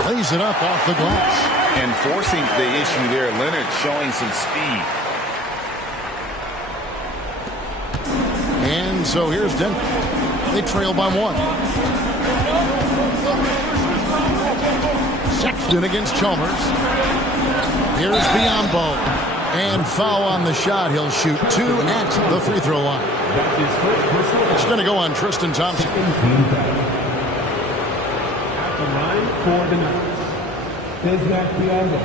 Plays it up off the glass. And forcing the issue there, Leonard showing some speed. And so here's Denver. They trail by 1. Sexton against Chalmers. Here's Biyombo. And foul on the shot. He'll shoot 2 at the free throw line. It's going to go on Tristan Thompson. At the line for the Nuggets is Matt Biyombo.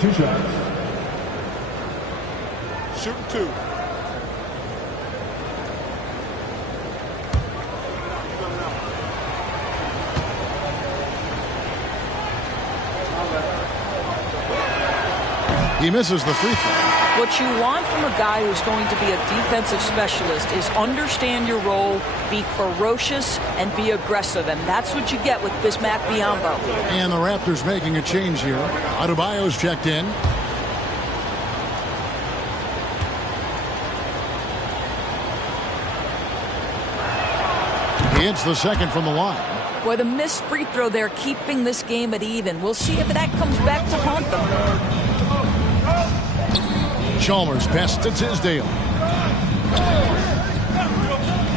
2 shots. Shooting 2. He misses the free throw. What you want from a guy who's going to be a defensive specialist is understand your role, be ferocious, and be aggressive. And that's what you get with Bismack Biyombo. And the Raptors making a change here. Adebayo's checked in. He hits the second from the line. Boy, the missed free throw there keeping this game at even. We'll see if that comes back to haunt them. Chalmers passes to Tisdale.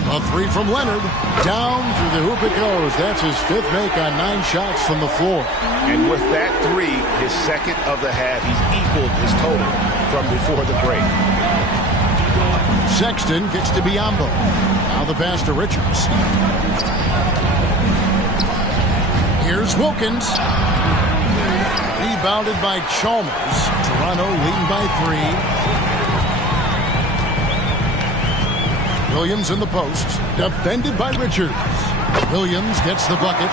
A three from Leonard. Down through the hoop it goes. That's his fifth make on 9 shots from the floor. And with that three, his second of the half, he's equaled his total from before the break. Sexton gets to Biyombo. Now the pass to Richards. Here's Wilkins. Rebounded by Chalmers. Toronto leading by 3. Williams in the post. Defended by Richards. Williams gets the bucket.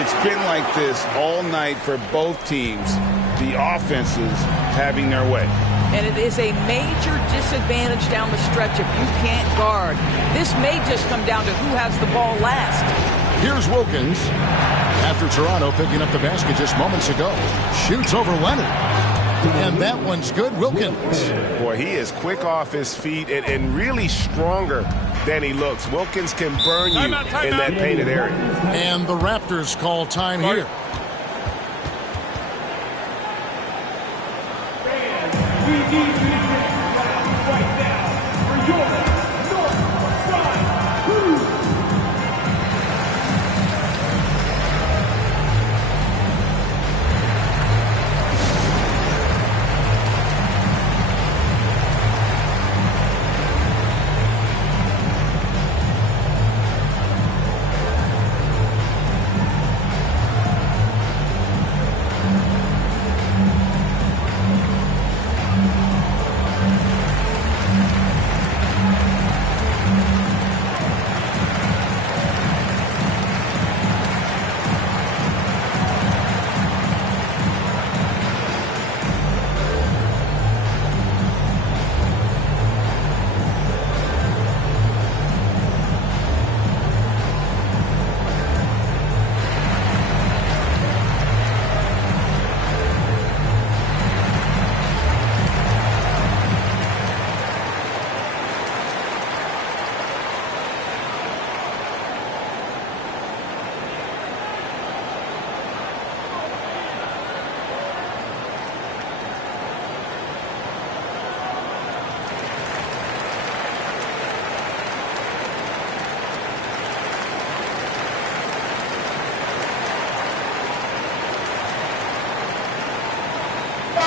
It's been like this all night for both teams. The offenses having their way. And it is a major disadvantage down the stretch if you can't guard. This may just come down to who has the ball last. Here's Wilkins. After Toronto picking up the basket just moments ago. Shoots over Leonard. And that one's good. Wilkins. Boy, he is quick off his feet and really stronger than he looks. Wilkins can burn you in that painted area. And the Raptors call time here. We need you right now for your North Side Crew.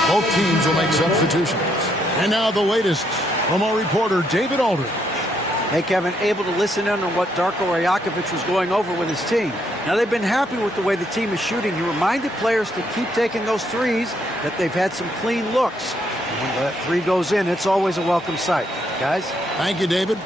Both teams will make substitutions. And now the latest from our reporter, David Aldridge. Hey, Kevin, able to listen in on what Darko Rajakovic was going over with his team. Now, they've been happy with the way the team is shooting. He reminded players to keep taking those threes, that they've had some clean looks. And when that three goes in, it's always a welcome sight. Guys? Thank you, David.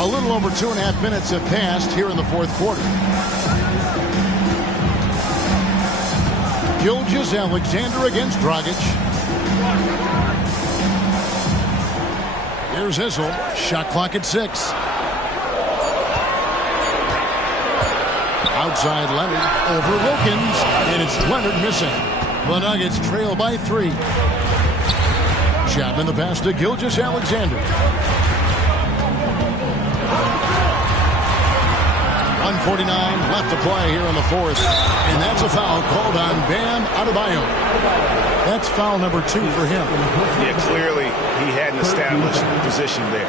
A little over 2.5 minutes have passed here in the fourth quarter. Gilgeous-Alexander against Dragic. Here's Issel. Shot clock at 6. Outside Leonard. Over Wilkins. And it's Leonard missing. The Nuggets trail by 3. Chapman the pass to Gilgeous-Alexander. 1:49 left to play here in the fourth. And that's a foul called on Bam Adebayo. That's foul number 2 for him. Yeah, clearly he had an established position there.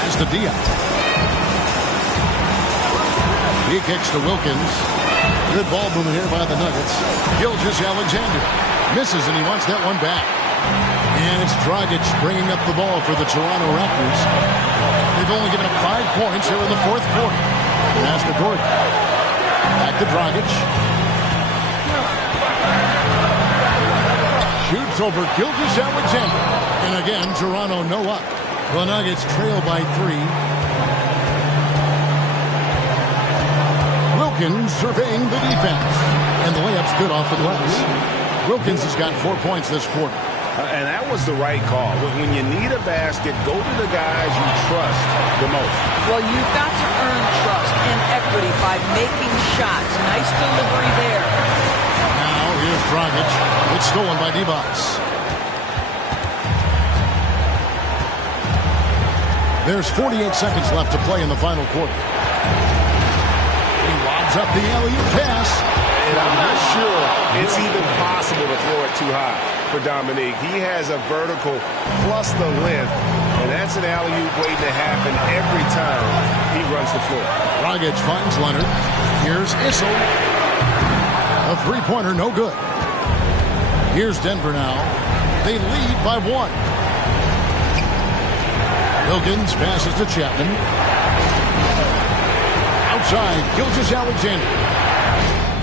That's the Diaz. He kicks to Wilkins. Good ball movement here by the Nuggets. Gilgeous-Alexander misses, and he wants that one back. And it's Dragic bringing up the ball for the Toronto Raptors. They've only given up 5 points here in the fourth quarter. Pass to Gordon. Back to Dragic. Shoots over Gilgeous-Alexander. And again, Toronto no up. The Nuggets trail by 3. Wilkins surveying the defense. And the layup's good off the glass. Wilkins has got 4 points this quarter. And that was the right call. When you need a basket, go to the guys you trust the most. Well, you've got to earn trust and equity by making shots. Nice delivery there. Now here's Dragic. It's stolen by Divac. There's 48 seconds left to play in the final quarter. He lobs up the alley-oop pass. And I'm not sure it's even possible to throw it too high for Dominique. He has a vertical plus the length, and that's an alley-oop waiting to happen every time he runs the floor. Dragic finds Leonard. Here's Issel. A three-pointer, no good. Here's Denver now. They lead by 1. Wilkins passes to Chapman. Outside, Gilgeous-Alexander.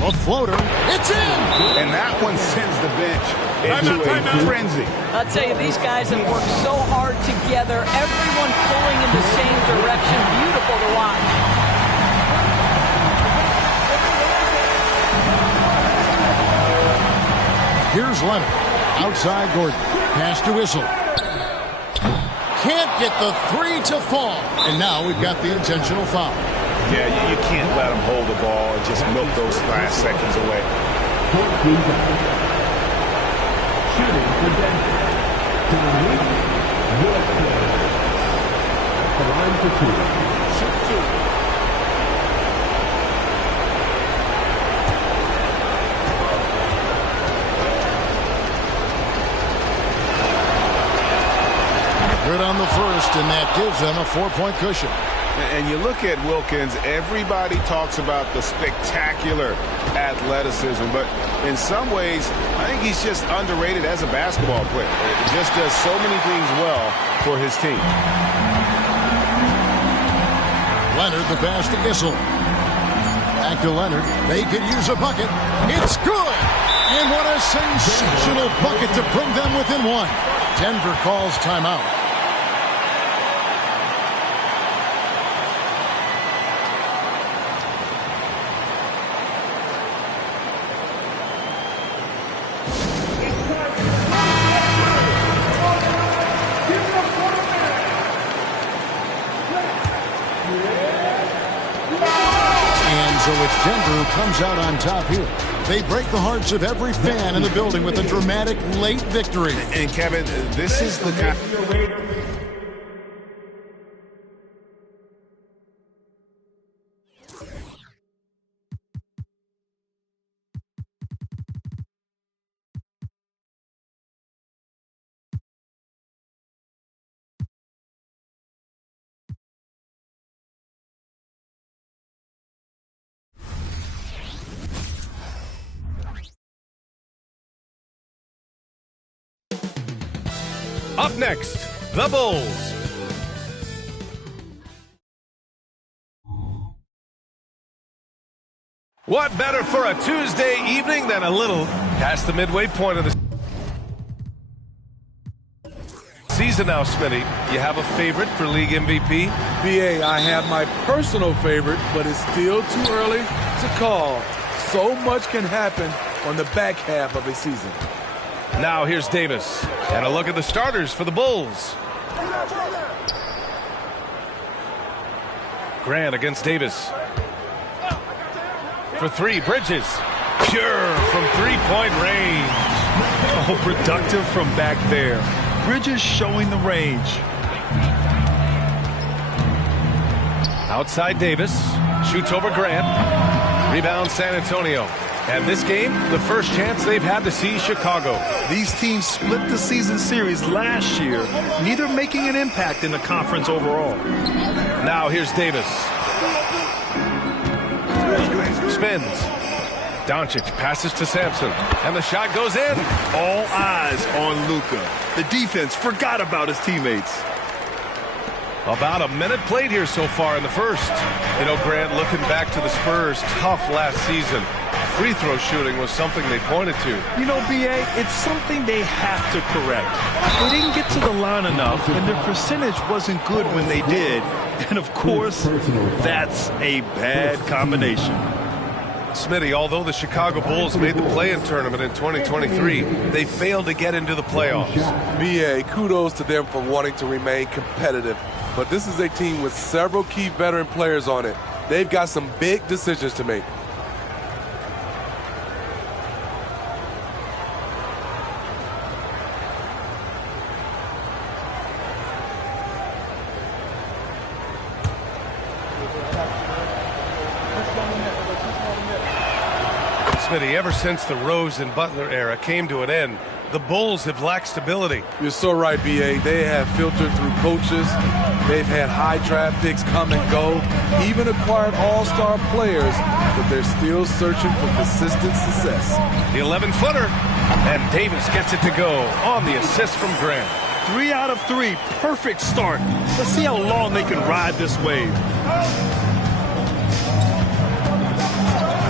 A floater. It's in! And that one sends the bench into a frenzy. I'll tell you, these guys have worked so hard together. Everyone pulling in the same direction. Beautiful to watch. Here's Leonard. Outside Gordon. Pass to Issel. Can't get the 3 to fall. And now we've got the intentional foul. Yeah, you can't let them hold the ball and just milk those last seconds away. Shooting for Denver. Dominique Wilkins. The line for 2. Shoot 2. Good on the first, and that gives them a 4-point cushion. And you look at Wilkins, everybody talks about the spectacular athleticism, but in some ways, I think he's just underrated as a basketball player. He just does so many things well for his team. Leonard, the pass to Issel. Back to Leonard. They could use a bucket. It's good! And what a sensational bucket to bring them within 1. Denver calls timeout. So it's Denver who comes out on top here. They break the hearts of every fan in the building with a dramatic late victory. And Kevin, this is the kind. Up next, the Bulls. What better for a Tuesday evening than a little past the midway point of the season now, Smitty? You have a favorite for league MVP? BA, I have my personal favorite, but it's still too early to call. So much can happen on the back half of a season. Now here's Davis, and a look at the starters for the Bulls. Grant against Davis. For 3, Bridges. Pure from 3-point range. Oh, productive from back there. Bridges showing the range. Outside Davis. Shoots over Grant. Rebound San Antonio. And this game, the first chance they've had to see Chicago. These teams split the season series last year, neither making an impact in the conference overall. Now here's Davis. Spins. Doncic passes to Sampson. And the shot goes in. All eyes on Luka. The defense forgot about his teammates. About a minute played here so far in the first. You know, Grant, looking back to the Spurs' tough last season, free throw shooting was something they pointed to. You know, B.A., it's something they have to correct. They didn't get to the line enough, and their percentage wasn't good when they did. And, of course, that's a bad combination. Smitty, although the Chicago Bulls made the play-in tournament in 2023, they failed to get into the playoffs. B.A., kudos to them for wanting to remain competitive. But this is a team with several key veteran players on it. They've got some big decisions to make. Smitty, ever since the Rose and Butler era came to an end, the Bulls have lacked stability. You're so right, B.A. They have filtered through coaches. They've had high draft picks come and go, even acquired all-star players, but they're still searching for consistent success. The 11-footer, and Davis gets it to go on the assist from Grant. 3 out of 3, perfect start. Let's see how long they can ride this wave.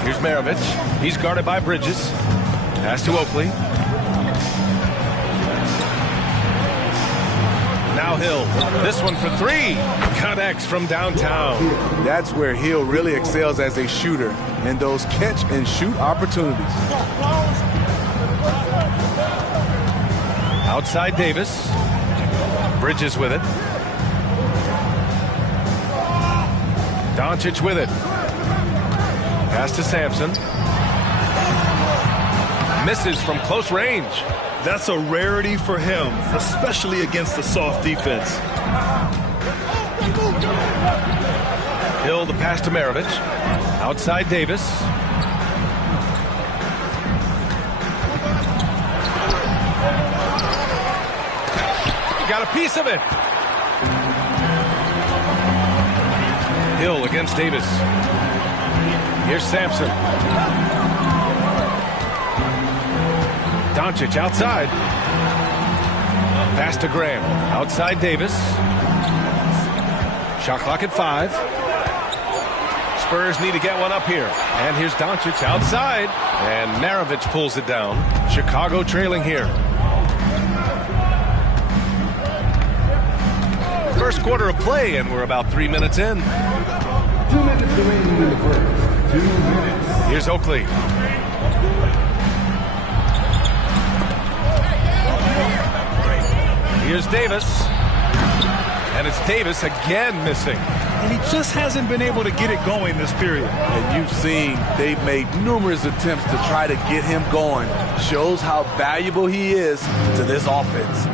Here's Maravich. He's guarded by Bridges. Pass to Oakley. Now Hill. This one for 3. Connects from downtown. That's where Hill really excels as a shooter in those catch-and-shoot opportunities. Outside Davis. Bridges with it. Doncic with it. Pass to Sampson. Misses from close range. That's a rarity for him, especially against the soft defense. Hill the pass to Maravich. Outside Davis. He got a piece of it. Hill against Davis. Here's Sampson. Doncic outside. Pass to Graham. Outside Davis. Shot clock at 5. Spurs need to get one up here. And here's Doncic outside. And Maravich pulls it down. Chicago trailing here. First quarter of play, and we're about 3 minutes in. 2 minutes remaining in the first. 2 minutes. Here's Oakley. Here's Davis. And it's Davis again missing. And he just hasn't been able to get it going this period. And you've seen they've made numerous attempts to try to get him going. Shows how valuable he is to this offense.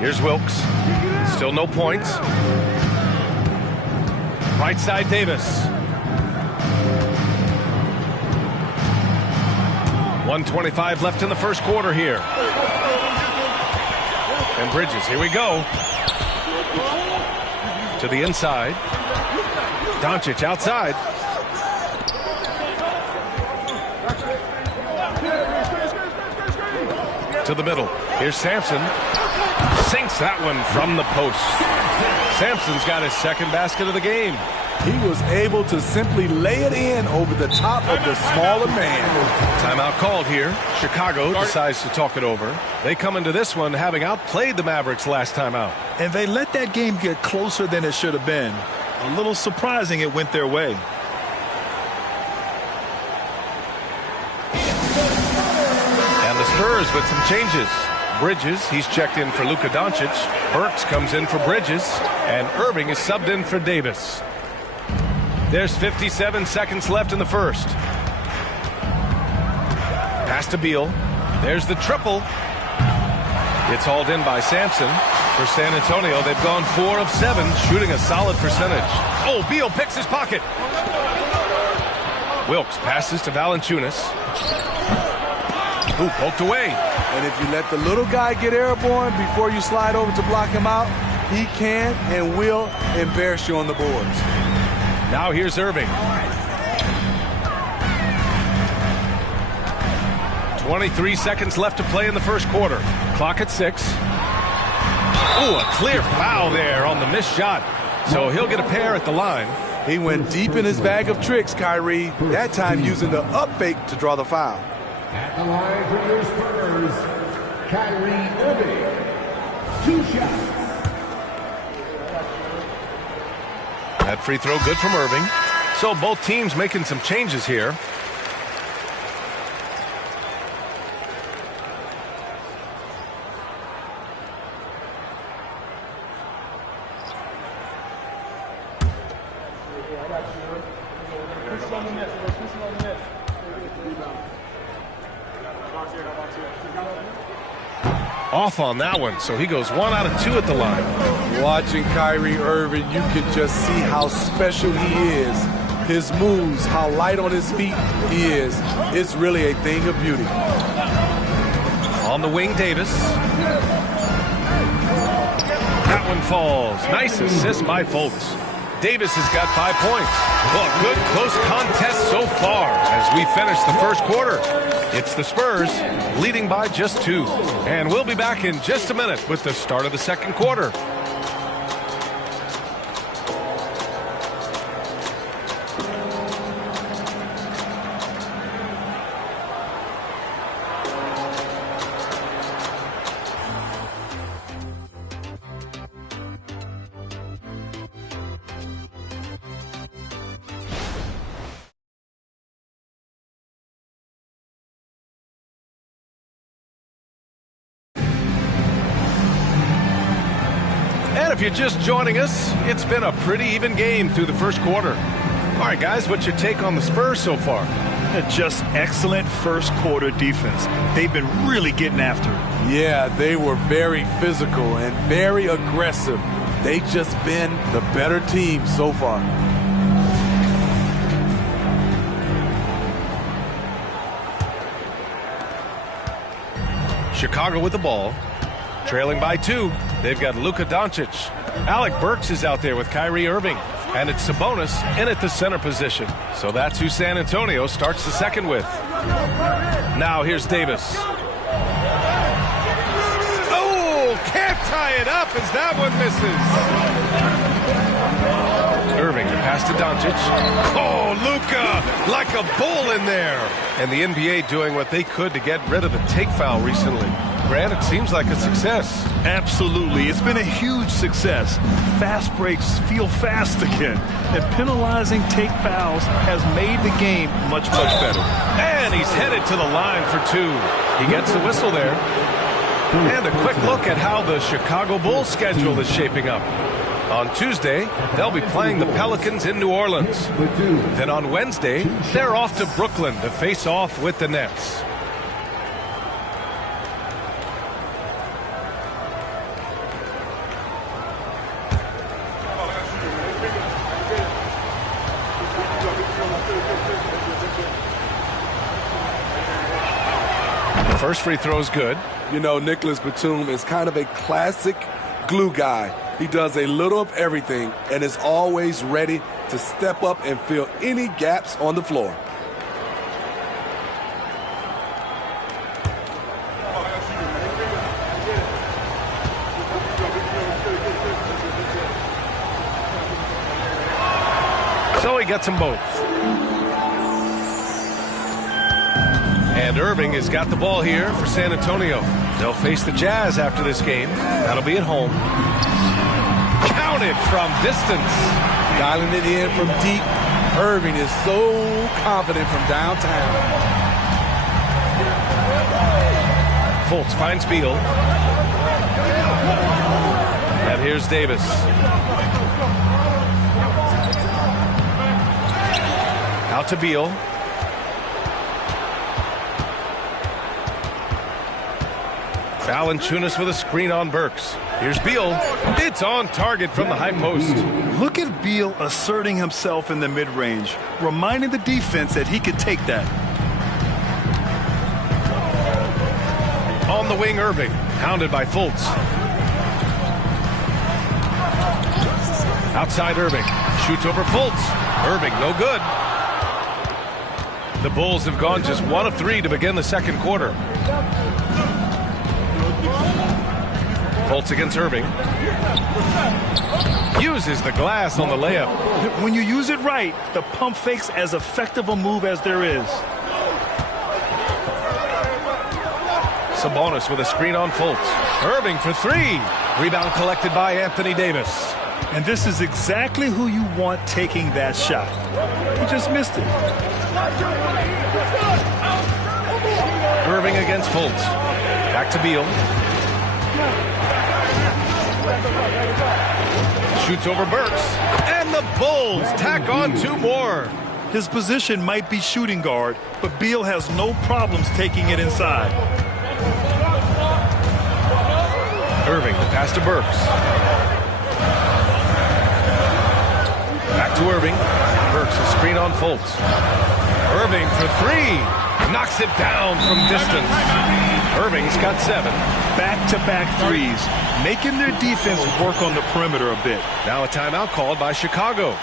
Here's Wilkes. Still no points. Right side Davis. 1:25 left in the first quarter here. And Bridges, here we go. To the inside. Doncic outside. To the middle. Here's Sampson. Sinks that one from the post. Sampson's got his second basket of the game. He was able to simply lay it in over the top of the smaller man. Timeout called here. Chicago decides to talk it over. They come into this one having outplayed the Mavericks last time out. And they let that game get closer than it should have been. A little surprising it went their way. And the Spurs with some changes. Bridges, he's checked in for Luka Doncic. Burks comes in for Bridges. And Irving is subbed in for Davis. There's 57 seconds left in the first. Pass to Beal. There's the triple. It's hauled in by Sampson. For San Antonio, they've gone 4 of 7, shooting a solid percentage. Oh, Beal picks his pocket. Wilkes passes to Valanciunas. Ooh, poked away. And if you let the little guy get airborne before you slide over to block him out, he can and will embarrass you on the boards. Now here's Irving. 23 seconds left to play in the first quarter. Clock at 6. Ooh, a clear foul there on the missed shot. So he'll get a pair at the line. He went deep in his bag of tricks, Kyrie, that time using the up fake to draw the foul. At the line for your Spurs, Kyrie Irving. 2 shots. That free throw good from Irving. So both teams making some changes here. Off on that one, so he goes 1 out of 2 at the line. Watching Kyrie Irving, you can just see how special he is. His moves, how light on his feet he is. It's really a thing of beauty. On the wing, Davis. That one falls. Nice assist by Fultz. Davis has got 5 points. Well, good close contest so far as we finish the first quarter. It's the Spurs leading by just 2. And we'll be back in just a minute with the start of the second quarter. And if you're just joining us, it's been a pretty even game through the first quarter. All right, guys, what's your take on the Spurs so far? Just excellent first quarter defense. They've been really getting after it. Yeah, they were very physical and very aggressive. They've just been the better team so far. Chicago with the ball. Trailing by 2. They've got Luka Doncic. Alec Burks is out there with Kyrie Irving. And it's Sabonis in at the center position. So that's who San Antonio starts the second with. Now here's Davis. Oh, can't tie it up as that one misses. Irving, the pass to Doncic. Oh, Luka, like a bull in there. And the NBA doing what they could to get rid of the take foul recently. Grant, it seems like a success. Absolutely. It's been a huge success. Fast breaks feel fast again. And penalizing take fouls has made the game much, much better. And he's headed to the line for 2. He gets the whistle there. And a quick look at how the Chicago Bulls schedule is shaping up. On Tuesday, they'll be playing the Pelicans in New Orleans. Then on Wednesday, they're off to Brooklyn to face off with the Nets. First free throw is good. You know, Nicholas Batum is kind of a classic glue guy. He does a little of everything and is always ready to step up and fill any gaps on the floor. So he gets them both. And Irving has got the ball here for San Antonio. They'll face the Jazz after this game. That'll be at home. Counted from distance. Dialing it in from deep. Irving is so confident from downtown. Fultz finds Beal. And here's Davis. Out to Beal. Valanciunas with a screen on Burks. Here's Beal. It's on target from the high post. Look at Beal asserting himself in the mid-range, reminding the defense that he could take that. On the wing, Irving. Hounded by Fultz. Outside Irving. Shoots over Fultz. Irving, no good. The Bulls have gone just 1 of 3 to begin the second quarter. Fultz against Irving. Uses the glass on the layup. When you use it right, the pump fake's as effective a move as there is. Sabonis with a screen on Fultz. Irving for three. Rebound collected by Anthony Davis. And this is exactly who you want taking that shot. He just missed it. Irving against Fultz. Back to Beal. Shoots over Burks. And the Bulls tack on two more. His position might be shooting guard, but Beal has no problems taking it inside. Irving, the pass to Burks. Back to Irving. Burks, a screen on Fultz. Irving for three. Knocks it down from distance. Irving's got 7. Back-to-back threes, making their defense work on the perimeter a bit. Now a timeout called by Chicago.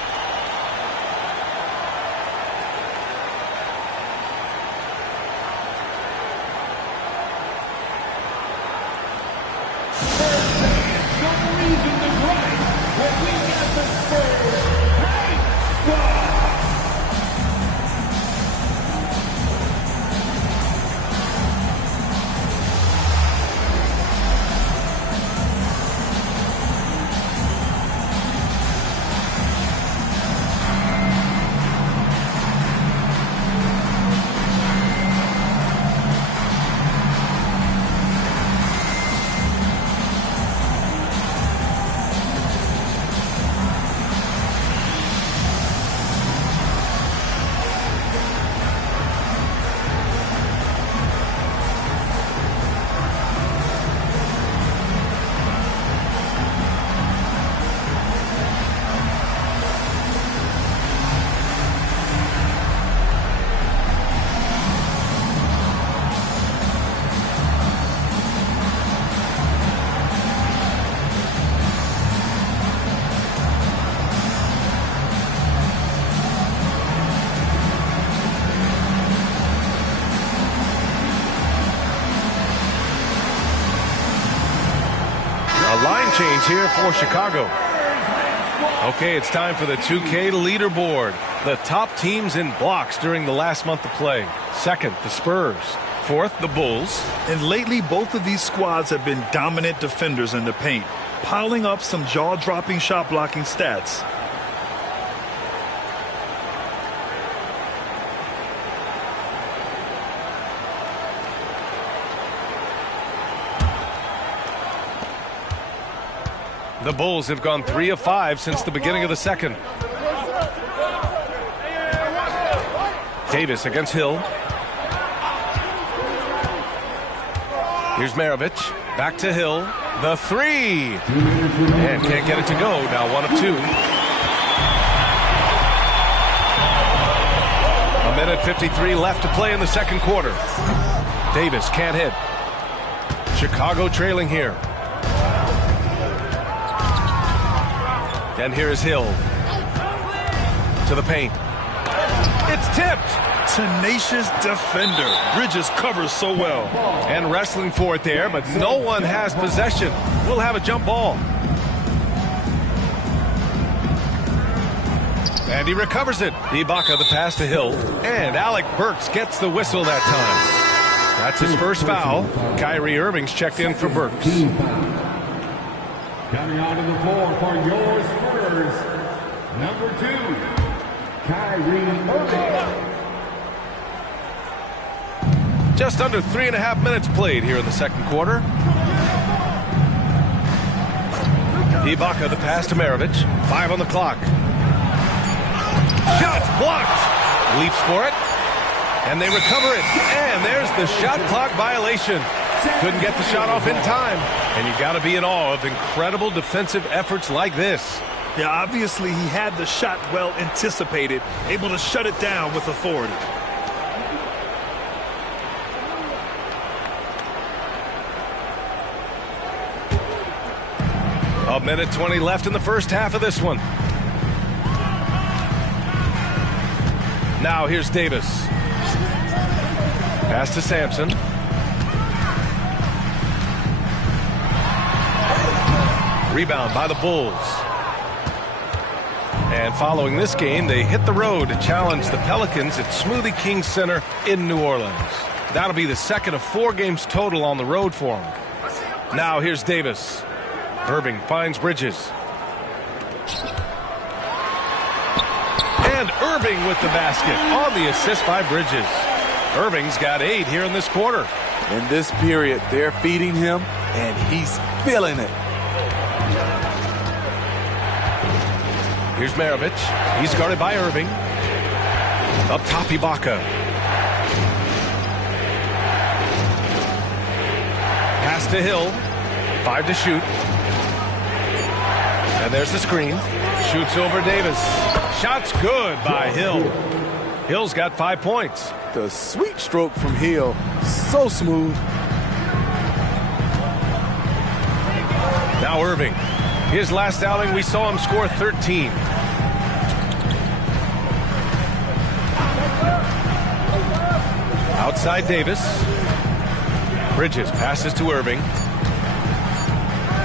Change here for Chicago. Okay, it's time for the 2K leaderboard. The top teams in blocks during the last month of play. Second, the Spurs. Fourth, the Bulls. And lately, both of these squads have been dominant defenders in the paint, piling up some jaw-dropping shot blocking stats. The Bulls have gone 3 of 5 since the beginning of the second. Davis against Hill. Here's Maravich. Back to Hill. The three. And can't get it to go. Now 1 of 2. A minute 53 left to play in the second quarter. Davis can't hit. Chicago trailing here. And here is Hill. To the paint. It's tipped. Tenacious defender. Bridges covers so well. And wrestling for it there, but no one has possession. We'll have a jump ball. And he recovers it. Ibaka the pass to Hill. And Alec Burks gets the whistle that time. That's his first foul. Kyrie Irving's checked in for Burks. Coming onto the floor for your Spurs, number 2, Kyrie Irving. Just under 3.5 minutes played here in the second quarter. Ibaka the pass to Maravich. 5 on the clock. Shots blocked. Leaps for it. And they recover it. And there's the shot clock violation. Couldn't get the shot off in time. And you got to be in awe of incredible defensive efforts like this. Yeah, obviously he had the shot well anticipated, able to shut it down with authority. A minute 20 left in the first half of this one. Now here's Davis. Pass to Sampson. Rebound by the Bulls. And following this game, they hit the road to challenge the Pelicans at Smoothie King Center in New Orleans. That'll be the second of 4 games total on the road for him. Now here's Davis. Irving finds Bridges. And Irving with the basket on the assist by Bridges. Irving's got 8 here in this quarter. In this period, they're feeding him, and he's feeling it. Here's Maravich. He's guarded by Irving. Up top, Ibaka. Pass to Hill. 5 to shoot. And there's the screen. Shoots over Davis. Shot's good by Hill. Hill's got 5 points. The sweet stroke from Hill. So smooth. Now Irving. His last outing, we saw him score 13. Outside Davis. Bridges passes to Irving.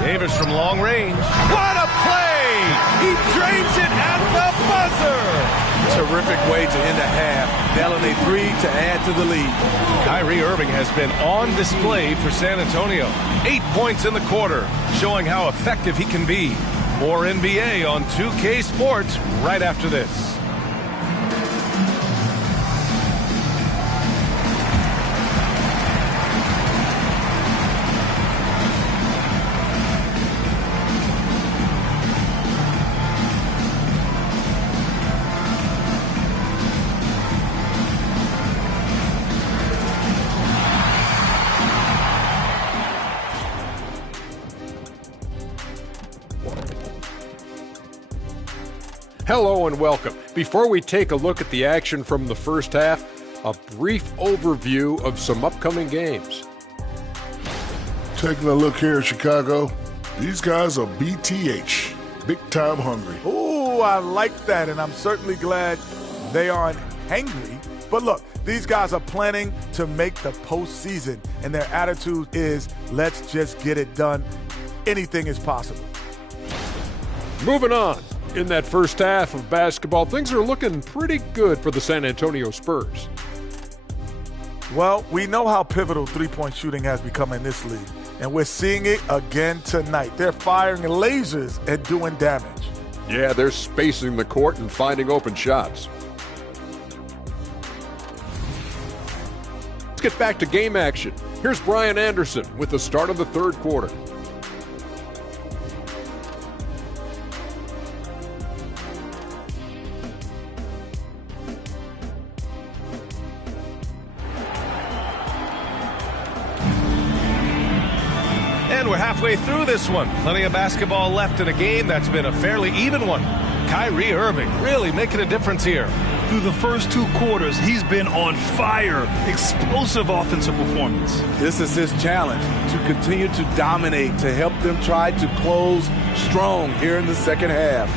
Davis from long range. What a play! He drains it at the buzzer! Terrific way to end a half. Nailing a 3 to add to the lead. Kyrie Irving has been on display for San Antonio. 8 points in the quarter, showing how effective he can be. More NBA on 2K Sports right after this. Hello and welcome. Before we take a look at the action from the first half, a brief overview of some upcoming games. Taking a look here at Chicago, these guys are BTH, big time hungry. Ooh, I like that, and I'm certainly glad they aren't hangry. But look, these guys are planning to make the postseason, and their attitude is, let's just get it done. Anything is possible. Moving on. In that first half of basketball, things are looking pretty good for the San Antonio Spurs. Well, we know how pivotal three-point shooting has become in this league, and we're seeing it again tonight. They're firing lasers and doing damage. Yeah, they're spacing the court and finding open shots. Let's get back to game action. Here's Brian Anderson with the start of the third quarter. And we're halfway through this one. Plenty of basketball left in a game that's been a fairly even one. Kyrie Irving really making a difference here. Through the first 2 quarters, he's been on fire. Explosive offensive performance. This is his challenge, to continue to dominate, to help them try to close strong here in the second half.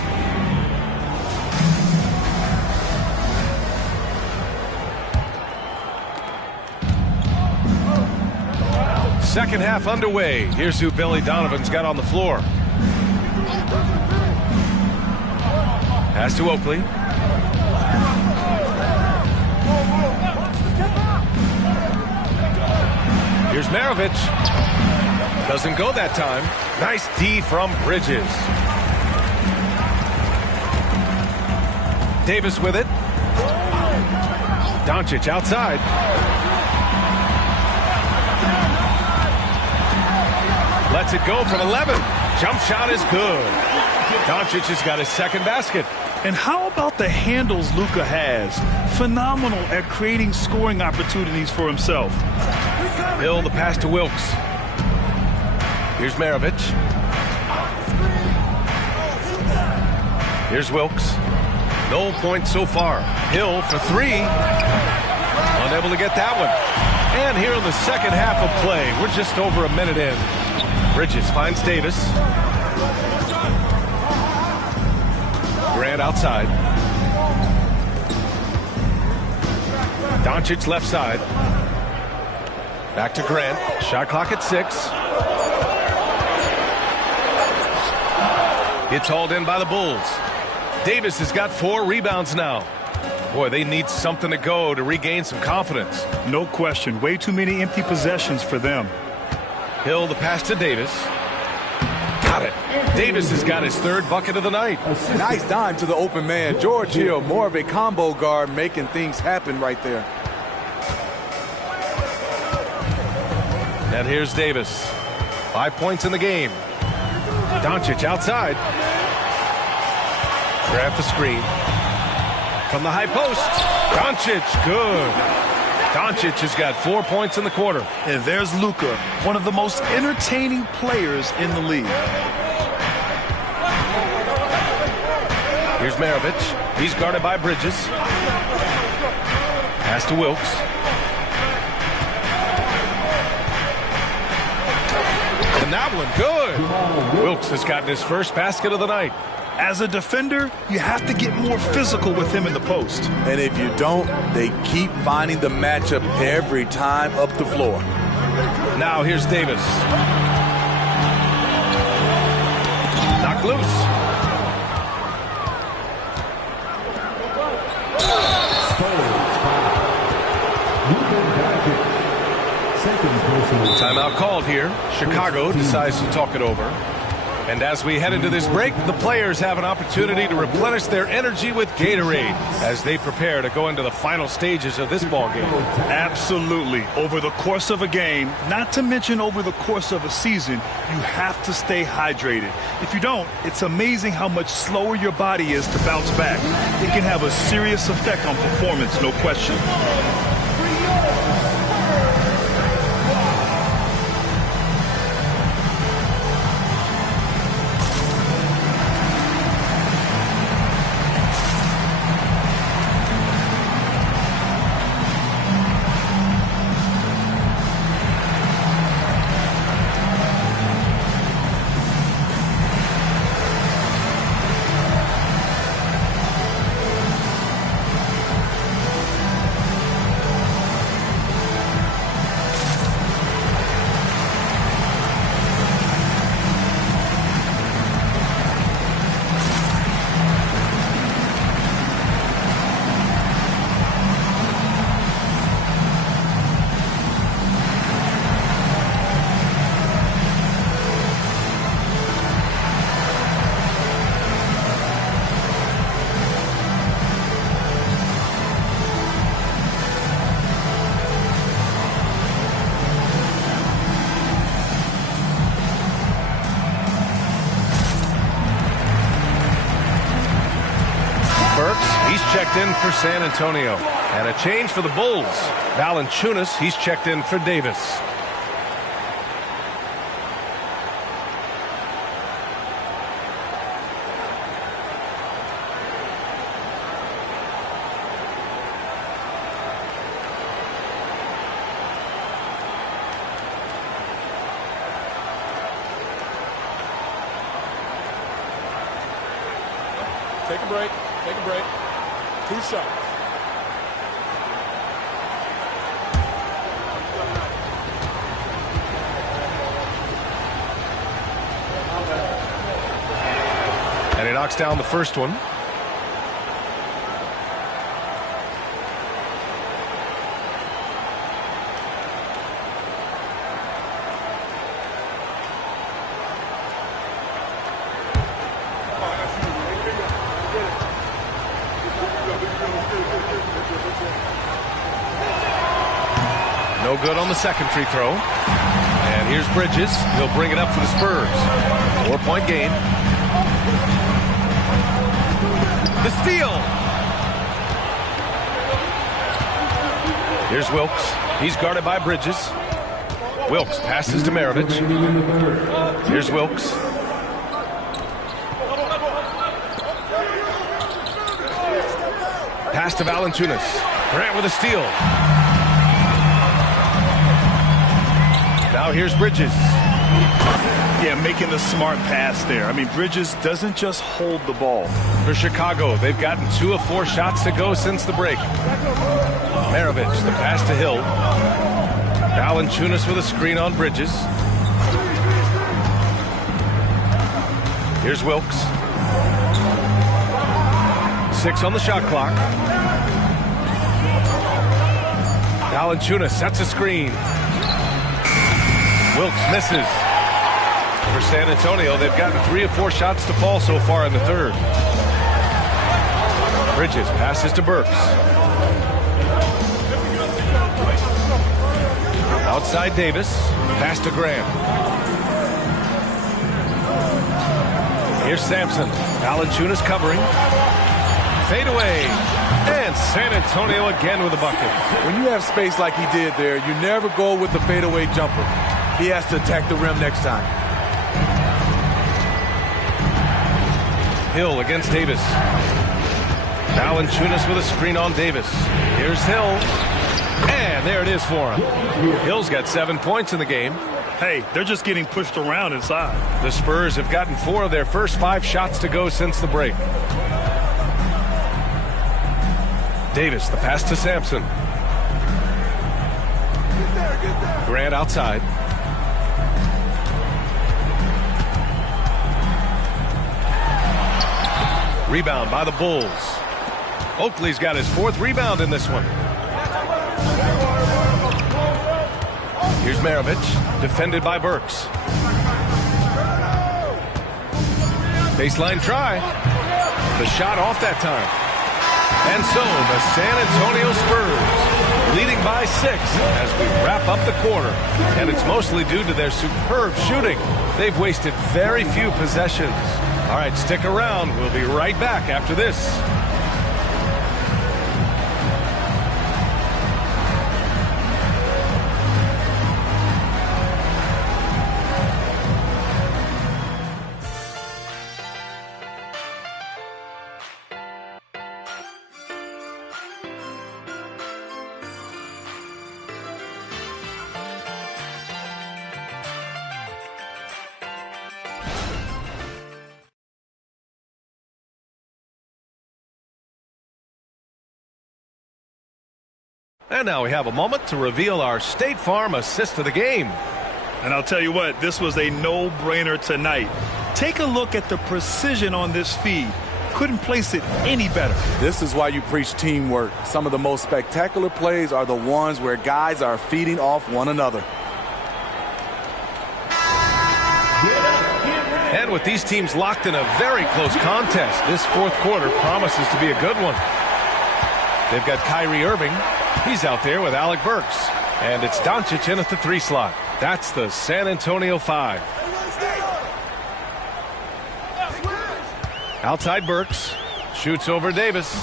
Second half underway. Here's who Billy Donovan's got on the floor. Pass to Oakley. Here's Maravich. Doesn't go that time. Nice D from Bridges. Davis with it. Doncic outside. Lets it go from 11. Jump shot is good. Doncic has got his second basket. And how about the handles Luka has? Phenomenal at creating scoring opportunities for himself. Hill the pass to Wilkes. Here's Maravich. Here's Wilkes. No points so far. Hill for 3. Unable to get that one. And here in the second half of play, we're just over a minute in. Bridges finds Davis. Grant outside. Doncic left side. Back to Grant. Shot clock at 6. It's hauled in by the Bulls. Davis has got 4 rebounds now. Boy, they need something to go to regain some confidence. No question. Way too many empty possessions for them. Hill, the pass to Davis. Got it. Davis has got his 3rd bucket of the night. Nice dime to the open man. George Hill, more of a combo guard, making things happen right there. And here's Davis. 5 points in the game. Doncic outside. Grab the screen. From the high post. Doncic, good. Doncic has got 4 points in the quarter. And there's Luka, one of the most entertaining players in the league. Here's Maravich. He's guarded by Bridges. Pass to Wilkes. And that one, good. Wilkes has gotten his first basket of the night. As a defender, you have to get more physical with him in the post. And if you don't, they keep finding the matchup every time up the floor. Now here's Davis. Knocked loose. Timeout called here. Chicago decides to talk it over. And as we head into this break, the players have an opportunity to replenish their energy with Gatorade as they prepare to go into the final stages of this ball game. Absolutely. Over the course of a game, not to mention over the course of a season, you have to stay hydrated. If you don't, it's amazing how much slower your body is to bounce back. It can have a serious effect on performance, no question. Checked in for San Antonio. And a change for the Bulls. Valanciunas, he's checked in for Davis. Take a break. Take a break. 2 shots. And he knocks down the first one. No good on the second free throw. And here's Bridges. He'll bring it up for the Spurs. 4-point game. The steal. Here's Wilkes. He's guarded by Bridges. Wilkes passes to Maravich. Here's Wilkes. Pass to Valanciunas. Grant with a steal. Now here's Bridges. Yeah, making the smart pass there. I mean, Bridges doesn't just hold the ball. For Chicago, they've gotten 2 of 4 shots to go since the break. Maravich, the pass to Hill. Valanciunas with a screen on Bridges. Here's Wilkes. 6 on the shot clock. Valanciunas sets a screen. Wilkes misses. For San Antonio, they've gotten 3 of 4 shots to fall so far in the third. Bridges passes to Burks. Outside Davis. Pass to Graham. Here's Sampson. Valanciunas covering. Fade away. And San Antonio again with a bucket. When you have space like he did there, you never go with the fadeaway jumper. He has to attack the rim next time. Hill against Davis. Valanciunas with a screen on Davis. Here's Hill. And there it is for him. Hill's got 7 points in the game. Hey, they're just getting pushed around inside. The Spurs have gotten 4 of their first 5 shots to go since the break. Davis, the pass to Sampson. Grant outside. Rebound by the Bulls. Oakley's got his 4th rebound in this one. Here's Maravich, defended by Burks. Baseline try. The shot off that time. And so the San Antonio Spurs leading by 6 as we wrap up the quarter. And it's mostly due to their superb shooting. They've wasted very few possessions. All right, stick around. We'll be right back after this. And now we have a moment to reveal our State Farm assist of the game. And I'll tell you what, this was a no-brainer tonight. Take a look at the precision on this feed. Couldn't place it any better. This is why you preach teamwork. Some of the most spectacular plays are the ones where guys are feeding off one another. And with these teams locked in a very close contest, this 4th quarter promises to be a good one. They've got Kyrie Irving. He's out there with Alec Burks. And it's Doncic in at the 3 slot. That's the San Antonio 5. Outside Burks. Shoots over Davis.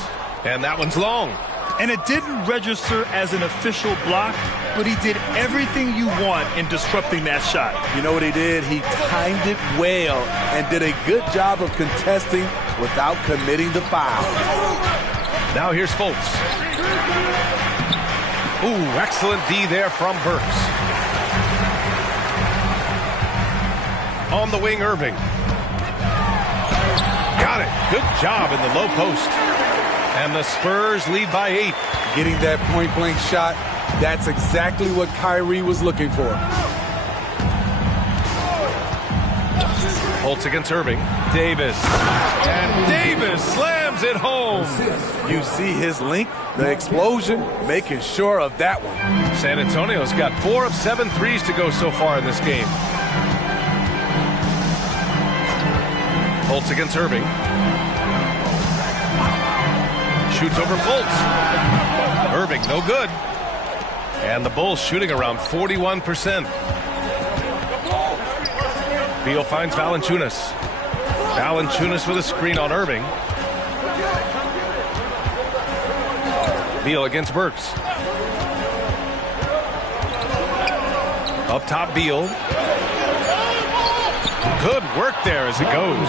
And that one's long. And it didn't register as an official block, but he did everything you want in disrupting that shot. You know what he did? He timed it well and did a good job of contesting without committing the foul. Now here's Fultz. Ooh, excellent D there from Burks. On the wing, Irving. Got it. Good job in the low post. And the Spurs lead by 8. Getting that point-blank shot, that's exactly what Kyrie was looking for. Fultz against Irving. Davis. And Davis slams it home. You see his length, the explosion, making sure of that one. San Antonio's got 4 of 7 threes to go so far in this game. Fultz against Irving. Shoots over Fultz. Irving, no good. And the Bulls shooting around 41%. Beal finds Valanciunas. Valanciunas with a screen on Irving. Beal against Burks. Up top, Beal. Good work there as it goes.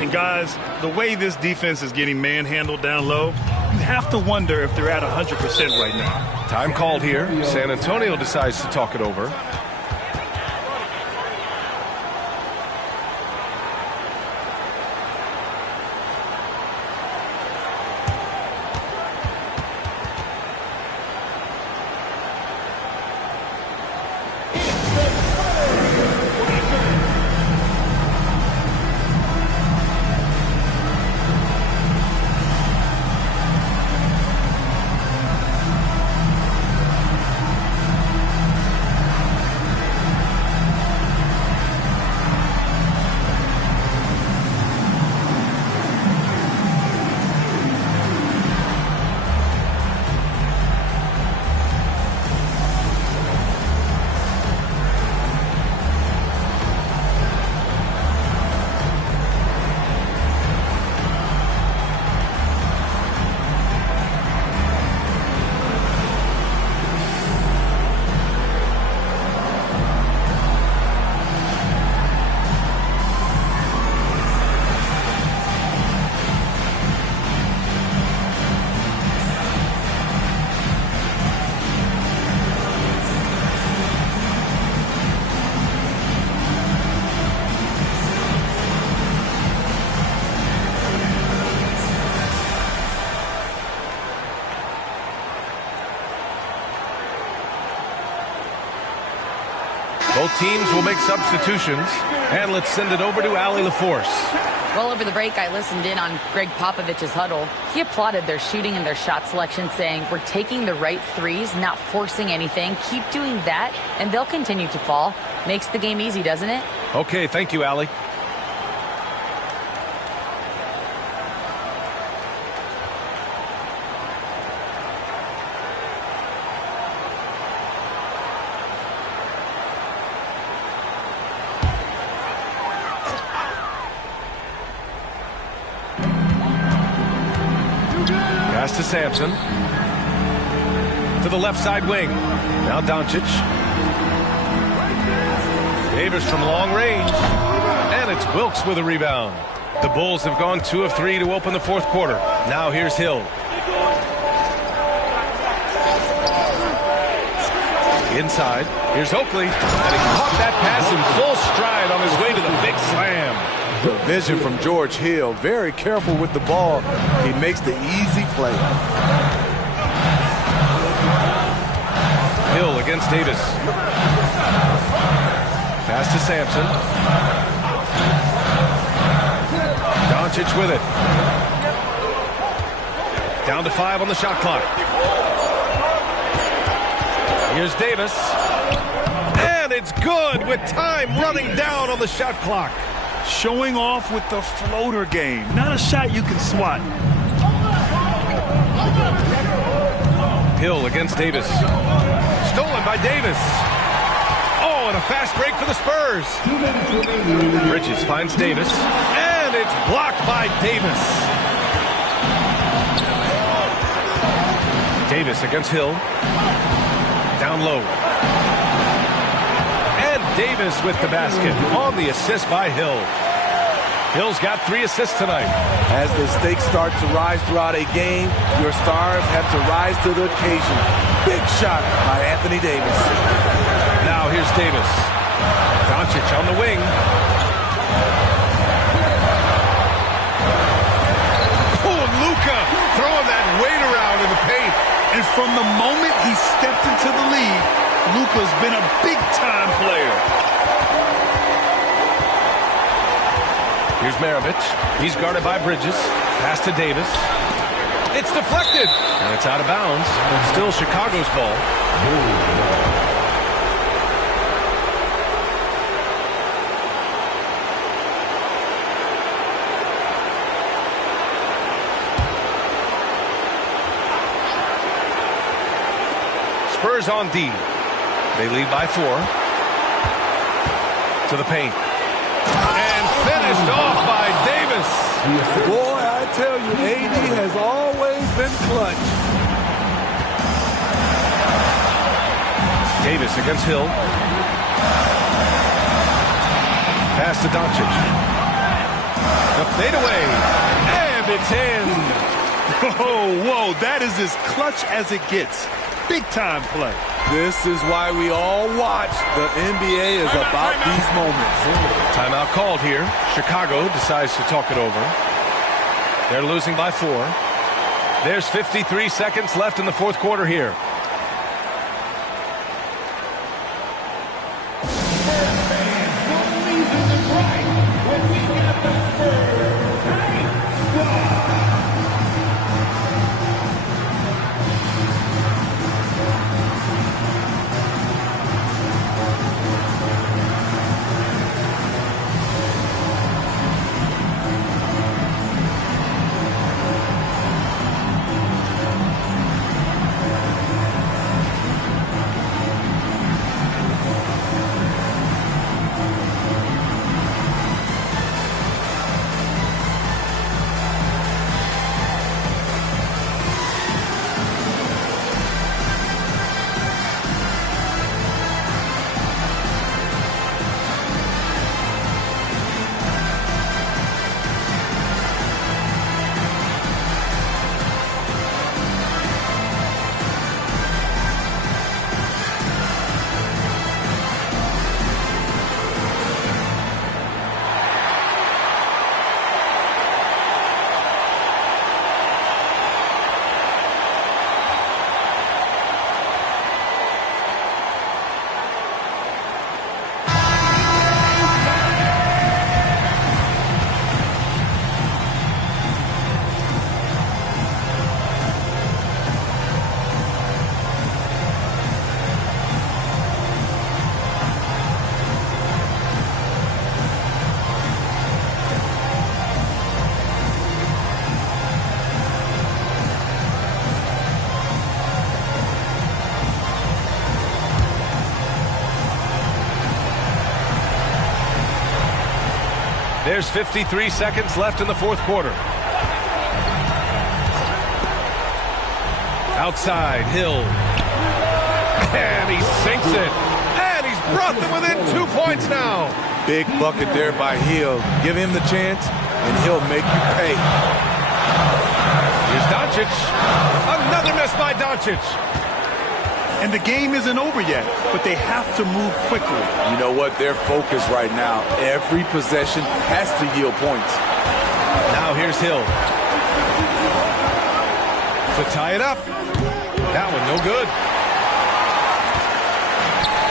And guys, the way this defense is getting manhandled down low, you have to wonder if they're at 100% right now. Time called here. San Antonio decides to talk it over. Both teams will make substitutions. And let's send it over to Allie LaForce. Well, over the break, I listened in on Greg Popovich's huddle. He applauded their shooting and their shot selection, saying, we're taking the right threes, not forcing anything. Keep doing that, and they'll continue to fall. Makes the game easy, doesn't it? Okay, thank you, Allie. Pass to Sampson. To the left side wing. Now Doncic. Davis from long range. And it's Wilkes with a rebound. The Bulls have gone 2 of 3 to open the fourth quarter. Now here's Hill. Inside. Here's Oakley. And he caught that pass in full stride on his way to the big slam. The vision from George Hill. Very careful with the ball. He makes the easy play. Hill against Davis. Pass to Sampson. Doncic with it. Down to 5 on the shot clock. Here's Davis. And it's good with time running down on the shot clock. Showing off with the floater game. Not a shot you can swat. Hill against Davis. Stolen by Davis. Oh, and a fast break for the Spurs. Bridges finds Davis. And it's blocked by Davis. Davis against Hill. Down low. And Davis with the basket on the assist by Hill. Hill's got 3 assists tonight. As the stakes start to rise throughout a game, your stars have to rise to the occasion. Big shot by Anthony Davis. Now here's Davis. Doncic on the wing. Oh, Luka throwing that weight around in the paint. And from the moment he stepped into the league, Luka's been a big-time player. Here's Maravich. He's guarded by Bridges. Pass to Davis. It's deflected. And it's out of bounds. It's still Chicago's ball. Spurs on D. They lead by 4. To the paint. And finished off by Davis. Boy, I tell you, AD has always been clutch. Davis against Hill. Pass to Doncic. The fadeaway. And it's in. Whoa, that is as clutch as it gets. Big-time play. This is why we all watch. The NBA is about these moments. Timeout called here. Chicago decides to talk it over. They're losing by 4. There's 53 seconds left in the fourth quarter here. There's 53 seconds left in the fourth quarter. Outside, Hill. And he sinks it. And he's brought them within 2 points now. Big bucket there by Hill. Give him the chance, and he'll make you pay. Here's Doncic. Another miss by Doncic. And the game isn't over yet, but they have to move quickly. You know what? They're focused right now. Every possession has to yield points. Now here's Hill. To tie it up. That one no good.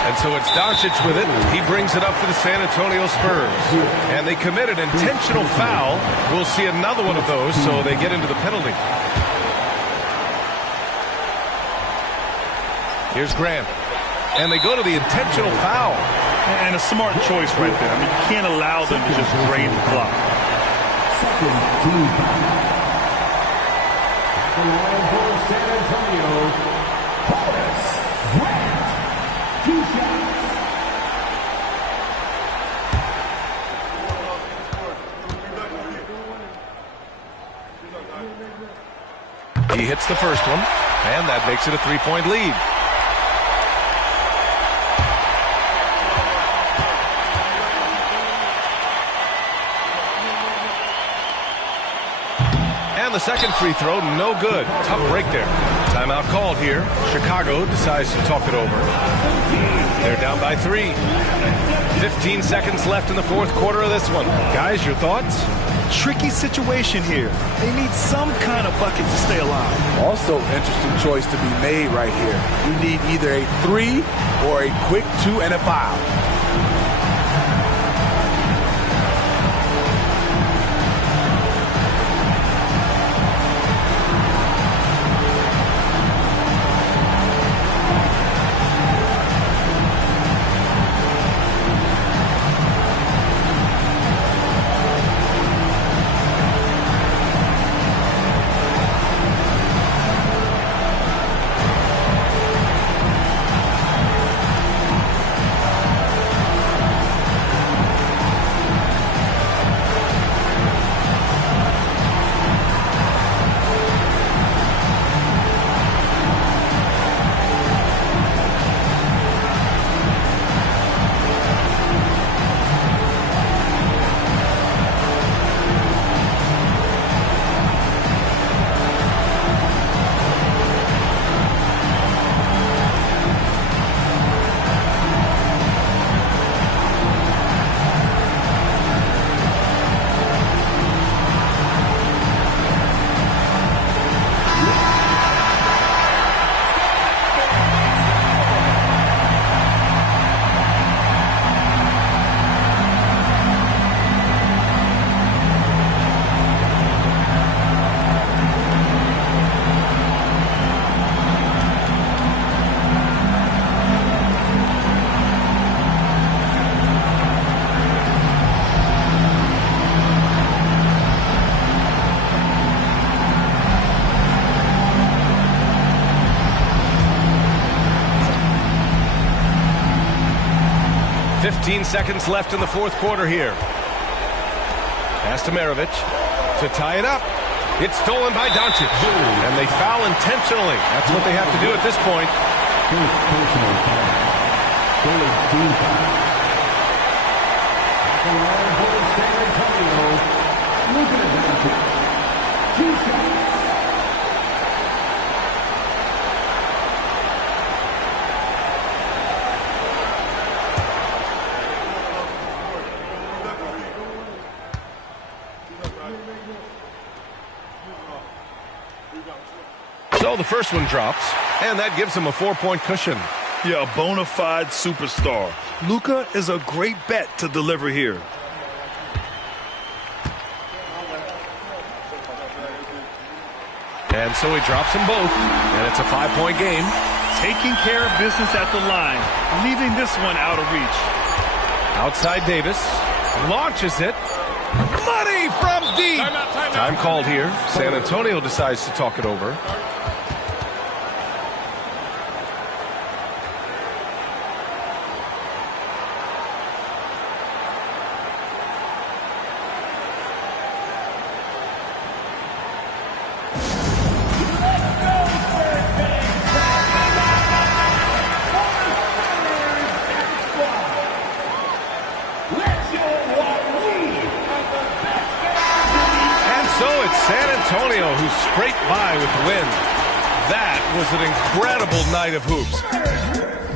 And so it's Doncic with it. He brings it up for the San Antonio Spurs. And they committed an intentional foul. We'll see another one of those, so they get into the penalty. Here's Grant. And they go to the intentional foul. And a smart choice right there. I mean, you can't allow them to just drain the clock. San Antonio, Grant. 2 shots. He hits the first one, and that makes it a 3-point lead. And the second free throw, no good. Tough break there. Timeout called here. Chicago decides to talk it over. They're down by 3. 15 seconds left in the fourth quarter of this one. Guys, your thoughts? Tricky situation here. They need some kind of bucket to stay alive. Also, interesting choice to be made right here. You need either a 3 or a quick 2 and a foul. Seconds left in the fourth quarter here. Pass to Maravich to tie it up. It's stolen by Doncic. And they foul intentionally. That's what they have to do at this point. Personal foul. Team foul. At the line for San Antonio, Luka Doncic. 2 shots. So the first one drops, and that gives him a 4-point cushion. Yeah, a bona fide superstar. Luka is a great bet to deliver here. And so he drops them both, and it's a 5-point game. Taking care of business at the line, leaving this one out of reach. Outside Davis, launches it. Money from deep. Time called here. San Antonio decides to talk it over. it's San Antonio who scraped by with the win. That was an incredible night of hoops.